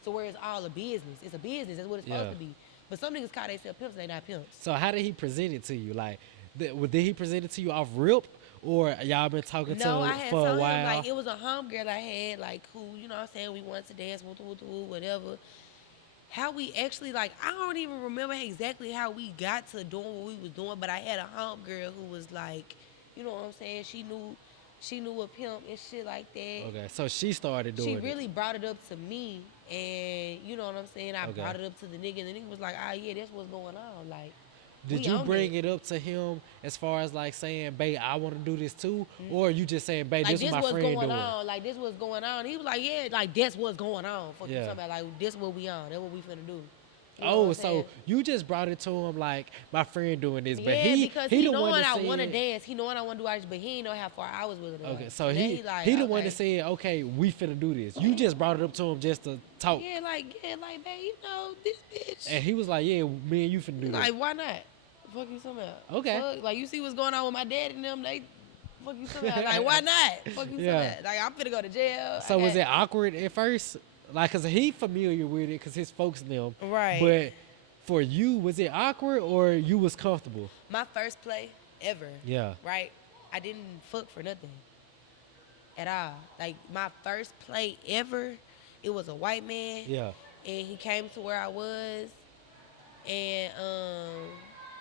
So where it's all a business. It's a business. That's what it's supposed Yeah. to be. But some niggas call themselves pimps and they not pimps. So how did he present it to you? Like, did he present it to you off rip, or y'all been talking No, I to had for a told while? him, like, it was a homegirl I had, like, who, you know what I'm saying, we wanted to dance, whatever. How we actually, like, I don't even remember exactly how we got to doing what we was doing, but I had a homegirl who was like, you know what I'm saying, she knew a pimp and shit like that. Okay, so she started doing She it. really brought it up to me, and you know what I'm saying, I Okay. brought it up to the nigga, and the nigga was like, ah, yeah, that's what's going on, like. Did we you own bring it up to him as far as like saying, babe, I want to do this too? Or you just saying, babe, Like, this is my what's friend going doing? on. Like, this what's going on. He was like, yeah, like, that's what's going on. Fuck you Yeah. talking about, like, this what we on. That's what we finna do. You know what Oh, I'm so saying? you just brought it to him like, my friend doing this, but Yeah, because he the one knowing that I want to said- dance. He knowing I want to do arts, but he ain't know how far I was with it. Okay, so Then he like, the one okay. that said, okay, we finna do this. You just brought it up to him just to talk. Yeah, like, babe, you know, this bitch. And he was like, yeah, me and you finna do Like, this. why not? Fuck you talking about? Okay. Fuck, like, you see what's going on with my dad and them, they, fuck you talking about? Like, why not? Fuck you Yeah. talking about? Like, I'm finna go to jail. So was it awkward at first? Like, cause he familiar with it, cause his folks knew him. Right. But for you, was it awkward or you was comfortable? My first play ever. Yeah. Right? I didn't fuck for nothing at all. Like, my first play ever, it was a white man. Yeah. And he came to where I was. And,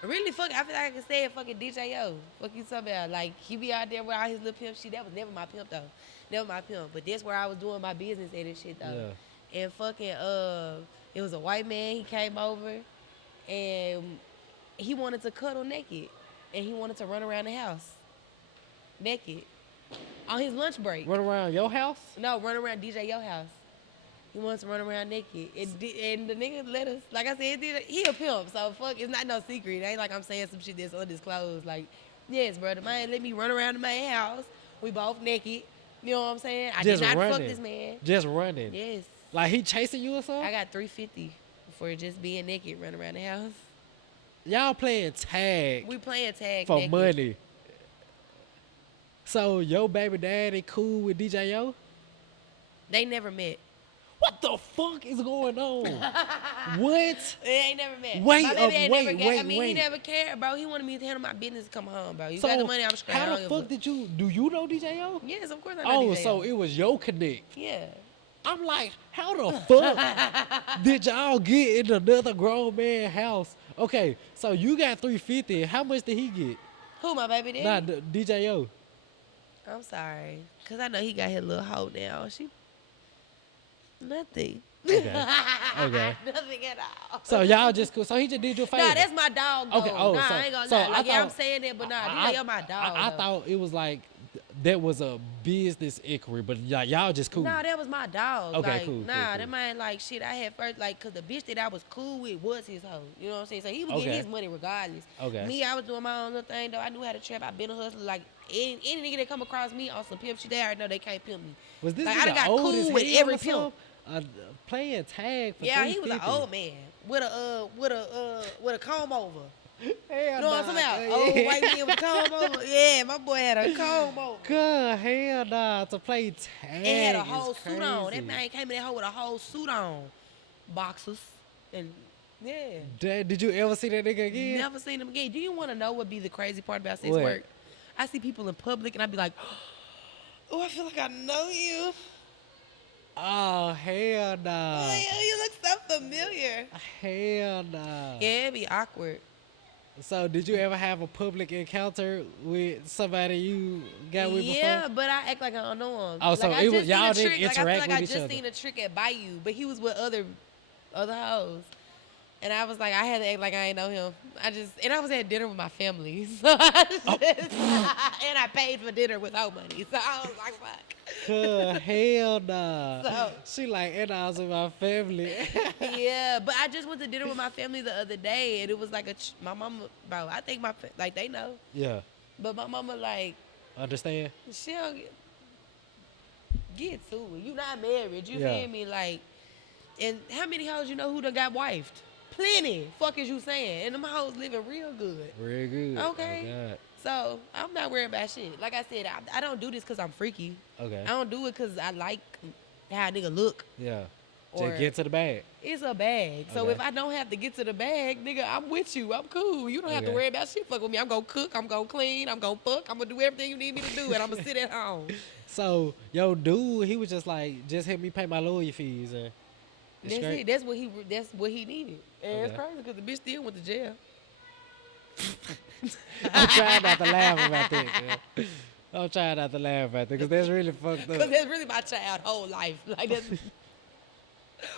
really, fuck, I feel like I can say it, fucking DJ O. Fuck you talking about. Like, he be out there with all his little pimp shit. That was never my pimp, though. Never my pimp. But that's where I was doing my business at and shit, though. Yeah. And fucking, it was a white man. He came over. And he wanted to cuddle naked. And he wanted to run around the house. Naked. On his lunch break. Run around your house? No, run around DJ Yo house. He wants to run around naked. And the nigga let us, like I said, he a pimp, so fuck, it's not no secret. It ain't like I'm saying some shit that's undisclosed. Like, yes, bro, the man let me run around the main house. We both naked. You know what I'm saying? I Just did not fuck running. this man. Just running. Yes. Like he chasing you or something? I got $350 for just being naked, running around the house. Y'all playing tag We playing tag for naked. money. So your baby daddy cool with DJ Yo? They never met. What the fuck is going on? What? They ain't never met. Wait, My baby ain't wait, never got, I wait, mean, wait. he never cared, bro. He wanted me to handle my business and come home, bro. You So got the money, I'm straight. I how don't the give a fuck did you, do you know DJ Yo? Yes, of course I know Oh, DJ. so it was your connect. Yeah. I'm like, how the fuck did y'all get in another grown man house? Okay, so you got $350. How much did he get? Who, my baby daddy? Nah, DJ Yo. I'm sorry. Because I know he got his little hoe now. Nothing. Okay. Okay. Nothing at all. So y'all just cool. So he just did you a favor. Nah, that's my dog, though. Okay. Oh, nah, so I ain't gonna so lie. I Like, yeah, I'm thought saying that, but nah, you're my dog, I though. thought it was like that was a business inquiry, but y'all just cool. Nah, that was my dog. Okay, like, cool, Nah, cool, cool. that man, like, shit, I had first, like, because the bitch that I was cool with was his hoe. You know what I'm saying? So he was getting Okay. his money regardless. Okay. Me, I was doing my own little thing, though. I knew how to trap. I been a hustler. Like, any nigga that come across me on some pimp shit, they already know they can't pimp me. Was this like, I nigga done got old cool as with hell every or pimp. something? Playing tag for Yeah, he was an $350. old man with a comb over. Hell You know what I'm nah, talking about? cuz. Old white man with a comb over. Yeah, my boy had a comb over. God, hell nah, to play tag And had a is whole suit on. That crazy. man came in that hoe with a whole suit on. Boxers. And yeah. Did you ever see that nigga again? Never seen him again. Do you want to know what be the crazy part about sex What? work? I see people in public and I be like, oh, I feel like I know you. Oh, hell nah. Oh, you look so familiar. Hell nah. Yeah, it'd be awkward. So, did you ever have a public encounter with somebody you got with Yeah, before? but I act like I don't know him. Oh, so I it was- just seen y'all a didn't trick. Like, I feel interact like with I each just other. seen a trick at Bayou, but he was with other hoes. And I was like, I had to act like I ain't know him. And I was at dinner with my family. So and I paid for dinner without money. So I was like, fuck. Hell nah. So- She like, and I was with my family. Yeah, but I just went to dinner with my family the other day, and it was like my mama, bro, I think like, they know. Yeah. But my mama, like, Understand? she don't get to it. You not married. You Yeah. feel me? Like, and how many hoes you know who done got wifed? Plenty. Fuck is you saying? And them hoes living real good. Real good. Okay. Oh, God. So I'm not worried about shit. Like I said, I don't do this because I'm freaky. Okay. I don't do it because I like how a nigga look. Yeah. Or- Just get to the bag. It's a bag. So Okay. if I don't have to get to the bag, nigga, I'm with you. I'm cool. You don't have to Okay. worry about shit. Fuck with me. I'm gonna cook. I'm gonna clean. I'm gonna fuck. I'm gonna do everything you need me to do, and I'm gonna sit at home. So, yo, dude, he was just like, just help me pay my lawyer fees. And it's That's straight. it. That's what he needed. And it's Okay. crazy because the bitch still went to jail. I'm trying not to laugh about that. Man. I'm trying not to laugh about that because that's really fucked Because up. that's really my child whole life. Like that's.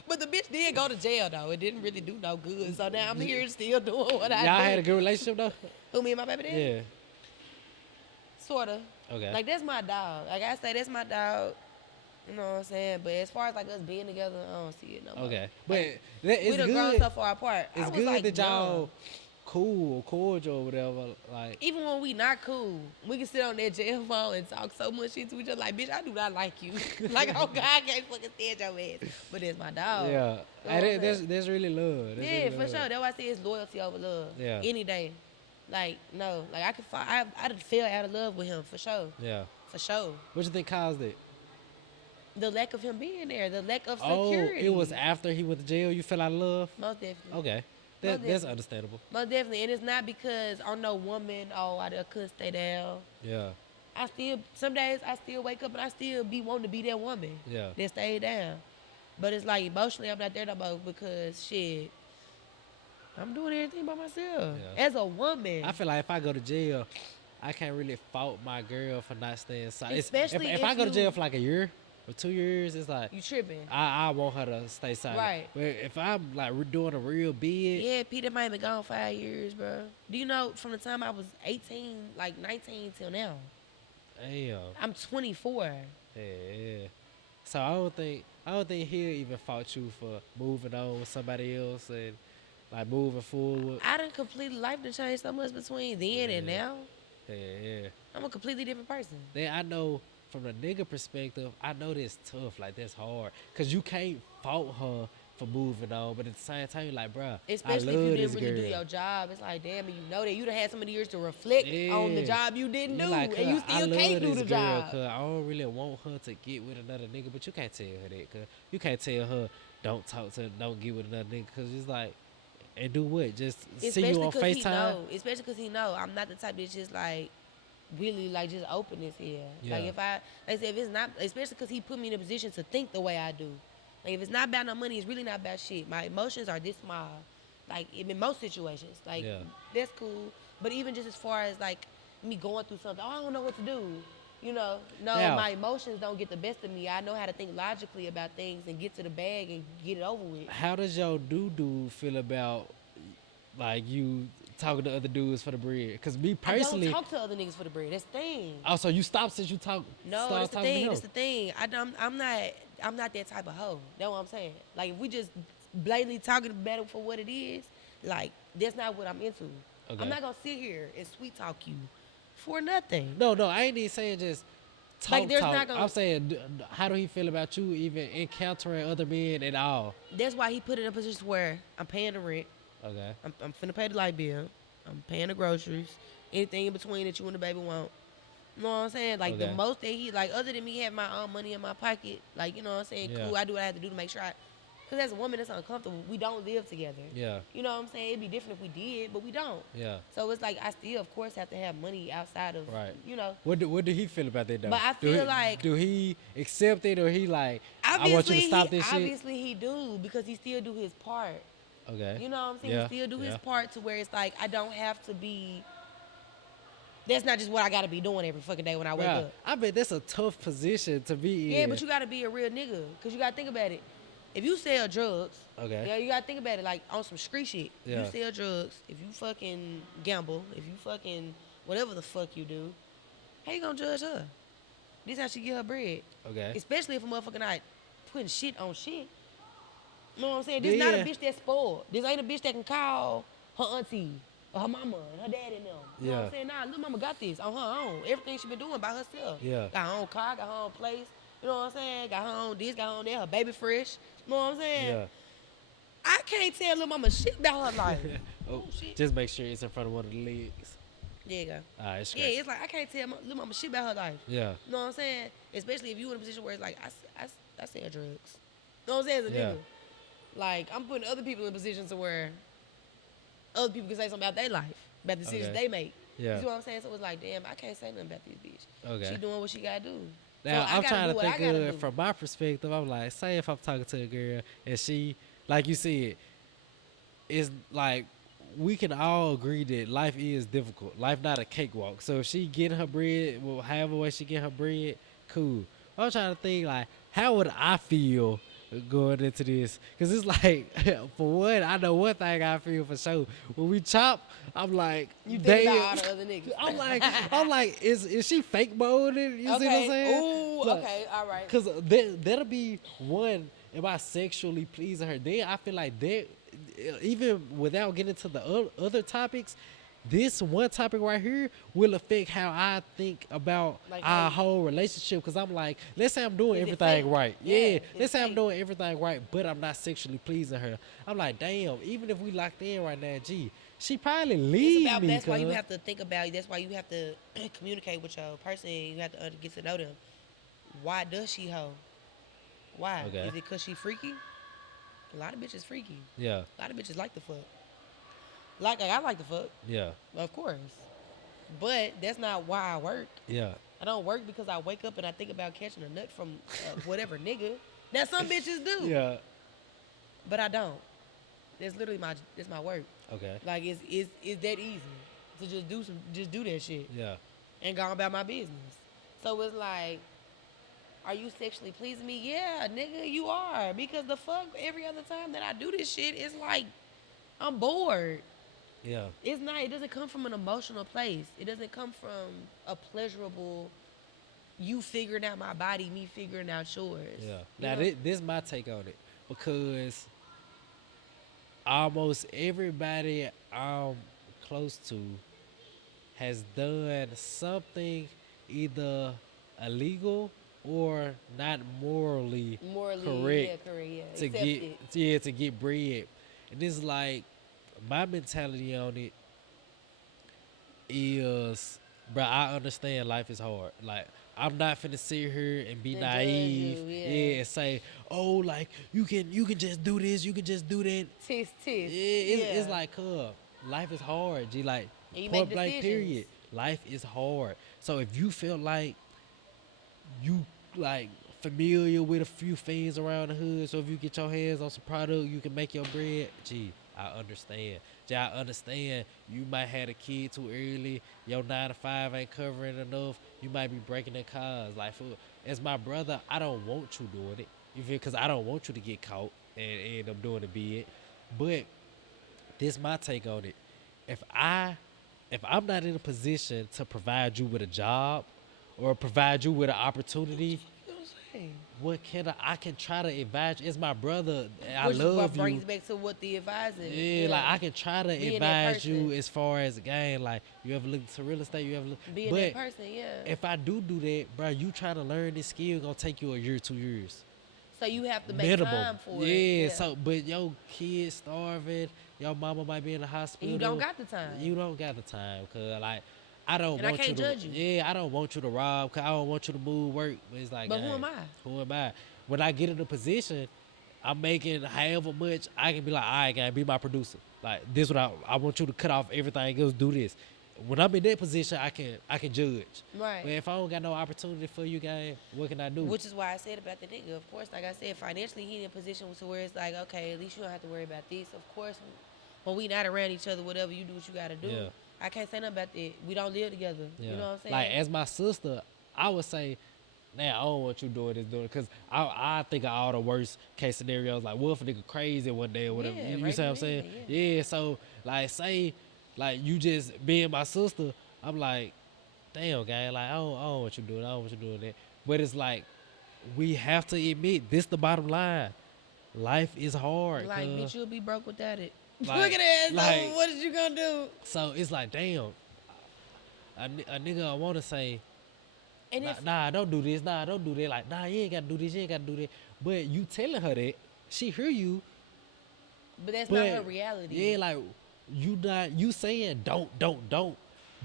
But the bitch did go to jail though. It didn't really do no good. So now I'm here still doing what I do. Y'all had a good relationship though? Who, me and my baby dad? Yeah. Sorta. Okay. Like that's my dog. Like I say, that's my dog. You know what I'm saying? But as far as like us being together, I don't see it no more. Okay. But that, We it's done grown good. so far apart. I It's was good like, that y'all young. cool, cordial, or whatever. Like, Even when we not cool, we can sit on that jail phone and talk so much shit to each other. Like, bitch, I do not like you. Like, oh God, I can't fucking stand your ass. But it's my dog. yeah. You know what I'm That's really love. That's Yeah, really for love. sure. That's why I say it's loyalty over love. Yeah. Any day. Like, no. Like, I done fell out of love with him, for sure. Yeah. For sure. What you think caused it? The lack of him being there. The lack of Oh, security. it was after he went to jail. You fell out of love. Most definitely. Okay. Most That's definitely. understandable. Most definitely. And it's not because I'm no woman, I couldn't stay down. Yeah. Some days I still wake up and I still be wanting to be that woman Yeah. that stayed down. But it's like emotionally I'm not there no more because shit, I'm doing everything by myself. Yeah. As a woman. I feel like if I go to jail, I can't really fault my girl for not staying silent. Especially if if I go to you- jail for like a year or 2 years, it's like You tripping. I want her to stay silent. Right. But if I'm like doing a real bid, Yeah, Peter might have been gone 5 years, bro. Do you know from the time I was 18, like 19 till now? damn. I'm 24. Yeah. So I don't think he'll even fault you for moving on with somebody else and like moving forward. I done completely life done changed so much between then and Yeah. now. Yeah. I'm a completely different person. Then I know from the nigga perspective, I know that's tough. Like that's hard, cause you can't fault her for moving on, but at the same time, you're like, bruh, Especially I love if you this didn't really girl. do your job. It's like, damn, and you know that you done had so many years to reflect on the Yeah. job you didn't You do, like, and you "Cuz, I still love can't do this the girl, job. 'cause I don't really want her to get with another nigga, but you can't tell her that, cause you can't tell her don't talk to, don't get with another nigga, cause it's like, and do what? Just see you on He FaceTime. know. Especially because he know I'm not the type that's just like really like just open this here. Like Yeah. if I said if it's not, especially because he put me in a position to think the way I do. Like if it's not about no money, it's really not about shit. My emotions are this small. Like in most situations, like Yeah. that's cool. But even just as far as like me going through something, oh, I don't know what to do. No, Now, my emotions don't get the best of me. I know how to think logically about things and get to the bag and get it over with. how does your dude feel about like you talking to other dudes for the bread? Cause me I don't personally, talk to other niggas for the bread. That's the thing. also you stopped since you talk. No, started that's the talking thing. to That's him. the thing. I'm not that type of hoe. That's what I'm saying. Like if we just blatantly talking about it for what it is, like that's not what I'm into. Okay. I'm not gonna sit here and sweet talk you for nothing. No, I ain't even saying just talk. Like, there's talk. not gonna- I'm saying, how do he feel about you even encountering other men at all? That's why he put it in a position where I'm paying the rent. Okay. I'm finna pay the light bill. I'm paying the groceries. Anything in between that you and the baby want. You know what I'm saying? Like the Okay. most that he like, other than me having my own money in my pocket, like you know what I'm saying? Yeah. Cool, I do what I have to do to make sure because as a woman, it's uncomfortable. We don't live together. Yeah. You know what I'm saying? It'd be different if we did, but we don't. Yeah. So it's like I still, of course, have to have money outside of, Right. you know. What do he feel about that though? But I feel like- do he accept it or he like I want you to stop this shit? Obviously he do because he still do his part. Okay. You know what I'm saying? Yeah, He still do his yeah. part to where it's like I don't have to be. That's not just what I gotta be doing every fucking day when I wake Yeah. up. I bet that's a tough position to be in. Yeah, but you gotta be a real nigga because you gotta think about it. If you sell drugs, Okay. yeah, you gotta think about it like on some street shit. If Yeah. you sell drugs, if you fucking gamble, if you fucking whatever the fuck you do, how you gonna judge her? This how she get her bread. Okay. Especially if a motherfucker not putting shit on shit. You know what I'm saying? This not a Yeah. bitch that's spoiled. This ain't a bitch that can call her auntie or her mama and her dad and them. You know what Yeah. I'm saying? Nah, little mama got this on her own. Everything she been doing by herself. Yeah. Got her own car, got her own place. You know what I'm saying? Got her own this, got her own that. Her baby fresh. You know what I'm saying? Yeah. I can't tell little mama shit about her life. Oh, shit. just make sure it's in front of one of the legs. There you go. All right, it's Yeah, great. it's like I can't tell little mama shit about her life. Yeah. You know what I'm saying? Especially if you in a position where it's like, I sell drugs. You know what I'm saying? As a Yeah. nigga. Like, I'm putting other people in positions to where other people can say something about their life, about the decisions Okay. they make. Yeah. You see what I'm saying? So it's like, damn, I can't say nothing about this bitch. Okay. She doing what she gotta do. Now So I I'm gotta trying do to what I think gotta of it do. from my perspective. I'm like, say if I'm talking to a girl and she, like you said, is like we can all agree that life is difficult. Life not a cakewalk. So if she getting her bread, well, however way she get her bread, cool. I'm trying to think like, how would I feel going into this? Cause it's like, for one, I know one thing I feel for sure. When we chop, I'm like, You think damn. about all the other niggas. I'm like, is she fake moding? You see what I'm saying? Ooh, Like, okay, all right. Cause that'll be one. Am I sexually pleasing her? Then I feel like that, even without getting to the other topics, this one topic right here will affect how I think about Like our how whole relationship. Cause I'm like, let's say I'm doing Is it everything fake? right. Yeah, Yeah, it's let's say I'm fake. doing everything right, but I'm not sexually pleasing her. I'm like, damn. Even if we locked in right now, gee, she probably leave It's about, me. that's why you cuz. have to think about. That's why you have to communicate with your person. You have to get to know them. Why does she hoe? Why? Okay. Is it because she freaky? A lot of bitches freaky. Yeah, A lot of bitches like the fuck. Like I like the fuck, yeah, of course. But that's not why I work. yeah. I don't work because I wake up and I think about catching a nut from whatever nigga. Now some bitches do. Yeah. But I don't. That's literally that's my work. Okay. Like it's that easy to just do that shit Yeah. and go about my business. So it's like, are you sexually pleasing me? Yeah, nigga, you are. Because the fuck, every other time that I do this shit, it's like I'm bored. Yeah. It's not. It doesn't come from an emotional place. It doesn't come from a pleasurable. You figuring out my body, me figuring out yours. Yeah. You Now know? this my take on it because almost everybody I'm close to has done something either illegal or not morally Morally, correct yeah, correct, yeah. to Accept get it. to get bread. And it's like my mentality on it is, bro, I understand life is hard. Like I'm not finna sit here and be And judge naive, you, yeah. and say, oh, like you can just do this, you can just do that. Tis. It's like, life is hard. G, like And you point make blank, decisions. period. Life is hard. So if you feel like you like familiar with a few things around the hood, so if you get your hands on some product, you can make your bread. Gee, I understand. Gee, I understand you might had a kid too early. Your 9 to 5 ain't covering enough. You might be breaking their cars. Like, for, as my brother, I don't want you doing it. You feel? Because I don't want you to get caught and end up doing the bid. But this my take on it. If I if I'm not in a position to provide you with a job or provide you with an opportunity, You know what I'm saying? what can I can try to advise you. It's my brother. I Which is love what you. brings back to what the advising. Yeah, like I can try to Being that advise you person. as far as the game. Like you ever looked into real estate, you ever look. Being But that person, yeah. if I do that, bro, you try to learn this skill, gonna take you a year, 2 years. So you have to make Minimum. time for Yeah, it. so but your kids starving, your mama might be in the hospital. And you don't got the time. You don't got the time, cause like I don't And I want can't you to. judge you. Yeah, I don't want you to rob. Cause I don't want you to move work. But it's like, But who dang, am I? Who am I? When I get in a position, I'm making however much. I can be like, all right, gang, be my producer. Like this, what I want you to cut off everything else. Do this. When I'm in that position, I can judge. Right. But if I don't got no opportunity for you, gang, what can I do? Which is why I said about the nigga. Of course, like I said, financially he in a position to where it's like, okay, at least you don't have to worry about this. Of course, when we not around each other, whatever you do, what you gotta do. Yeah. I can't say nothing about that. We don't live together. Yeah. You know what I'm saying? Like as my sister, I would say, now I don't want you doing this, because I think of all the worst case scenarios. Like, what if a nigga crazy one day or whatever? Yeah, you right see what I'm then, saying? yeah. Yeah. So like, say, like you just being my sister, I'm like, damn, guy, like I don't want you doing, I don't want you doing that. But it's like, we have to admit, this the bottom line. Life is hard. like, cuz. bitch, you'll be broke without it. Like- Look at that. like- So what is you gonna do? So it's like, damn, a nigga I want to say, And nah, if nah, don't do this. Nah, don't do that. Like, nah, you ain't got to do this. You ain't got to do that. But you telling her that, she hear you. but that's But not her reality. yeah, like you saying don't.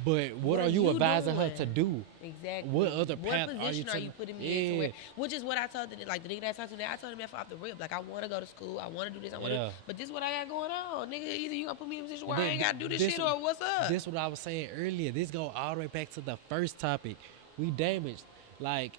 But what are are you you advising her doing? to do? Exactly. What other path What are you position are you telling- putting me into? Yeah. Where, which is what I told the like the nigga that I talked to. Now I told him that off the rip. Like I want to go to school. I want to do this. I want to. Yeah. But this is what I got going on, nigga. Either you gonna put me in a position where Then I ain't gotta do this this- shit, or what's up? This what I was saying earlier. This go all the way back to the first topic. We damaged. Like,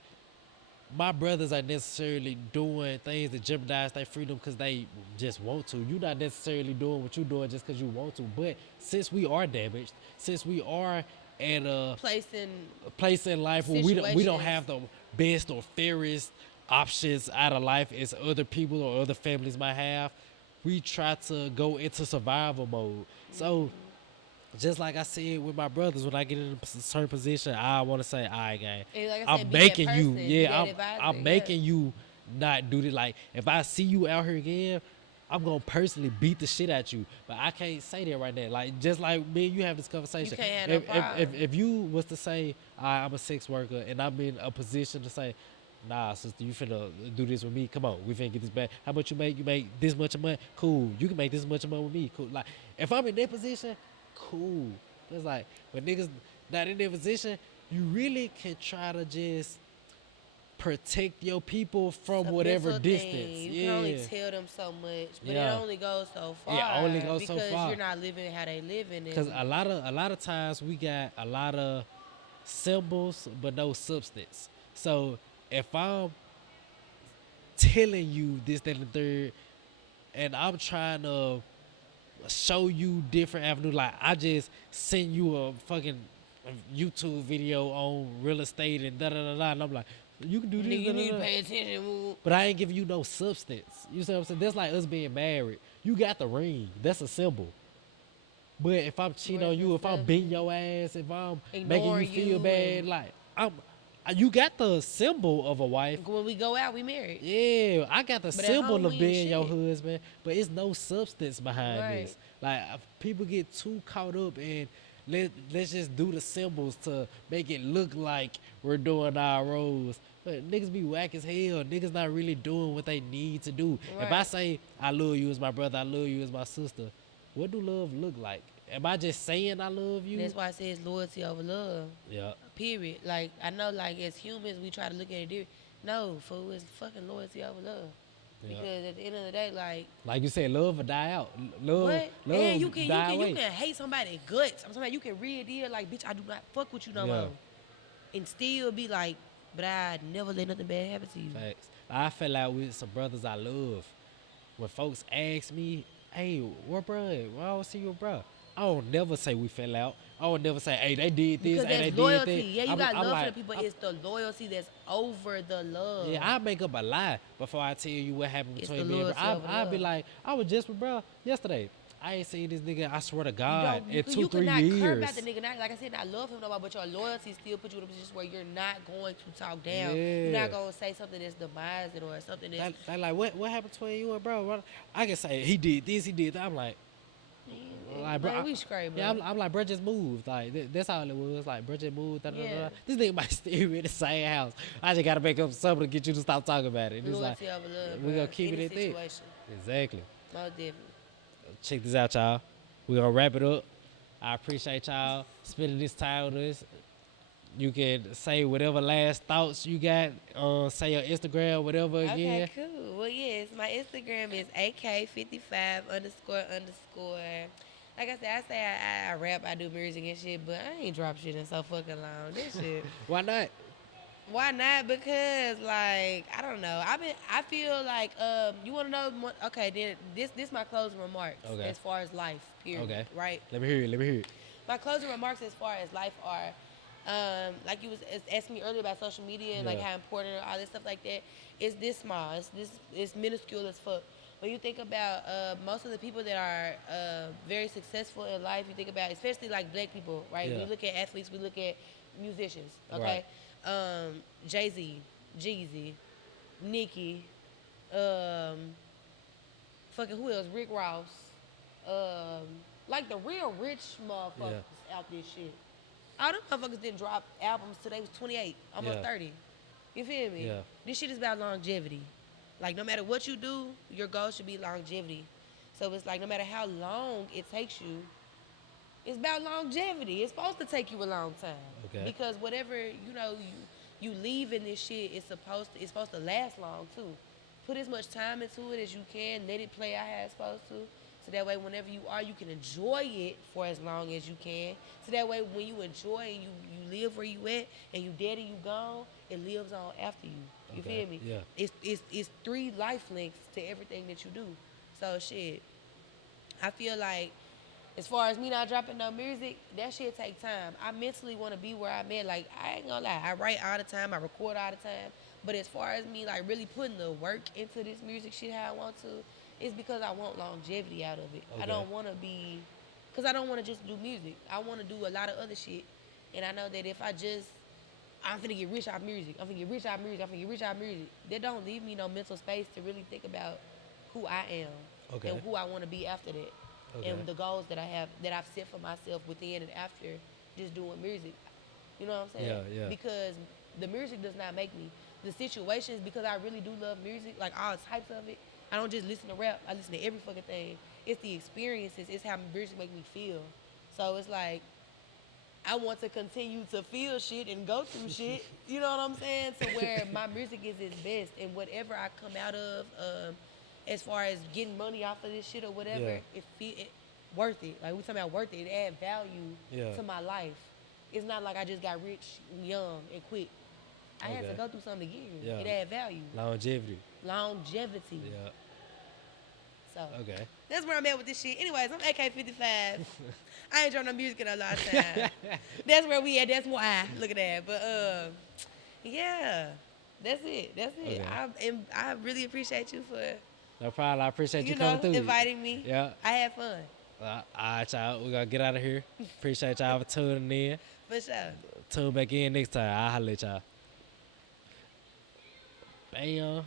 my brothers are necessarily doing things that jeopardize their freedom because they just want to. You're not necessarily doing what you're doing just because you want to. But since we are damaged, since we are at a Placing place in life where we don't Situations. have the best or fairest options out of life as other people or other families might have, we try to go into survival mode. So just like I said with my brothers, when I get in a certain position, I want to say, all right, gang, and like I said, I'm be that making you, person, be yeah, that I'm advisor, making you not do this. Like, if I see you out here again, I'm gonna personally beat the shit at you. But I can't say that right now. Like, just like me and you have this conversation. You can't have no problem. if you was to say, all right, I'm a sex worker, and I'm in a position to say, nah, sister, you finna do this with me. Come on, we finna get this back. How much you make? You make this much a month? Cool. You can make this much a month with me. Cool. Like, if I'm in that position, cool. It's like, when niggas not in that position, you really can try to just protect your people from It's a whatever mental distance. thing. You Yeah. can only tell them so much, but Yeah. it only goes so far. Yeah, only goes so because far. you're not living how they living. Because a lot of times we got a lot of symbols but no substance. So if I'm telling you this, that, and the third, and I'm trying to show you different avenues, like I just send you a fucking YouTube video on real estate and da da da da, and I'm like, you can do this, you da, da, need to da. pay attention. Woo. But I ain't giving you no substance. You see what I'm saying? That's like us being married. You got the ring. That's a symbol. But if I'm cheating on Where's you, the if I'm substance? beating your ass, if I'm making you Ignoring feel you bad, and- like you got the symbol of a wife. When we go out, we married. Yeah, I got the But at symbol home, of we ain't being your shit. husband, but it's no substance behind Right. this. Like, people get too caught up in let's just do the symbols to make it look like we're doing our roles. But niggas be whack as hell. Niggas not really doing what they need to do. If I Right. say I love you as my brother, I love you as my sister, what do love look like? Am I just saying I love you? That's why I say it's loyalty over love. Yeah. Period. Like I know, like as humans, we try to look at it different. No, fool, it's fucking loyalty over love. Yeah. Because at the end of the day, Like you said, love will die out. Love, what? love And you can die away. you can hate somebody guts. I'm saying you can real deal like, bitch, I do not fuck with you no Yeah. more, and still be like, but I never let nothing bad happen to you. Facts. I fell out with some brothers I love. When folks ask me, hey, where bruh? Where I always see your bruh? I don't never say we fell out. I don't never say, hey, they did this, Because hey, they that's did loyalty. that. Yeah, you I'm, got I'm love like, for the people. It's the loyalty that's over the love. yeah, I make up a lie before I tell you what happened It's between the me and bro. loyalty over I'll be love. like, I was just with bro yesterday. I ain't seen this nigga, I swear to You God, don't. in You 3 could not care years. about the nigga. Not like I said, not love him no more, but your loyalty still put you in a position where you're not going to talk down. You're Yeah. not gonna say something that's demising or something that's. They like, what happened between you and bro? I can say, he did this, he did that. I'm like, bro, Man, we straight, bro. yeah, I'm like, bro, just moved. Like, that's all it was. Like, bro, just moved. Da, da, da, da. Yeah. This nigga might still be in the same house. I just gotta make up something to get you to stop talking about it. And it's like, Loyalty over love. we Bro. gonna keep it Any at that. situation. Exactly. Most definitely. Check this out, y'all. We're gonna wrap it up. I appreciate y'all spending this time with us. You can say whatever last thoughts you got. Say your Instagram, whatever again. Okay, cool. Well, yes, my Instagram is AK55__. Like I said, I rap, I do music and shit, but I ain't drop shit in so fucking long. This shit. Why not? Why not? Because like I don't know. I feel like you want to know more? Okay, then this my closing remarks Okay. as far as life. Period. Okay. Right. Let me hear it. My closing remarks as far as life are, like you was asking me earlier about social media and like Yeah. how important all this stuff like that. It's this small. It's minuscule as fuck. When you think about most of the people that are very successful in life, you think about especially like black people, right? Yeah. We look at athletes, we look at musicians, okay? Jay-Z, Jeezy, Nicki, fucking who else? Rick Ross, like the real rich motherfuckers out this shit. All them motherfuckers didn't drop albums till they was 28, almost Yeah. 30. You feel me? Yeah. This shit is about longevity. Like no matter what you do, your goal should be longevity. So it's like no matter how long it takes you, it's about longevity. It's supposed to take you a long time. Okay. Because whatever, you leave in this shit, it's supposed to last long too. Put as much time into it as you can, let it play out how it's supposed to. So that way whenever you can enjoy it for as long as you can. So that way when you enjoy and you live where you at and you dead and you gone, it lives on after you. You Okay, feel me? yeah. It's 3 life links to everything that you do. So shit. I feel like as far as me not dropping no music, that shit take time. I mentally want to be where I'm at. Like, I ain't gonna lie. I write all the time. I record all the time. But as far as me, like, really putting the work into this music shit how I want to, it's because I want longevity out of it. Okay. I don't want to be, because I don't want to just do music. I want to do a lot of other shit. And I know that if I'm finna get rich off music. I'm finna get rich off music. That don't leave me no mental space to really think about who I am Okay. and who I want to be after that. Okay. And the goals that I've set for myself within and after just doing music. You know what I'm saying? Yeah, yeah. Because the music does not make me. The situations, because I really do love music, like all types of it. I don't just listen to rap. I listen to every fucking thing. It's the experiences. It's how music make me feel. So it's like, I want to continue to feel shit and go through shit. You know what I'm saying? To where my music is its best, and whatever I come out of, as far as getting money off of this shit or whatever, it worth it. Like we talking about worth it. It add value to my life. It's not like I just got rich young and quit. I had to go through something to get here. Yeah. It add value. Longevity. Longevity. Yeah. So Okay. that's where I'm at with this shit. Anyways, I'm AK55. I ain't dropped no music in a long time. That's where we at. That's why. Look at that. But yeah, that's it. Okay. I really appreciate you for No problem. I appreciate you coming through. inviting me. Yeah. I had fun. All right, y'all. We're going to get out of here. Appreciate y'all for tuning in. For sure. Tune back in next time. I'll holler at y'all. Bam.